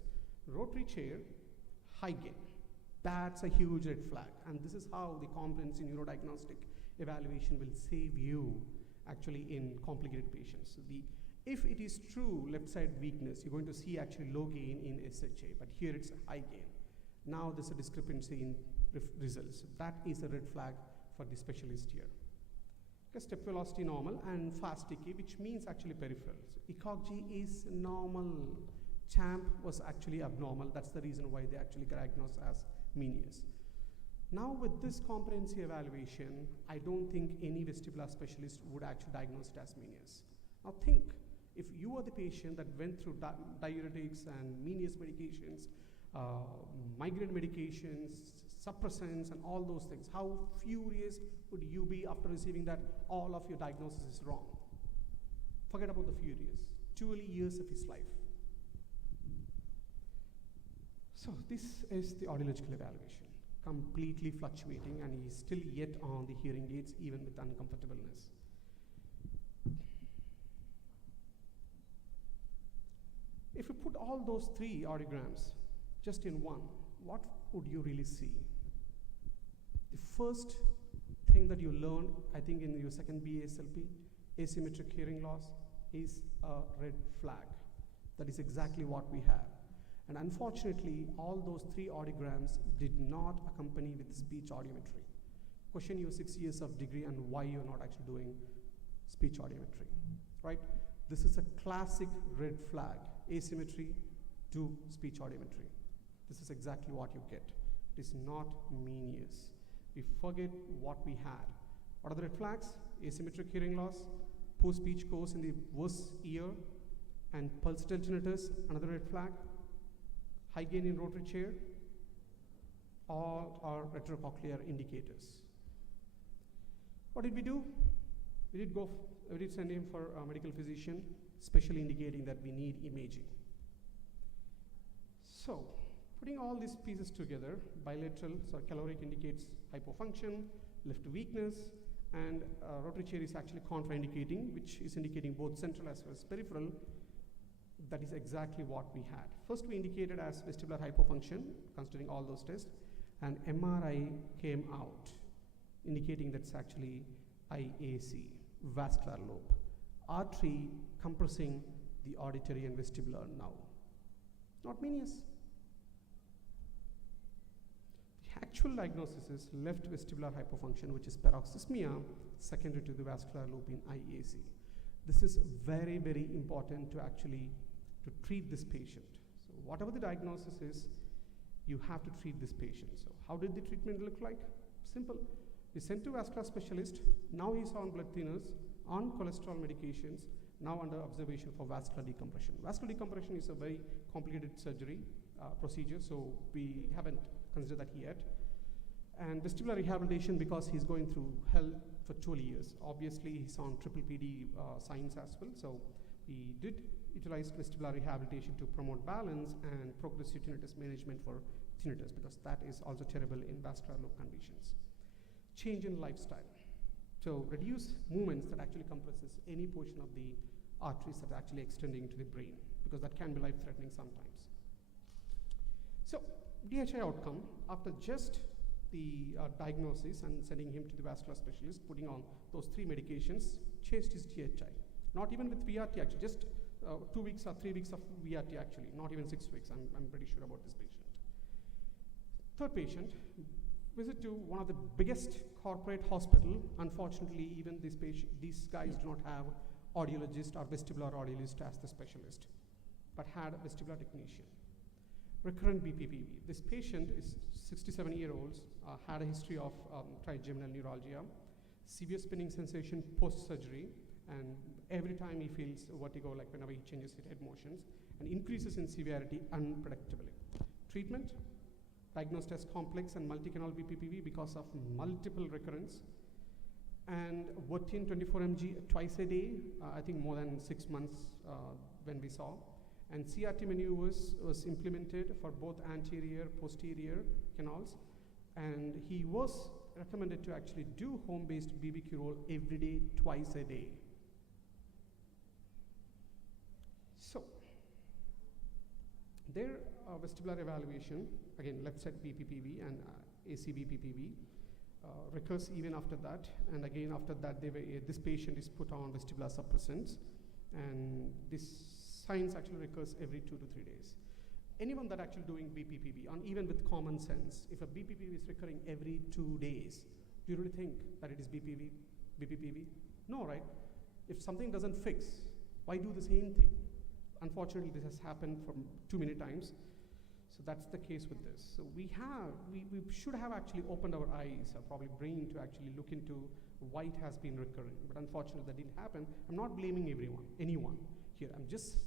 Rotary chair, high gain. That's a huge red flag. And this is how the comprehensive neurodiagnostic evaluation will save you actually in complicated patients. So if it is true left side weakness, you're going to see actually low gain in SHA, but here it's a high gain. Now there's a discrepancy in results. That is a red flag for the specialist here. Okay, step velocity normal and fast decay, which means actually peripheral. So ECOG is normal. CHAMP was actually abnormal. That's the reason why they actually diagnosed as Meniere's. Now with this comprehensive evaluation, I don't think any vestibular specialist would actually diagnose it as Meniere's. Now think, if you are the patient that went through diuretics and Meniere's medications, migraine medications, suppressants and all those things, how furious would you be after receiving that all of your diagnosis is wrong? Forget about the furious. 12 years of his life. So this is the audiological evaluation, completely fluctuating, and he's still yet on the hearing aids even with uncomfortableness. If you put all those three audiograms just in one, what would you really see? The first thing that you learn, I think in your second BASLP, asymmetric hearing loss, is a red flag. That is exactly what we have. And unfortunately, all those three audiograms did not accompany with speech audiometry. Question your 6 years of degree and why you're not actually doing speech audiometry, right? This is a classic red flag, asymmetry to speech audiometry. This is exactly what you get. It is not Meniere's. We forget what we had. What are the red flags? Asymmetric hearing loss, poor speech course in the worst ear, and pulsatile tinnitus, another red flag. High gain in rotary chair, all are retrocochlear indicators. What did we do? We did send him for a medical physician, specially indicating that we need imaging. So, putting all these pieces together, bilateral, so caloric indicates hypofunction, left weakness, and rotary chair is actually contraindicating, which is indicating both central as well as peripheral. That is exactly what we had. First, we indicated as vestibular hypofunction, considering all those tests, and MRI came out, indicating that's actually IAC, vascular lobe, artery compressing the auditory and vestibular nerve, not meniscus. The actual diagnosis is left vestibular hypofunction, which is paroxysmia, secondary to the vascular lobe in IAC. This is very, very important to actually treat this patient. So whatever the diagnosis is, you have to treat this patient. So how did the treatment look like? Simple. We sent to vascular specialist. Now he's on blood thinners, on cholesterol medications, now under observation for vascular decompression. Vascular decompression is a very complicated surgery procedure, so we haven't considered that yet. And vestibular rehabilitation, because he's going through hell for 12 years. Obviously, he's on triple PD signs as well, so we did utilize vestibular rehabilitation to promote balance and progressive tinnitus management for tinnitus, because that is also terrible in vascular lobe conditions. Change in lifestyle. So reduce movements that actually compresses any portion of the arteries that are actually extending to the brain, because that can be life-threatening sometimes. So DHI outcome, after just the diagnosis and sending him to the vascular specialist, putting on those 3 medications, changed his DHI. Not even with VRT actually, just 2 weeks or 3 weeks of VRT actually, not even 6 weeks, I'm pretty sure about this patient. Third patient, visit to one of the biggest corporate hospital. Unfortunately, even these guys do not have audiologist or vestibular audiologist as the specialist, but had a vestibular technician. Recurrent BPPV. This patient is 67-year-old, had a history of trigeminal neuralgia, severe spinning sensation post-surgery, and every time he feels vertigo, like whenever he changes his head motions, and increases in severity unpredictably. Treatment, diagnosed as complex and multi-canal BPPV because of multiple recurrence, and Vertin 24 mg twice a day, I think more than 6 months when we saw. And CRT maneuvers was implemented for both anterior, posterior canals, and he was recommended to actually do home-based BBQ roll every day, twice a day. So, their vestibular evaluation, again left side BPPV and AC BPPV, recurs even after that, and again after that this patient is put on vestibular suppressants, and this signs actually recurs every 2 to 3 days. Anyone that actually doing BPPV, and even with common sense, if a BPPV is recurring every 2 days, do you really think that it is BPPV? No, right? If something doesn't fix, why do the same thing? Unfortunately, this has happened for too many times. So that's the case with this. So we should have actually opened our eyes, or probably brain, to actually look into why it has been recurring. But unfortunately, that didn't happen. I'm not blaming anyone here. I'm just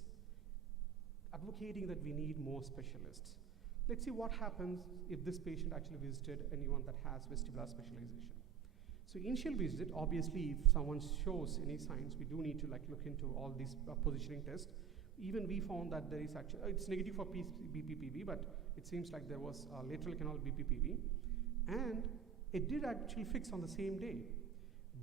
advocating that we need more specialists. Let's see what happens if this patient actually visited anyone that has vestibular specialization. So initial visit, obviously, if someone shows any signs, we do need to look into all these positioning tests. Even we found that there is actually, it's negative for BPPV, but it seems like there was a lateral canal BPPV, and it did actually fix on the same day.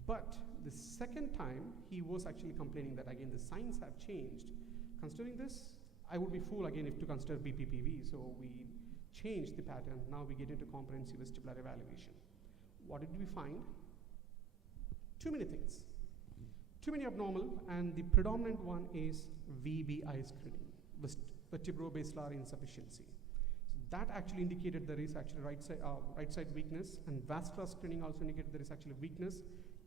But the second time, he was actually complaining that again the signs have changed. Considering this, I would be fool again if to consider BPPV, so we changed the pattern. Now we get into comprehensive vestibular evaluation. What did we find? Too many things. Too many abnormal, and the predominant one is VBI screening, vertebrobasilar insufficiency. So that actually indicated there is actually right side weakness, and vascular screening also indicated there is actually weakness.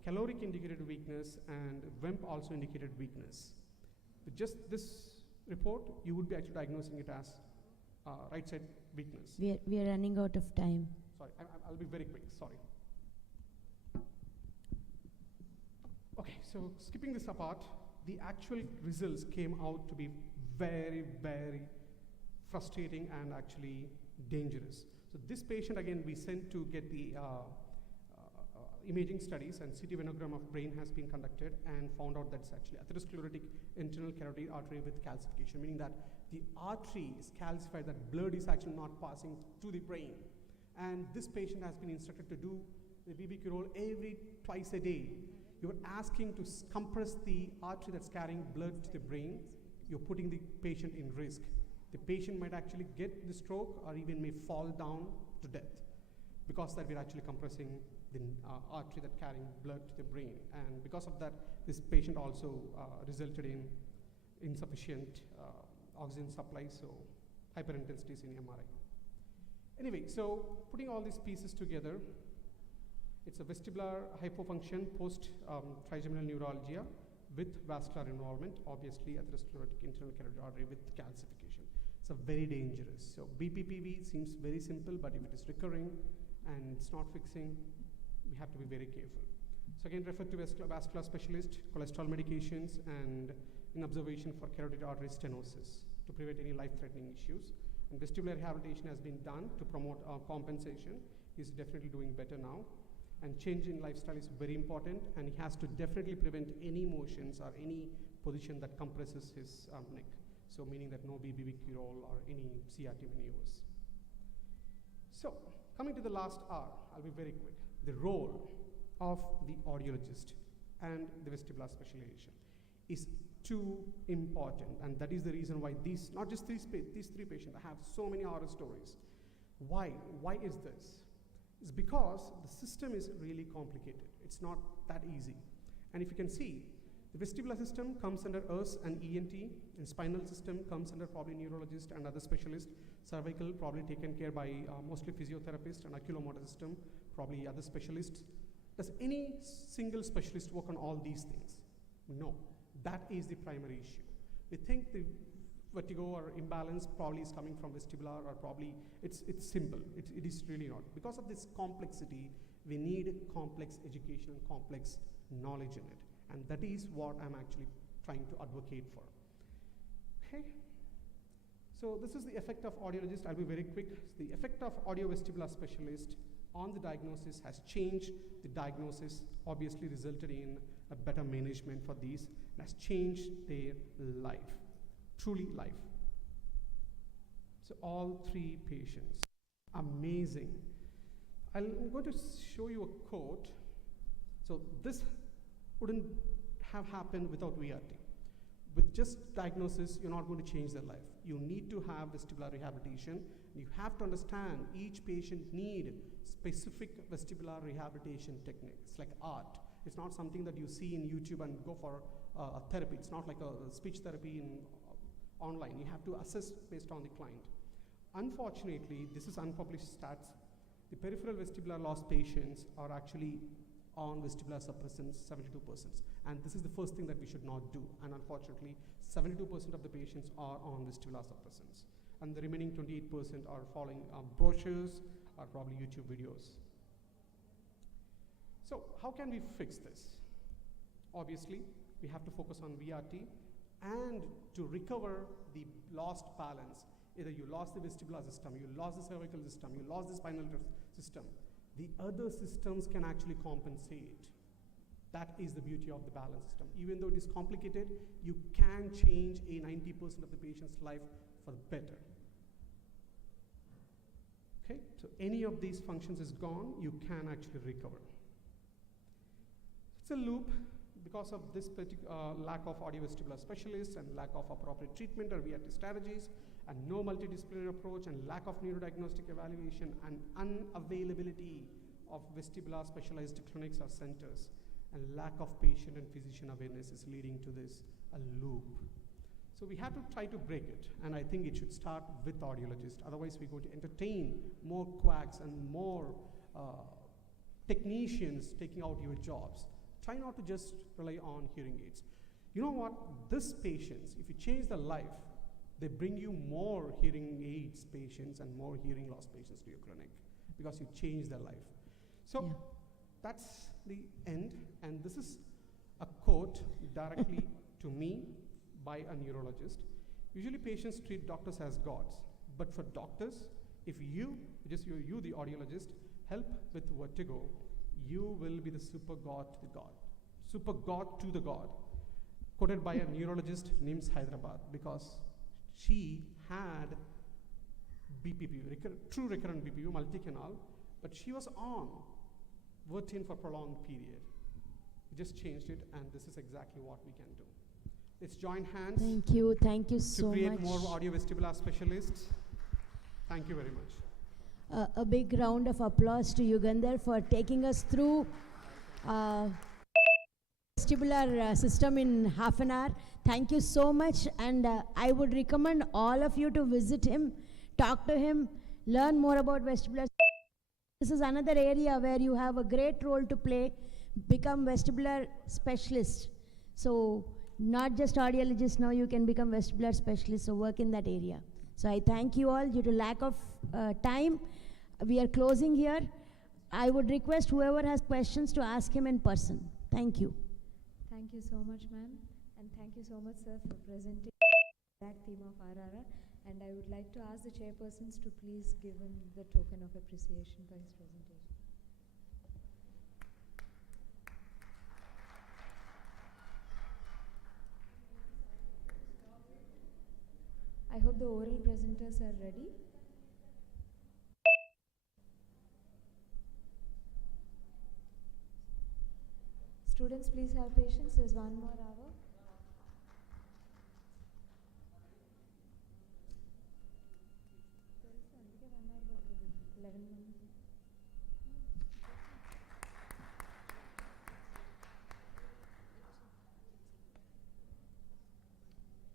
Caloric indicated weakness, and VEMP also indicated weakness. With just this report, you would be actually diagnosing it as right side weakness. We are running out of time. Sorry, I'll be very quick, sorry. Okay, so skipping this apart, the actual results came out to be very, very frustrating and actually dangerous. So this patient, again, we sent to get the imaging studies, and CT venogram of brain has been conducted and found out that it's actually atherosclerotic internal carotid artery with calcification, meaning that the artery is calcified, that blood is actually not passing to the brain. And this patient has been instructed to do the BBQ roll every twice a day. You're asking to compress the artery that's carrying blood to the brain. You're putting the patient in risk. The patient might actually get the stroke or even may fall down to death, because that we're actually compressing the artery that carrying blood to the brain. And because of that, this patient also resulted in insufficient oxygen supply, so hyperintensities in MRI. Anyway, so putting all these pieces together, it's a vestibular hypofunction post trigeminal neuralgia with vascular involvement, obviously atherosclerotic internal carotid artery with calcification. It's a very dangerous. So BPPV seems very simple, but if it is recurring and it's not fixing, we have to be very careful. So again, refer to vascular specialist, cholesterol medications, and in observation for carotid artery stenosis to prevent any life-threatening issues. And vestibular rehabilitation has been done to promote compensation. He's definitely doing better now. And change in lifestyle is very important, and he has to definitely prevent any motions or any position that compresses his neck. So meaning that no BBQ roll or any CRT maneuvers. So coming to the last R, I'll be very quick. The role of the audiologist and the vestibular specialization is too important, and that is the reason why these, not just these three patients, I have so many horror stories. Why? Why is this? It's because the system is really complicated. It's not that easy. And if you can see, the vestibular system comes under us and ENT, and spinal system comes under probably neurologist and other specialists. Cervical probably taken care by mostly physiotherapist, and oculomotor system probably other specialists. Does any single specialist work on all these things? No. That is the primary issue. We think the vertigo or imbalance probably is coming from vestibular, or probably it's simple. It is really not. Because of this complexity, we need complex education and complex knowledge in it. And that is what I'm actually trying to advocate for. Okay? So this is the effect of audiologist. I'll be very quick. The effect of audiovestibular specialist on the diagnosis has changed the diagnosis, obviously resulted in a better management for these, has changed their life, truly life. So all three patients, amazing. I'm going to show you a quote. So this wouldn't have happened without VRT. With just diagnosis, you're not going to change their life. You need to have vestibular rehabilitation. You have to understand each patient need specific vestibular rehabilitation technique. It's like art. It's not something that you see in YouTube and go for a therapy. It's not like a speech therapy in online. You have to assess based on the client. Unfortunately, this is unpublished stats. The peripheral vestibular loss patients are actually on vestibular suppressants, 72%. And this is the first thing that we should not do. And unfortunately, 72% of the patients are on vestibular suppressants. And the remaining 28% are following brochures or probably YouTube videos. So how can we fix this? Obviously, we have to focus on VRT, and to recover the lost balance, either you lost the vestibular system, you lost the cervical system, you lost the spinal system, the other systems can actually compensate. That is the beauty of the balance system. Even though it is complicated, you can change a 90% of the patient's life for the better. Okay, so any of these functions is gone, you can actually recover. It's a loop because of this lack of audiovestibular specialists and lack of appropriate treatment or VRT strategies, and no multidisciplinary approach, and lack of neurodiagnostic evaluation, and unavailability of vestibular specialized clinics or centers, and lack of patient and physician awareness is leading to this loop. So we have to try to break it, and I think it should start with audiologists. Otherwise, we're going to entertain more quacks and more technicians taking out your jobs. Try not to just rely on hearing aids. You know what? These patients, if you change their life, they bring you more hearing aids patients and more hearing loss patients to your clinic because you change their life. So that's the end, and this is a quote directly to me by a neurologist. Usually patients treat doctors as gods, but for doctors, If you, just you the audiologist, help with vertigo, you will be the super god to the god. Super god to the god. Quoted by a neurologist named Hyderabad, because she had BPPU, true recurrent BPPU, multi-canal, but she was on Vertin for prolonged period. We just changed it, and this is exactly what we can do. Let's join hands. Thank you so much. To create more audiovestibular specialists. Thank you very much. A big round of applause to Yugandhar for taking us through vestibular system in half an hour. Thank you so much, and I would recommend all of you to visit him, talk to him, learn more about vestibular. This is another area where you have a great role to play, become vestibular specialist. So not just audiologist, now you can become vestibular specialist, so work in that area. So I thank you all. Due to lack of time, we are closing here. I would request whoever has questions to ask him in person. Thank you. Thank you so much, ma'am. And thank you so much, sir, for presenting that theme of RRR. And I would like to ask the chairpersons to please give him the token of appreciation for his presentation. I hope the oral presenters are ready. Students, please have patience. There's one more hour.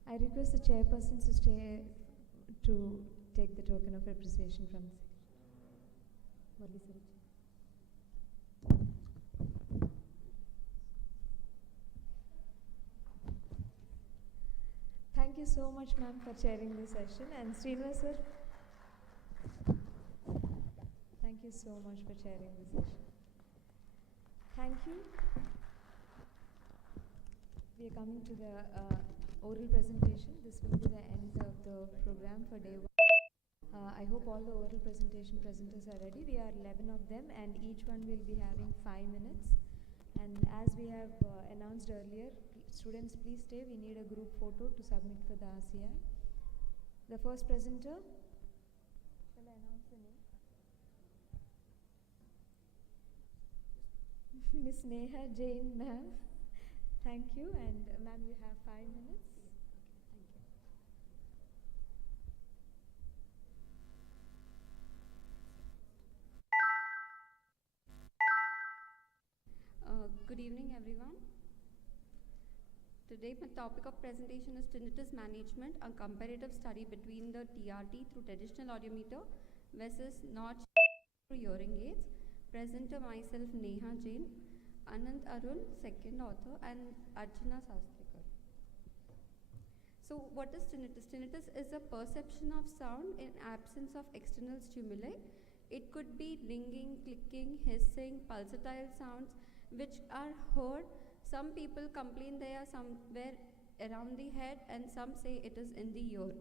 I request the chairpersons to stay to take the token of appreciation from the secretary. Thank you so much, ma'am, for chairing this session. And Srinivas sir, thank you so much for chairing this session. Thank you. We are coming to the oral presentation. This will be the end of the program for day one. I hope all the oral presentation presenters are ready. We are 11 of them, and each one will be having 5 minutes. And as we have announced earlier, students, please stay. We need a group photo to submit for the RCI. The first presenter, shall I announce the name? Miss Neha Jain, ma'am. Thank you, and ma'am, you have 5 minutes. Thank you. Good evening, everyone. Today, my topic of presentation is tinnitus management, a comparative study between the TRT through traditional audiometer versus notch through hearing aids. Presenter myself, Neha Jain, Anand Arun, second author, and Archana Sastrikar. So what is tinnitus? Tinnitus is a perception of sound in absence of external stimuli. It could be ringing, clicking, hissing, pulsatile sounds which are heard. Some people complain they are somewhere around the head, and some say it is in the ear.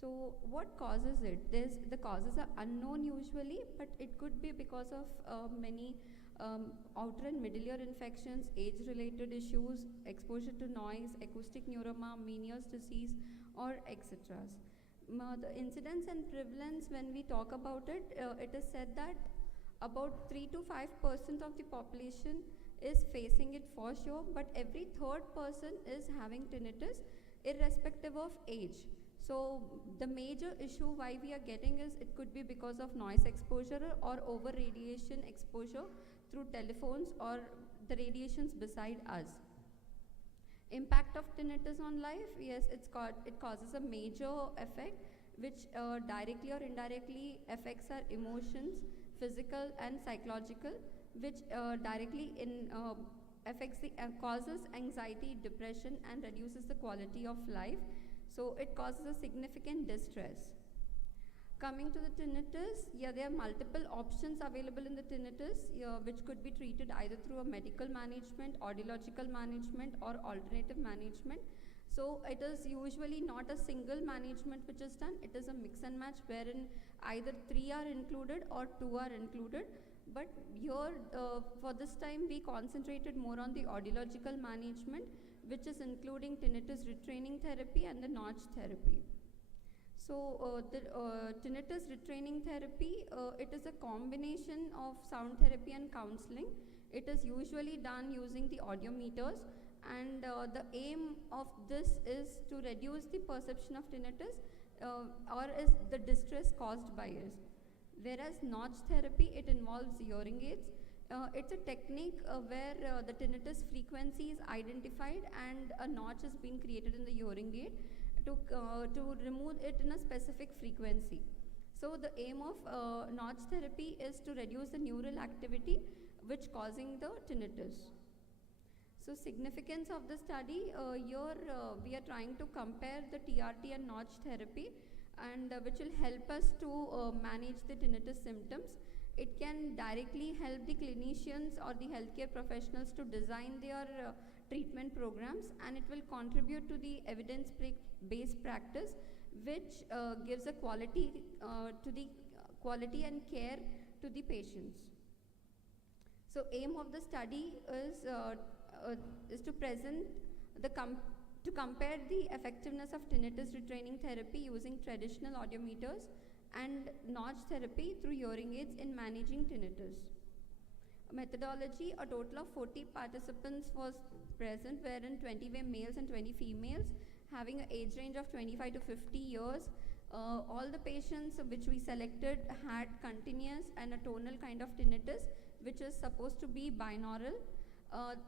So what causes it? The causes are unknown usually, but it could be because of many outer and middle ear infections, age-related issues, exposure to noise, acoustic neuroma, Meniere's disease, or etc. The incidence and prevalence, when we talk about it, it is said that about 3 to 5% of the population is facing it for sure, but every third person is having tinnitus irrespective of age. So the major issue why we are getting is it could be because of noise exposure or over radiation exposure through telephones or the radiations beside us. Impact of tinnitus on life, yes, it causes a major effect which directly or indirectly affects our emotions, physical and psychological, which directly affects the causes anxiety, depression, and reduces the quality of life. So it causes a significant distress. Coming to the tinnitus, yeah, there are multiple options available in the tinnitus, which could be treated either through a medical management, audiological management, or alternative management. So it is usually not a single management which is done, it is a mix and match wherein either 3 are included or 2 are included. But here for this time we concentrated more on the audiological management, which is including tinnitus retraining therapy and the notch therapy. So the tinnitus retraining therapy, it is a combination of sound therapy and counseling. It is usually done using the audiometers, and the aim of this is to reduce the perception of tinnitus or is the distress caused by it. Whereas notch therapy, it involves hearing aids. It's a technique where the tinnitus frequency is identified and a notch has been created in the hearing aid to remove it in a specific frequency. So the aim of notch therapy is to reduce the neural activity which causing the tinnitus. So significance of the study, here we are trying to compare the TRT and notch therapy, and which will help us to manage the tinnitus symptoms. It can directly help the clinicians or the healthcare professionals to design their treatment programs, and it will contribute to the evidence-based practice, which gives a quality to the quality and care to the patients. So aim of the study is to present to compare the effectiveness of tinnitus retraining therapy using traditional audiometers and notch therapy through hearing aids in managing tinnitus. Methodology, a total of 40 participants was present, wherein 20 were males and 20 females, having an age range of 25 to 50 years. All the patients which we selected had continuous and a tonal kind of tinnitus, which is supposed to be binaural.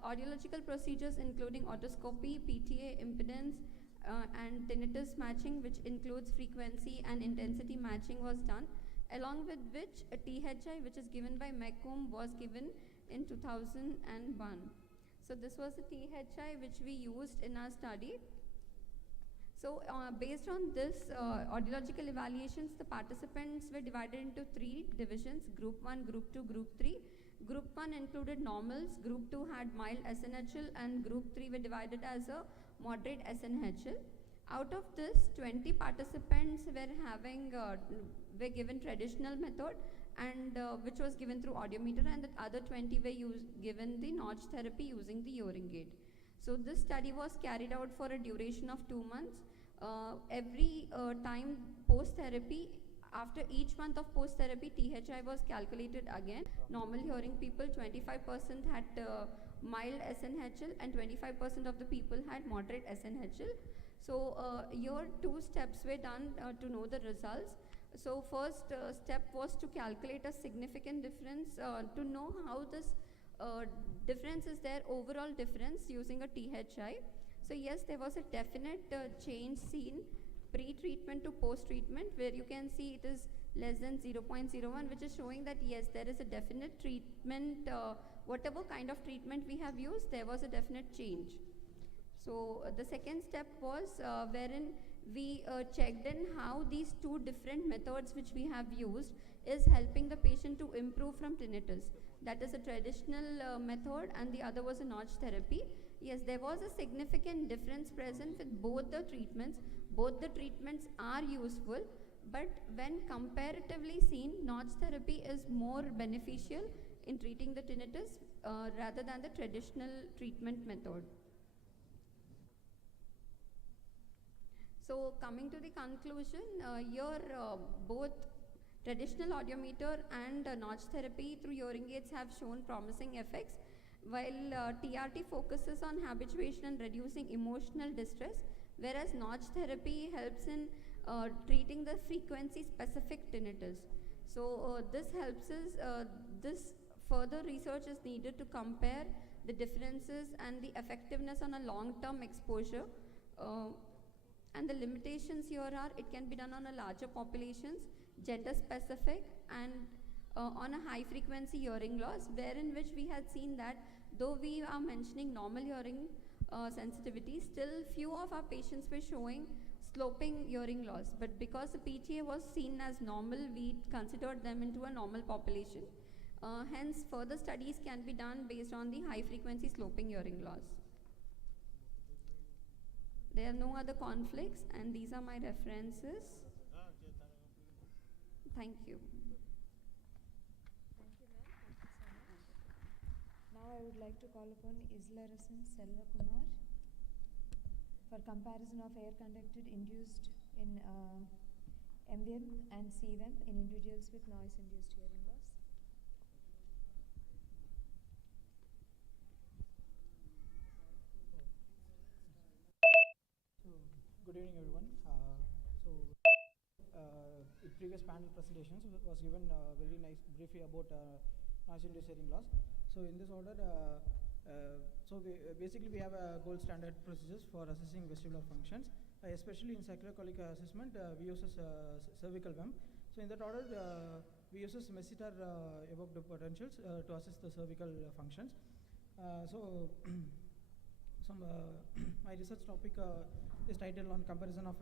Audiological procedures including otoscopy, PTA, impedance, and tinnitus matching, which includes frequency and intensity matching, was done, along with which a THI, which is given by Mecum, was given in 2001. So this was the THI which we used in our study. So based on this audiological evaluations, the participants were divided into 3 divisions: Group 1, Group 2, Group 3. Group 1 included normals, Group 2 had mild SNHL, and Group 3 were divided as a moderate SNHL. Out of this, 20 participants were given traditional method, and which was given through audiometer, and the other 20 were given the notch therapy using the hearing aid. So this study was carried out for a duration of 2 months. Every time post-therapy, after each month of post-therapy, THI was calculated again. Normal hearing people, 25% had mild SNHL and 25% of the people had moderate SNHL. So here 2 steps were done to know the results. So first step was to calculate a significant difference to know how this difference is there, overall difference using a THI. So yes, there was a definite change seen pre-treatment to post-treatment, where you can see it is less than 0.01, which is showing that yes, there is a definite treatment, whatever kind of treatment we have used, there was a definite change. So the second step was wherein we checked in how these 2 different methods which we have used is helping the patient to improve from tinnitus. That is a traditional method, and the other was a notch therapy. Yes, there was a significant difference present with both the treatments. Both the treatments are useful, but when comparatively seen, notch therapy is more beneficial in treating the tinnitus rather than the traditional treatment method. So coming to the conclusion, here both traditional audiometer and notch therapy through hearing aids have shown promising effects, while TRT focuses on habituation and reducing emotional distress, whereas notch therapy helps in treating the frequency-specific tinnitus. So this helps us, this further research is needed to compare the differences and the effectiveness on a long-term exposure. And the limitations here are, it can be done on a larger populations, gender-specific, and on a high-frequency hearing loss, wherein which we had seen that though we are mentioning normal hearing sensitivity, still few of our patients were showing sloping hearing loss. But because the PTA was seen as normal, we considered them into a normal population. Hence, further studies can be done based on the high-frequency sloping hearing loss. There are no other conflicts, and these are my references. Thank you. Thank you, ma'am. Thank you so much. Now I would like to call upon Islarasan Selvakumar for comparison of air conducted induced in MVM and CVM in individuals with noise-induced hearing loss. So, good evening, everyone. In previous panel presentations was given very nice briefly about noise-induced hearing loss. So, in this order, basically we have gold standard procedures for assessing vestibular functions. Especially in cyclocolic assessment, we use cervical WEM. So, in that order, we use Messitar evoked potentials to assess the cervical functions. My research topic is titled on comparison of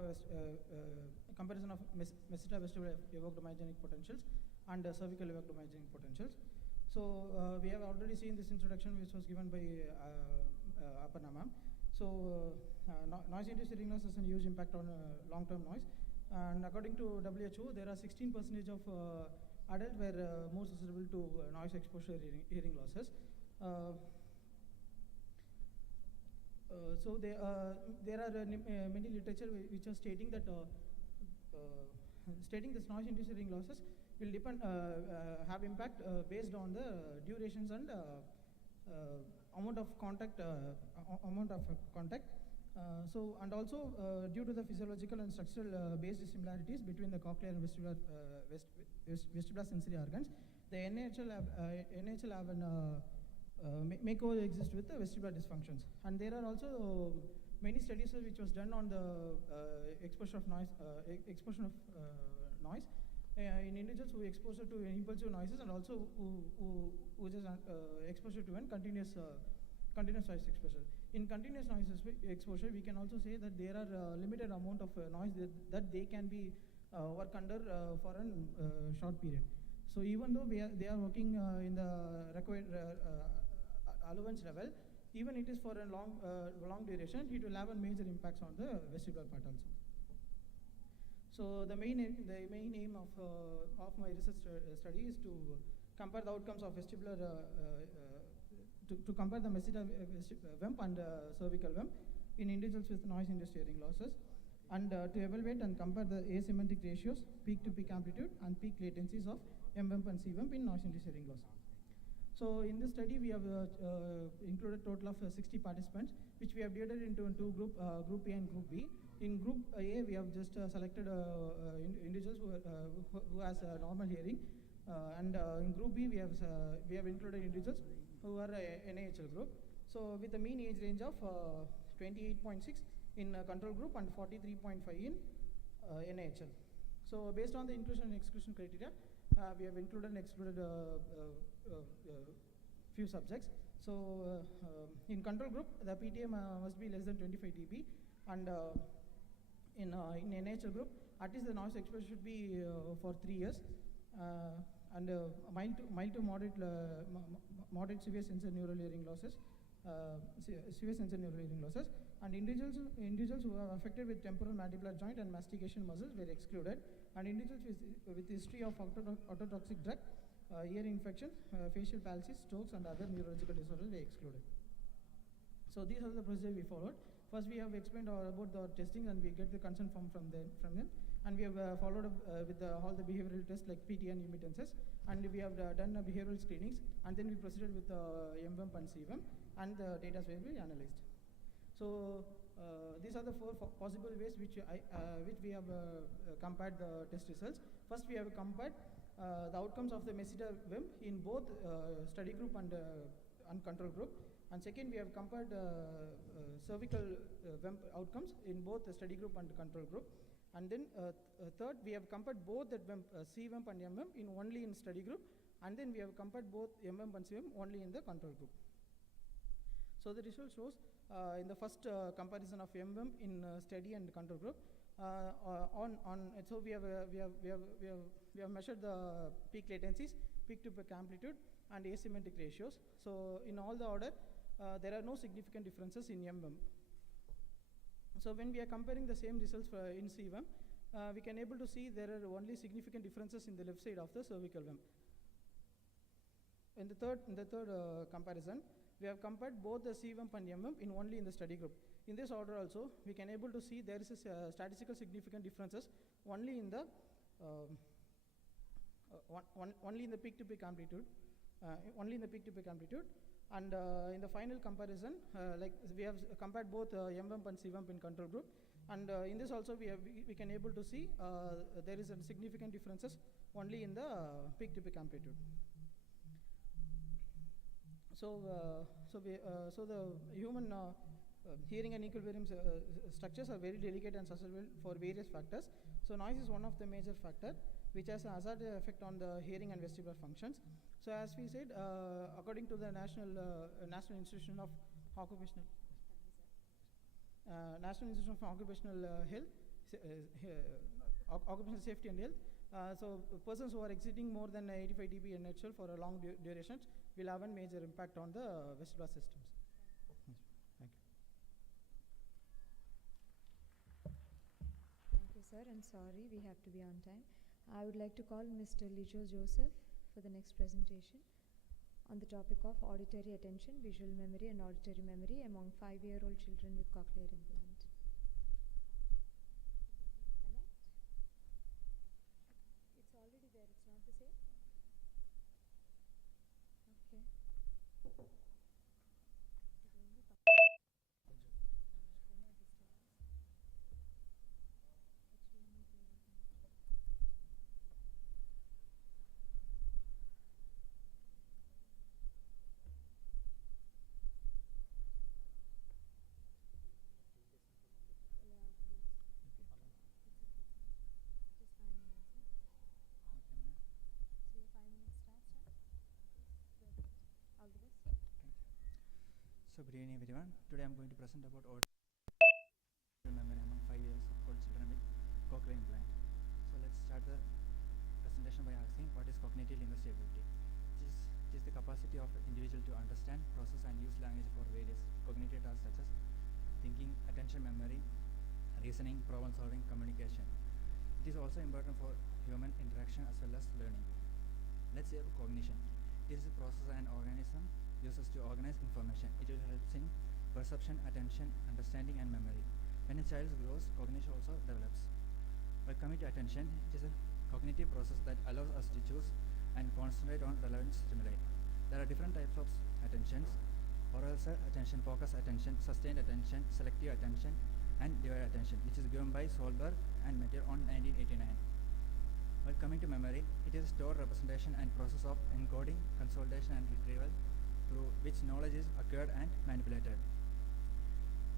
Messitar vestibular evoked myogenic potentials and cervical evoked myogenic potentials. So, we have already seen this introduction, which was given by Aparna ma'am. So, noise-induced hearing loss has a huge impact on long-term noise. And according to WHO, there are 16% of adults were more susceptible to noise exposure hearing losses. There are many literature which are stating that this noise-induced hearing losses will depend have impact based on the durations and amount of contact. And also due to the physiological and structural based similarities between the cochlear and vestibular sensory organs, the NHL have an may coexist with the vestibular dysfunctions. And there are also many studies which was done on the exposure of noise in individuals who exposure to impulsive noises and also who just exposure to continuous noise exposure. In continuous noise exposure, we can also say that there are limited amount of noise that they can be work under for a short period. So even though they are working in the required allowance level, even it is for a long duration, it will have a major impacts on the vestibular part also. So the main aim of my research study is to compare the outcomes of vestibular to compare the Messitar WEMP and cervical WEMP in individuals with noise-induced hearing losses, and to evaluate and compare the asymmetric ratios, peak-to-peak amplitude, and peak latencies of MWEMP and CWEMP in noise-induced hearing loss. So in this study, we have included a total of 60 participants, which we have divided into two groups, Group A and Group B. In Group A, we have just selected individuals who has normal hearing, and in Group B, we have included individuals who are NAHL group. So with a mean age range of 28.6 in control group and 43.5 in NAHL. So based on the inclusion and exclusion criteria, we have included and excluded few subjects. So in control group, the PTM must be less than 25 dB, and in NAHL group, at least the noise exposure should be for 3 years, and mild to moderate severe sensory neural hearing losses, and individuals who are affected with temporal mandibular joint and mastication muscles were excluded, and individuals with history of ototoxic drug, ear infection, facial palsy, strokes, and other neurological disorders were excluded. So these are the procedures we followed. First, we have explained about the testing, and we get the consent form from them, and we have followed up with all the behavioral tests like PT and impedances, and we have done behavioral screenings, and then we proceeded with MWEMP and CWEMP, and the data will be analyzed. So these are the four possible ways which we have compared the test results. First, we have compared the outcomes of the Messitar WEMP in both study group and control group. And second, we have compared cervical WEMP outcomes in both the study group and control group. And then third, we have compared both the WEMP, CWEMP and MWEMP only in study group. And then we have compared both MWEMP and CWEMP only in the control group. So the result shows in the first comparison of MWEMP in study and control group. So we have measured the peak latencies, peak to peak amplitude, and asymmetric ratios. So in all the order, there are no significant differences in MWEMP. So when we are comparing the same results in CVM, we can able to see there are only significant differences in the left side of the cervical vem. In the third comparison, we have compared both the CVM and MVM in only in the study group. In this order also, we can able to see there is a statistical significant differences only in the only in the peak-to-peak amplitude, and in the final comparison, like we have compared both MVM and CVM in control group, and in this also we can able to see there is a significant differences only in the peak-to-peak amplitude. So the human hearing and equilibrium structures are very delicate and susceptible for various factors. So noise is one of the major factor which has a hazardous effect on the hearing and vestibular functions. So as we said, according to the National Institution of Occupational Health, Occupational Safety and Health, so persons who are exceeding more than 85 dB NHL for a long durations will have a major impact on the vestibular systems. Thank you. Thank you, sir, and sorry we have to be on time. I would like to call Mr. Lijo Joseph for the next presentation on the topic of auditory attention, visual memory and auditory memory among 5-year-old children with cochlear implant. It's already there, it's not the same? Okay. So good evening everyone. Today I am going to present about auditory memory among 5 years old children with cochlear implant. So let's start the presentation by asking what is cognitive linguistic ability. It is the capacity of individual to understand, process and use language for various cognitive tasks such as thinking, attention memory, reasoning, problem solving, communication. It is also important for human interaction as well as learning. Let's say cognition. This is a process an organism uses to organize information. It will help in perception, attention, understanding and memory. When a child grows, cognition also develops. While coming to attention, it is a cognitive process that allows us to choose and concentrate on relevant stimuli. There are different types of attentions: arousal attention, focus attention, sustained attention, selective attention and divided attention, which is given by Solberg and Metter on 1989. While coming to memory, it is a stored representation and process of encoding, consolidation and retrieval through which knowledge is acquired and manipulated.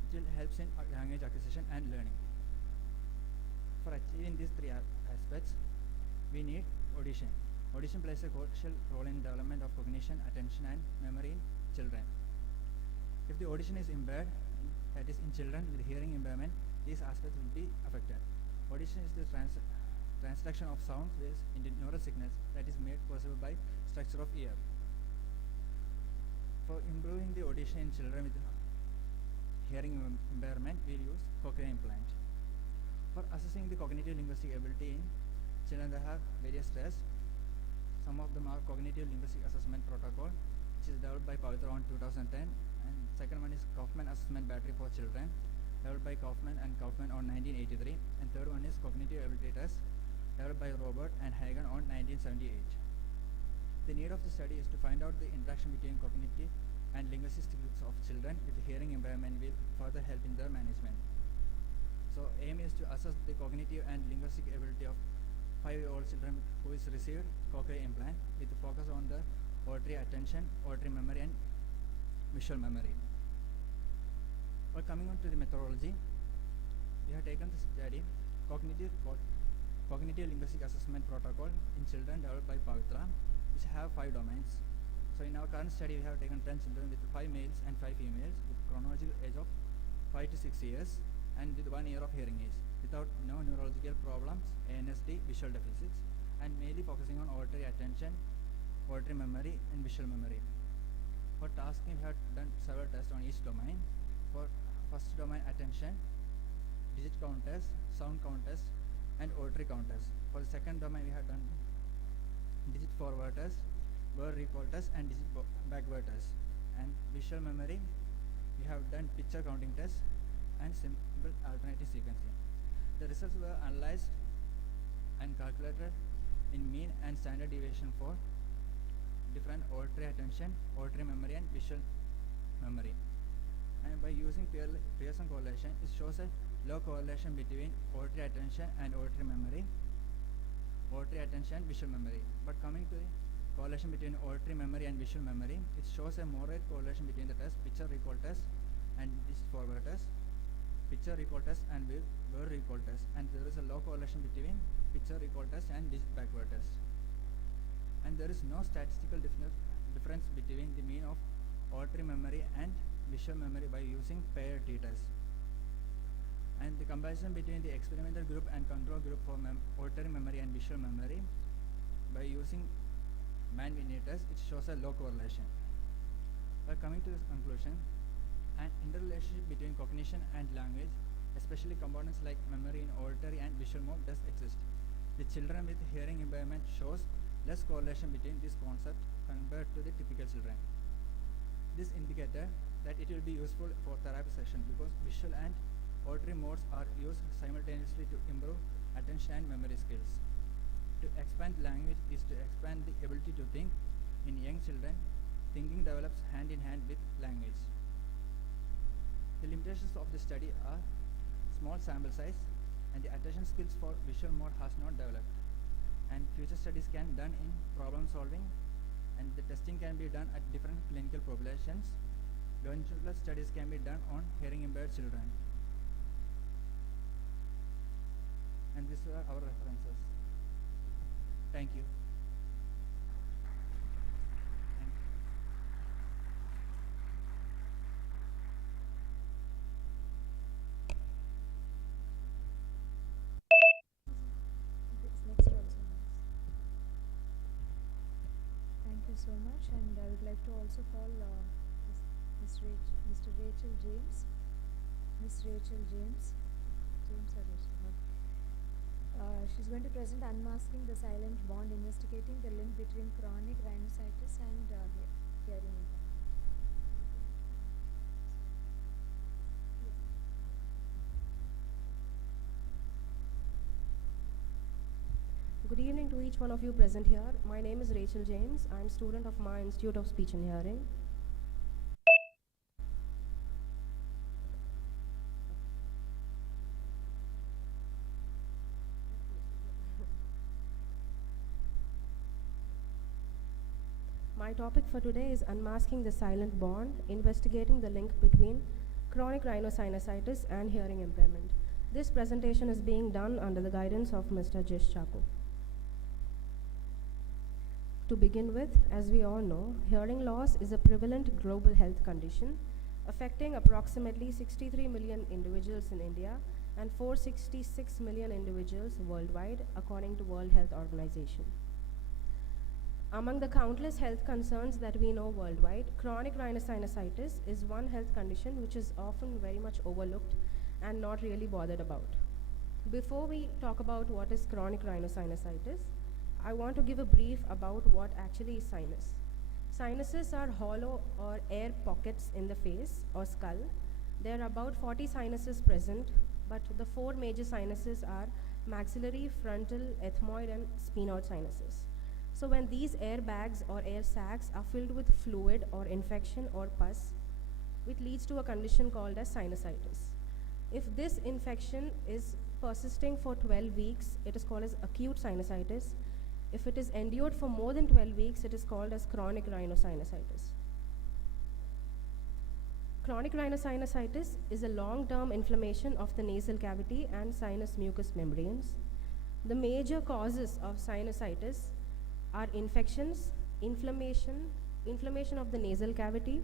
It will help in language acquisition and learning. For achieving these three aspects, we need audition. Audition plays a crucial role in development of cognition, attention and memory in children. If the audition is impaired, that is in children with hearing impairment, these aspects will be affected. Audition is the transduction of sound waves into neural signals that is made possible by structure of ear. For improving the audition in children with hearing impairment, we will use cochlear implant. For assessing the cognitive linguistic ability in children that have various tests, some of them are cognitive linguistic assessment protocol, which is developed by Pavitra on 2010, and second one is Kaufman assessment battery for children, developed by Kaufman on 1983, and third one is cognitive ability test, developed by Robert and Hagen on 1978. The need of the study is to find out the interaction between cognitive and linguistic skills of children with hearing impairment will further help in their management. So aim is to assess the cognitive and linguistic ability of 5-year-old children who is received cochlear implant with focus on the auditory attention, auditory memory and visual memory. While coming on to the methodology, we have taken the study cognitive linguistic assessment protocol in children developed by Pavitra, which have 5 domains. So in our current study, we have taken 10 children with 5 males and 5 females with chronological age of 5 to 6 years and with 1 year of hearing age, without no neurological problems, ANSD, visual deficits, and mainly focusing on auditory attention, auditory memory, and visual memory. For tasking, we have done several tests on each domain. For first domain attention, digit counters, sound counters, and auditory counters. For the second domain, we have done digit forwarders, word recallers, and digit backwarders. And visual memory, we have done picture counting test and simple alternative sequencing. The results were analyzed and calculated in mean and standard deviation for different auditory attention, auditory memory, and visual memory. And by using Pearson correlation, it shows a low correlation between auditory attention and auditory memory, auditory attention and visual memory. But coming to the correlation between auditory memory and visual memory, it shows a moderate correlation between the test, picture recall test and digit forward test, picture recall test and word recall test, and there is a low correlation between picture recall test and digit backward test. And there is no statistical difference between the mean of auditory memory and visual memory by using paired t-test. And the comparison between the experimental group and control group for auditory memory and visual memory by using man-Whitney test, it shows a low correlation. By coming to this conclusion, an interrelationship between cognition and language, especially components like memory in auditory and visual mode, does exist. The children with hearing impairment shows less correlation between this concept compared to the typical children. This indicated that it will be useful for therapy session because visual and auditory modes are used simultaneously to improve attention and memory skills. To expand language is to expand the ability to think. In young children, thinking develops hand in hand with language. The limitations of the study are small sample size and the attention skills for visual mode has not developed. And future studies can be done in problem solving, and the testing can be done at different clinical populations. Longitudinal studies can be done on hearing impaired children. And these are our references. Thank you. Next also. Thank you so much, and I would like to also call Mr. Rachel James. Miss Rachel James. James or Rachel? No. She's going to present Unmasking the Silent Bond, investigating the link between chronic rhinosinusitis and hearing impairment. Good evening to each one of you present here. My name is Rachel James. I'm a student of my Institute of Speech and Hearing. My topic for today is Unmasking the Silent Bond, investigating the link between chronic rhinosinusitis and hearing impairment. This presentation is being done under the guidance of Mr. Jish Chaku. To begin with, as we all know, hearing loss is a prevalent global health condition affecting approximately 63 million individuals in India and 466 million individuals worldwide, according to World Health Organization. Among the countless health concerns that we know worldwide, chronic rhinosinusitis is one health condition which is often very much overlooked and not really bothered about. Before we talk about what is chronic rhinosinusitis, I want to give a brief about what actually is sinus. Sinuses are hollow or air pockets in the face or skull. There are about 40 sinuses present, but the four major sinuses are maxillary, frontal, ethmoid, and sphenoid sinuses. So when these air bags or air sacs are filled with fluid or infection or pus, it leads to a condition called as sinusitis. If this infection is persisting for 12 weeks, it is called as acute sinusitis. If it is endured for more than 12 weeks, it is called as chronic rhinosinusitis. Chronic rhinosinusitis is a long-term inflammation of the nasal cavity and sinus mucous membranes. The major causes of sinusitis are infections, inflammation of the nasal cavity,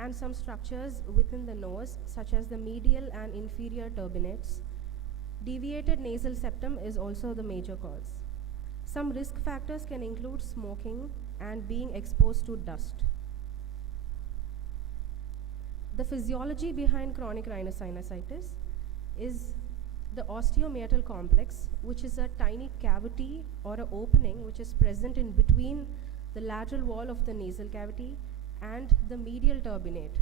and some structures within the nose, such as the medial and inferior turbinates. Deviated nasal septum is also the major cause. Some risk factors can include smoking and being exposed to dust. The physiology behind chronic rhinosinusitis is the osteomeatal complex, which is a tiny cavity or an opening which is present in between the lateral wall of the nasal cavity and the medial turbinate.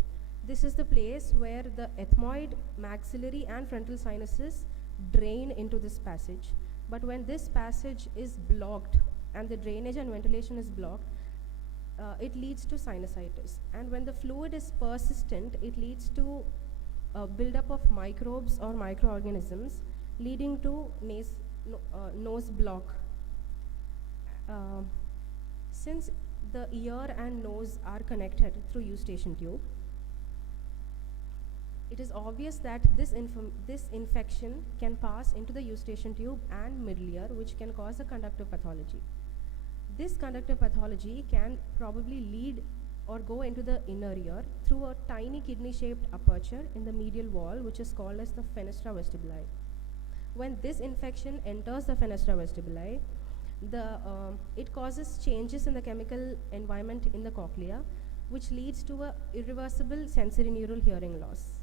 This is the place where the ethmoid, maxillary and frontal sinuses drain into this passage. But when this passage is blocked and the drainage and ventilation is blocked, it leads to sinusitis. And when the fluid is persistent, it leads to buildup of microbes or microorganisms, leading to nose block. Since the ear and nose are connected through eustachian tube, it is obvious that this infection can pass into the eustachian tube and middle ear, which can cause a conductive pathology. This conductive pathology can probably lead or go into the inner ear through a tiny kidney-shaped aperture in the medial wall, which is called as the fenestra vestibuli. When this infection enters the fenestra vestibuli, it causes changes in the chemical environment in the cochlea, which leads to a irreversible sensorineural hearing loss.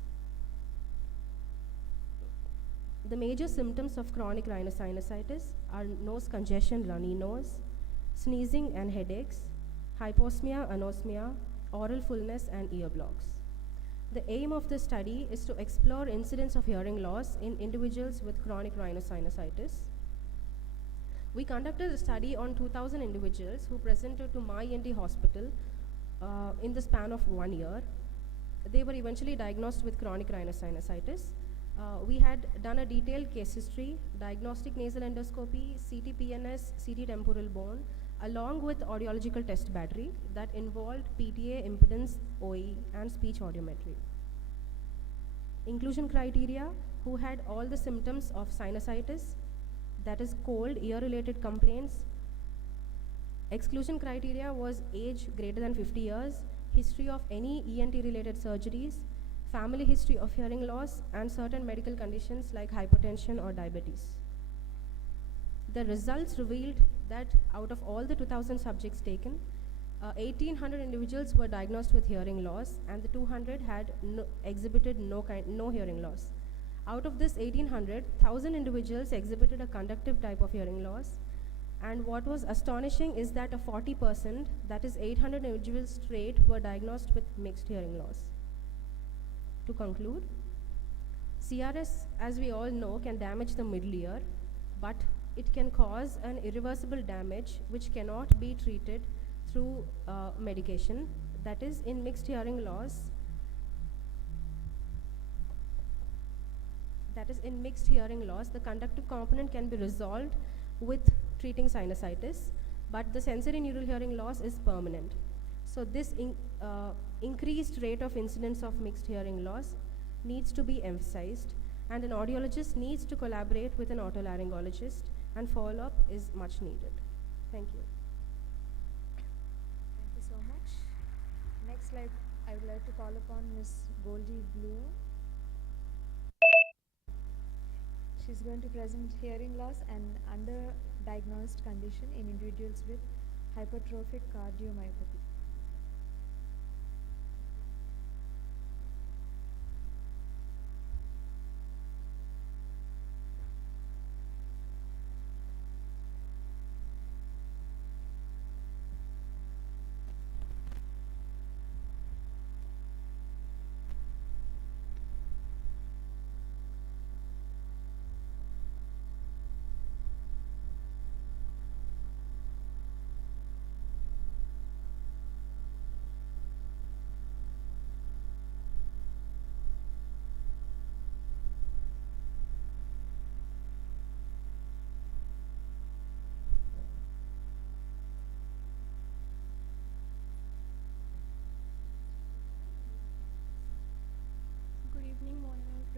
The major symptoms of chronic rhinosinusitis are nose congestion, runny nose, sneezing and headaches, hyposmia, anosmia, oral fullness and ear blocks. The aim of this study is to explore incidence of hearing loss in individuals with chronic rhinosinusitis. We conducted a study on 2,000 individuals who presented to my ENT hospital in the span of 1 year. They were eventually diagnosed with chronic rhinosinusitis. We had done a detailed case history, diagnostic nasal endoscopy, CT PNS, CT temporal bone, along with audiological test battery that involved PTA, impedance, OE, and speech audiometry. Inclusion criteria: who had all the symptoms of sinusitis, that is cold, ear-related complaints. Exclusion criteria was age greater than 50 years, history of any ENT-related surgeries, family history of hearing loss, and certain medical conditions like hypertension or diabetes. The results revealed that out of all the 2,000 subjects taken, 1,800 individuals were diagnosed with hearing loss, and the 200 had exhibited no hearing loss. Out of this 1,800, 1,000 individuals exhibited a conductive type of hearing loss, and what was astonishing is that a 40%, that is 800 individuals straight, were diagnosed with mixed hearing loss. To conclude, CRS, as we all know, can damage the middle ear, but it can cause an irreversible damage which cannot be treated through medication. That is, in mixed hearing loss, the conductive component can be resolved with treating sinusitis, but the sensorineural hearing loss is permanent. So this increased rate of incidence of mixed hearing loss needs to be emphasized, and an audiologist needs to collaborate with an otolaryngologist, and follow-up is much needed. Thank you. Thank you so much. Next, I would like to call upon Ms. Goldie Blue. She's going to present hearing loss and underdiagnosed condition in individuals with hypertrophic cardiomyopathy.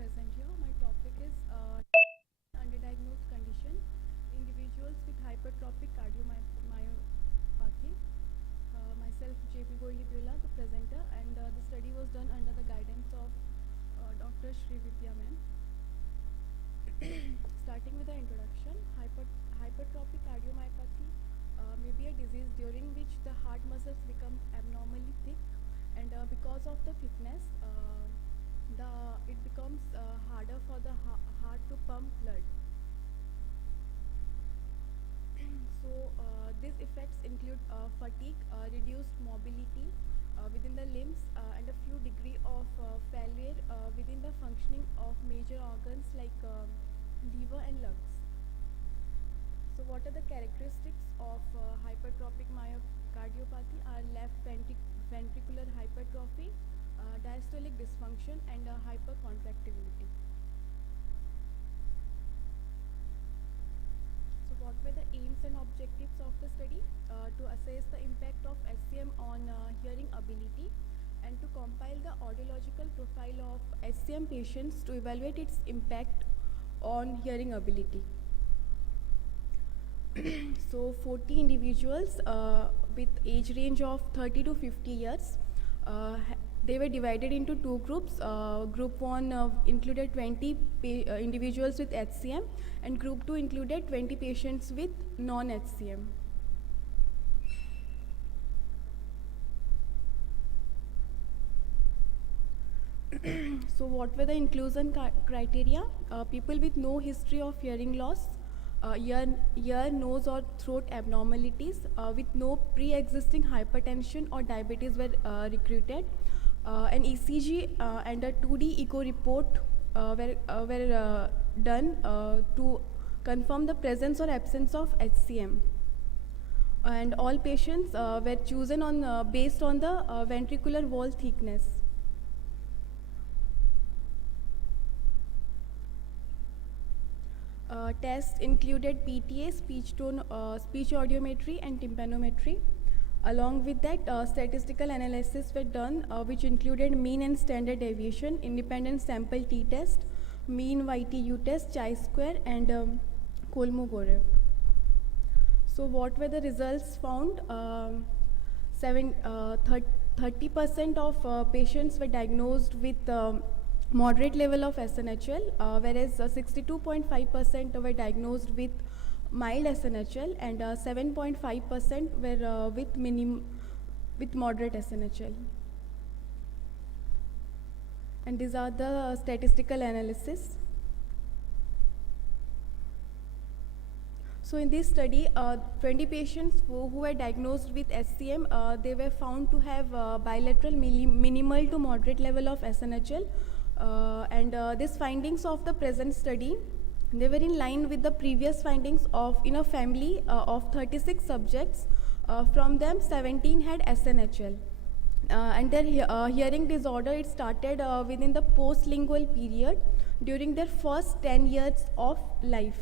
present here. My topic is underdiagnosed condition, individuals with hypertrophic cardiomyopathy. Myself, J.P. Goldie-Beulah, the presenter, and the study was done under the guidance of Dr. Sri Vidya ma'am. Starting with the introduction, hypertrophic cardiomyopathy may be a disease during which the heart muscles become abnormally thick, and because of the thickness, it becomes harder for the heart heart to pump blood. So these effects include fatigue, reduced mobility within the limbs, and a few degree of failure within the functioning of major organs like liver and lungs. So what are the characteristics of hypertrophic myocardiopathy? Are left ventricular hypertrophy, diastolic dysfunction, and hypercontractibility. So what were the aims and objectives of the study? To assess the impact of SCM on hearing ability and to compile the audiological profile of SCM patients to evaluate its impact on hearing ability. So 40 individuals with age range of 30 to 50 years. They were divided into two groups. Group 1 included 20 individuals with HCM, and group 2 included 20 patients with non-HCM. So what were the inclusion criteria? People with no history of hearing loss, ear, nose or throat abnormalities, with no pre-existing hypertension or diabetes were recruited. An ECG and a 2D echo report were done to confirm the presence or absence of HCM. And all patients were chosen on based on the ventricular wall thickness. Tests included PTA, speech audiometry, and tympanometry. Along with that, statistical analysis were done, which included mean and standard deviation, independent sample t-test, mean YTU test, chi-square, and Kolmogorov. So what were the results found? 30% of patients were diagnosed with moderate level of SNHL, whereas 62.5% were diagnosed with mild SNHL, and 7.5% were with moderate SNHL. And these are the statistical analysis. So in this study, 20 patients who were diagnosed with SCM, they were found to have bilateral minimal to moderate level of SNHL. And these findings of the present study, they were in line with the previous findings of in a family of 36 subjects. From them, 17 had SNHL. And their hearing disorder, it started within the postlingual period during their first 10 years of life.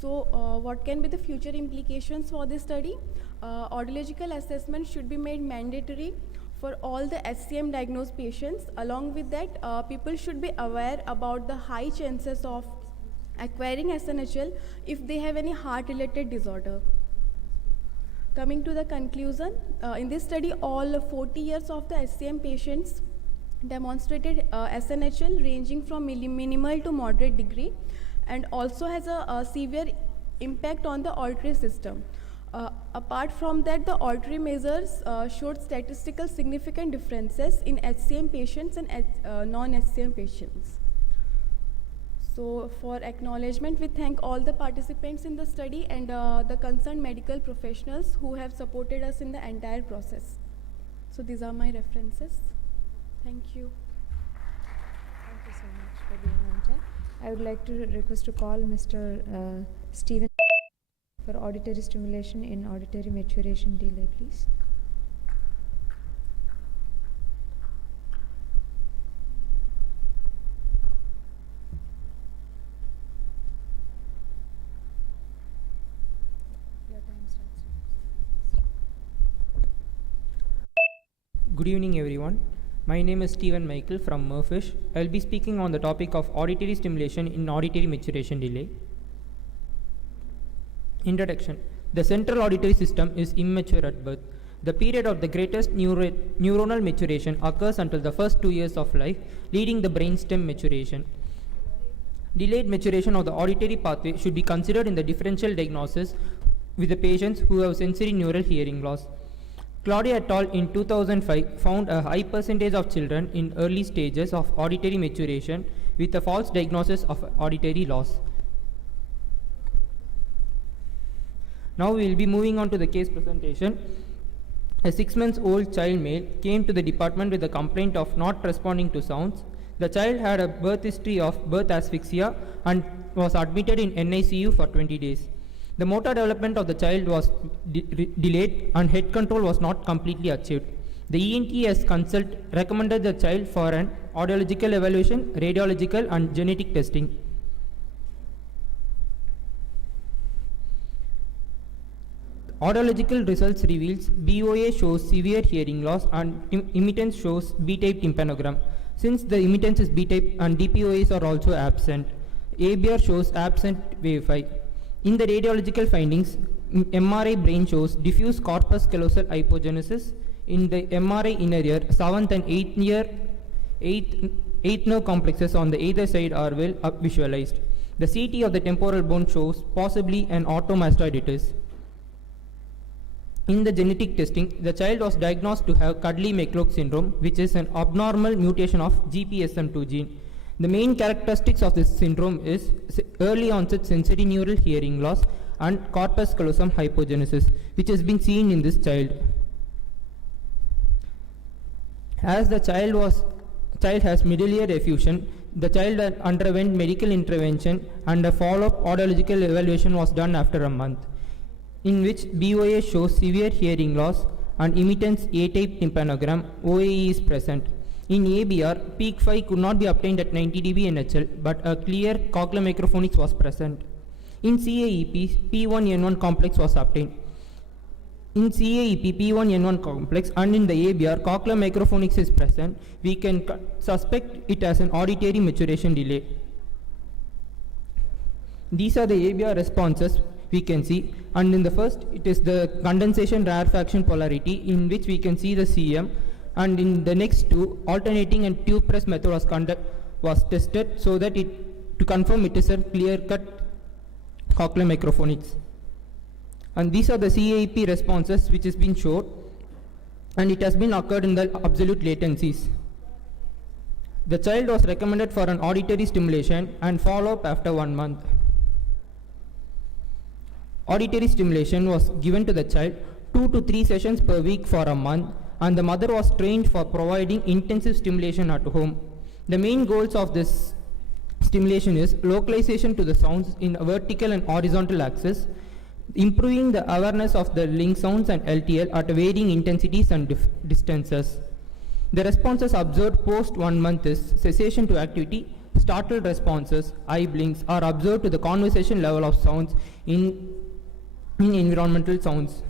So what can be the future implications for this study? Audiological assessment should be made mandatory for all the SCM diagnosed patients. Along with that, people should be aware about the high chances of acquiring SNHL if they have any heart-related disorder. Coming to the conclusion, in this study, all 40 years of the SCM patients demonstrated SNHL ranging from minimal to moderate degree, and also has a severe impact on the auditory system. Apart from that, the auditory measures showed statistical significant differences in HCM patients and non-HCM patients. So for acknowledgement, we thank all the participants in the study and the concerned medical professionals who have supported us in the entire process. So these are my references. Thank you. Thank you so much for being on time. I would like to request to call Mr. Stephen for auditory stimulation in auditory maturation delay, please. Your time starts. Good evening, everyone. My name is Stephen Michael from Murfish. I will be speaking on the topic of auditory stimulation in auditory maturation delay. Introduction. The central auditory system is immature at birth. The period of the greatest neuronal maturation occurs until the first 2 years of life, leading the brainstem maturation. Delayed maturation of the auditory pathway should be considered in the differential diagnosis with the patients who have sensory neural hearing loss. Claudia et al. In 2005 found a high percentage of children in early stages of auditory maturation with a false diagnosis of auditory loss. Now we will be moving on to the case presentation. A 6-month-old child male came to the department with a complaint of not responding to sounds. The child had a birth history of birth asphyxia and was admitted in NICU for 20 days. The motor development of the child was delayed and head control was not completely achieved. The ENT as consult recommended the child for an audiological evaluation, radiological and genetic testing. Audiological results reveals BOA shows severe hearing loss and emittance shows B-type tympanogram. Since the emittance is B-type and DPOAs are also absent, ABR shows absent wave-5. In the radiological findings, MRI brain shows diffuse corpus callosal hypogenesis. In the MRI inner ear, 7th and 8th nerve complexes on the either side are well visualized. The CT of the temporal bone shows possibly an automastoiditis. In the genetic testing, the child was diagnosed to have Cudley-McCloke syndrome, which is an abnormal mutation of GPSM2 gene. The main characteristics of this syndrome is early onset sensorineural hearing loss and corpus callosum hypogenesis, which has been seen in this child. As the child has middle ear effusion, the child underwent medical intervention and a follow-up audiological evaluation was done after a month, in which BOA shows severe hearing loss and emittance A-type tympanogram, OAE is present. In ABR, peak 5 could not be obtained at 90 dB NHL, but a clear cochlear microphonics was present. In CAEP, P1N1 complex was obtained. In CAEP, P1N1 complex and in the ABR, cochlear microphonics is present. We can suspect it as an auditory maturation delay. These are the ABR responses we can see, and in the first it is the condensation rarefaction polarity, in which we can see the CM, and in the next two, alternating and tube press method was tested so that to confirm it is a clear-cut cochlear microphonics. And these are the CAEP responses which has been shown, and it has been occurred in the absolute latencies. The child was recommended for an auditory stimulation and follow-up after 1 month. Auditory stimulation was given to the child 2 to 3 sessions per week for a month, and the mother was trained for providing intensive stimulation at home. The main goals of this stimulation is localization to the sounds in a vertical and horizontal axis, improving the awareness of the link sounds and LTL at varying intensities and distances. The responses observed post 1 month is cessation to activity, startled responses, eye blinks are observed to the conversation level of sounds in environmental sounds.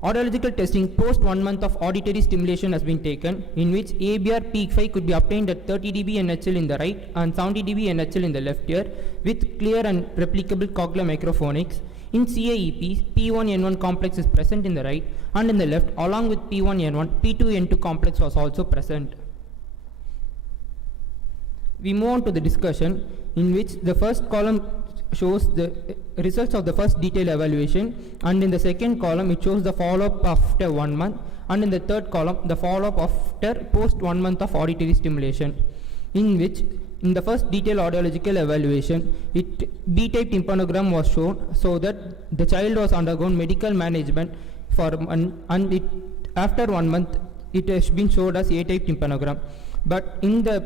Audiological testing post 1 month of auditory stimulation has been taken, in which ABR peak 5 could be obtained at 30 dB NHL in the right and 70 dB NHL in the left ear with clear and replicable cochlear microphonics. In CAEP, P1N1 complex is present in the right and in the left, along with P1N1, P2N2 complex was also present. We move on to the discussion, in which the first column shows the results of the first detailed evaluation, and in the second column it shows the follow-up after 1 month, and in the third column the follow-up after post 1 month of auditory stimulation, in which in the first detailed audiological evaluation B-type tympanogram was shown, so that the child was undergone medical management for after 1 month it has been showed as A-type tympanogram. But in the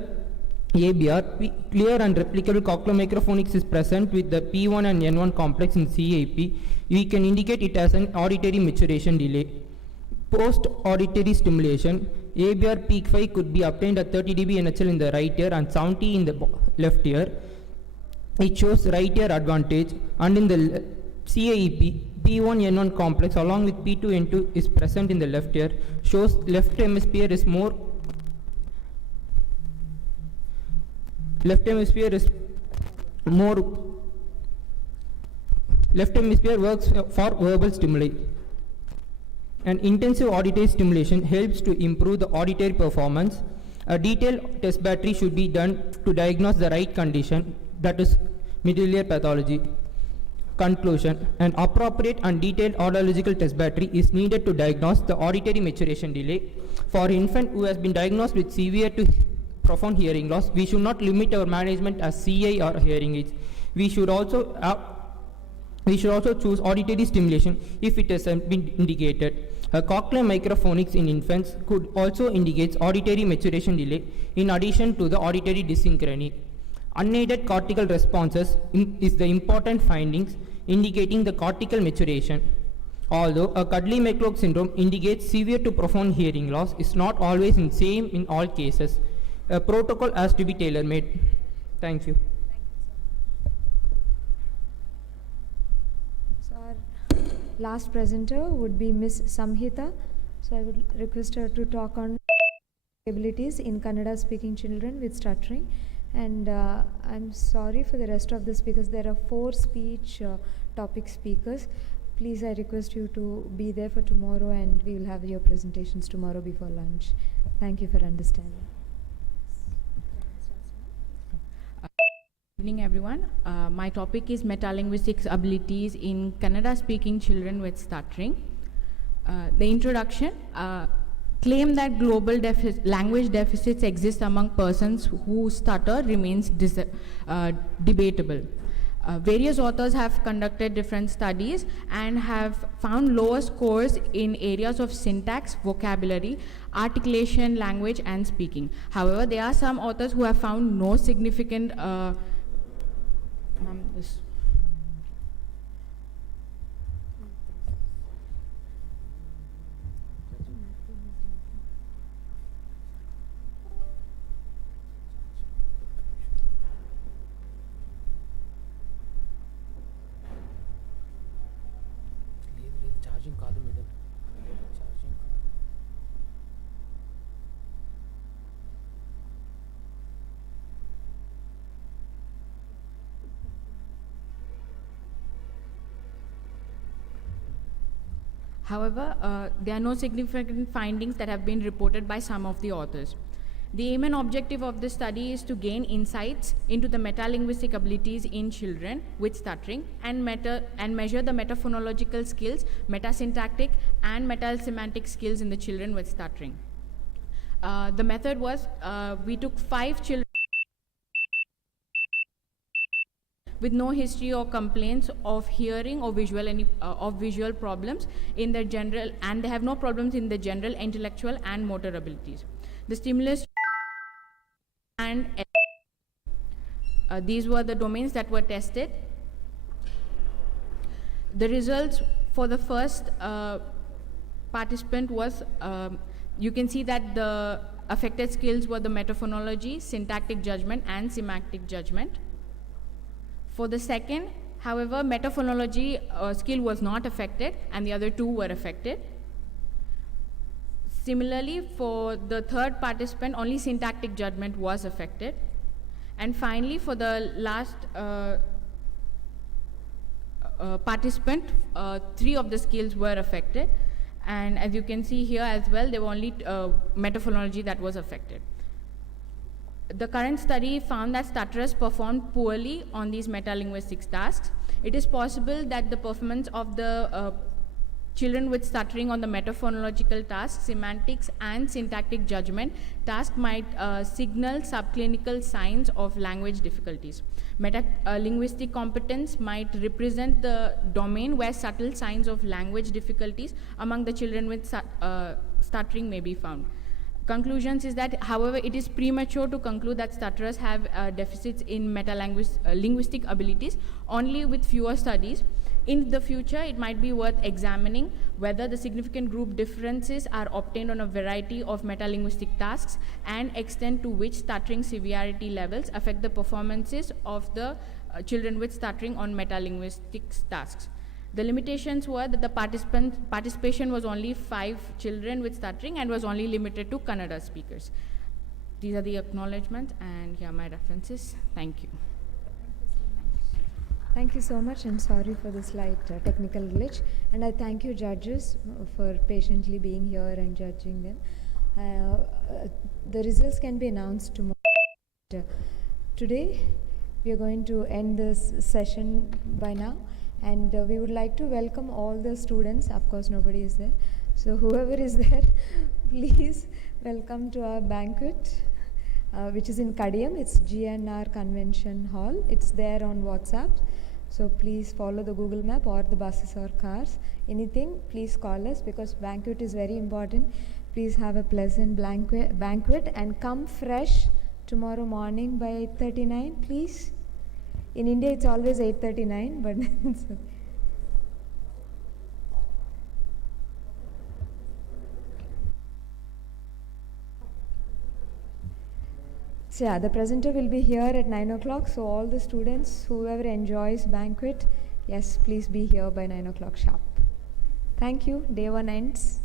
ABR, clear and replicable cochlear microphonics is present with the P1 and N1 complex in CAP. We can indicate it as an auditory maturation delay. Post auditory stimulation, ABR peak 5 could be obtained at 30 dB NHL in the right ear and 70 in the left ear. It shows right ear advantage, and in the CAEP, P1 N1 complex along with P2 N2 is present in the left ear, shows left hemisphere works for verbal stimuli. And intensive auditory stimulation helps to improve the auditory performance. A detailed test battery should be done to diagnose the right condition, that is middle ear pathology. conclusion, an appropriate and detailed audiological test battery is needed to diagnose the auditory maturation delay. For infant who has been diagnosed with severe to profound hearing loss, we should not limit our management as CI or hearing aids. We should also choose auditory stimulation if it has been indicated. Cochlear microphonics in infants could also indicate auditory maturation delay in addition to the auditory dyssynchrony. Unaided cortical responses is the important findings indicating the cortical maturation. Although a Cudley-McCloud syndrome indicates severe to profound hearing loss, is not always the same in all cases. A protocol has to be tailor-made. Thank you. So our last presenter would be Miss Samhita. So I would request her to talk on abilities in Kannada speaking children with stuttering. And I'm sorry for the rest of this because there are 4 speech topic speakers. Please, I request you to be there for tomorrow, and we will have your presentations tomorrow before lunch. Thank you for understanding. Good evening, everyone. My topic is metalinguistics abilities in Kannada speaking children with stuttering. The introduction. Claim that global language deficits exist among persons who stutter remains debatable. Various authors have conducted different studies and have found lower scores in areas of syntax, vocabulary, articulation, language, and speaking. However, there are some authors who have found no significant However, there are no significant findings that have been reported by some of the authors. The aim and objective of this study is to gain insights into the metalinguistic abilities in children with stuttering and measure the metaphonological skills, metasyntactic and metasemantic skills in the children with stuttering. The method was, we took 5 children with no history or complaints of hearing or visual problems in their general, and they have no problems in the general intellectual and motor abilities. The stimulus and these were the domains that were tested. The results for the first participant was, you can see that the affected skills were the metaphonology, syntactic judgment, and semantic judgment. For the second, however, metaphonology skill was not affected and the other 2 were affected. Similarly, for the third participant, only syntactic judgment was affected. And finally, for the last participant, 3 of the skills were affected. And as you can see here as well, there were only metaphonology that was affected. The current study found that stutterers performed poorly on these metalinguistics tasks. It is possible that the performance of the children with stuttering on the metaphonological tasks, semantics, and syntactic judgment task might signal subclinical signs of language difficulties. Metalinguistic competence might represent the domain where subtle signs of language difficulties among the children with stuttering may be found. Conclusions is that, however, it is premature to conclude that stutterers have deficits in linguistic abilities only with fewer studies. In the future, it might be worth examining whether the significant group differences are obtained on a variety of metalinguistic tasks and extent to which stuttering severity levels affect the performances of the children with stuttering on metalinguistic tasks. The limitations were that the participation was only 5 children with stuttering and was only limited to Kannada speakers. These are the acknowledgements, and here are my references. Thank you. Thank you so much, and sorry for the slight technical glitch. And I thank you, judges, for patiently being here and judging them. The results can be announced tomorrow. Today, we are going to end this session by now. And we would like to welcome all the students. Of course, nobody is there. So whoever is there, please welcome to our banquet, which is in Kadiyam. It's GNR Convention Hall. It's there on WhatsApp. So please follow the Google map or the buses or cars. Anything, please call us, because banquet is very important. Please have a pleasant banquet and come fresh tomorrow morning by 8:39, please. In India, it's always 8:39, but it's okay. So yeah, the presenter will be here at 9 o'clock. So all the students, whoever enjoys banquet, yes, please be here by 9 o'clock sharp. Thank you. Day 1 ends.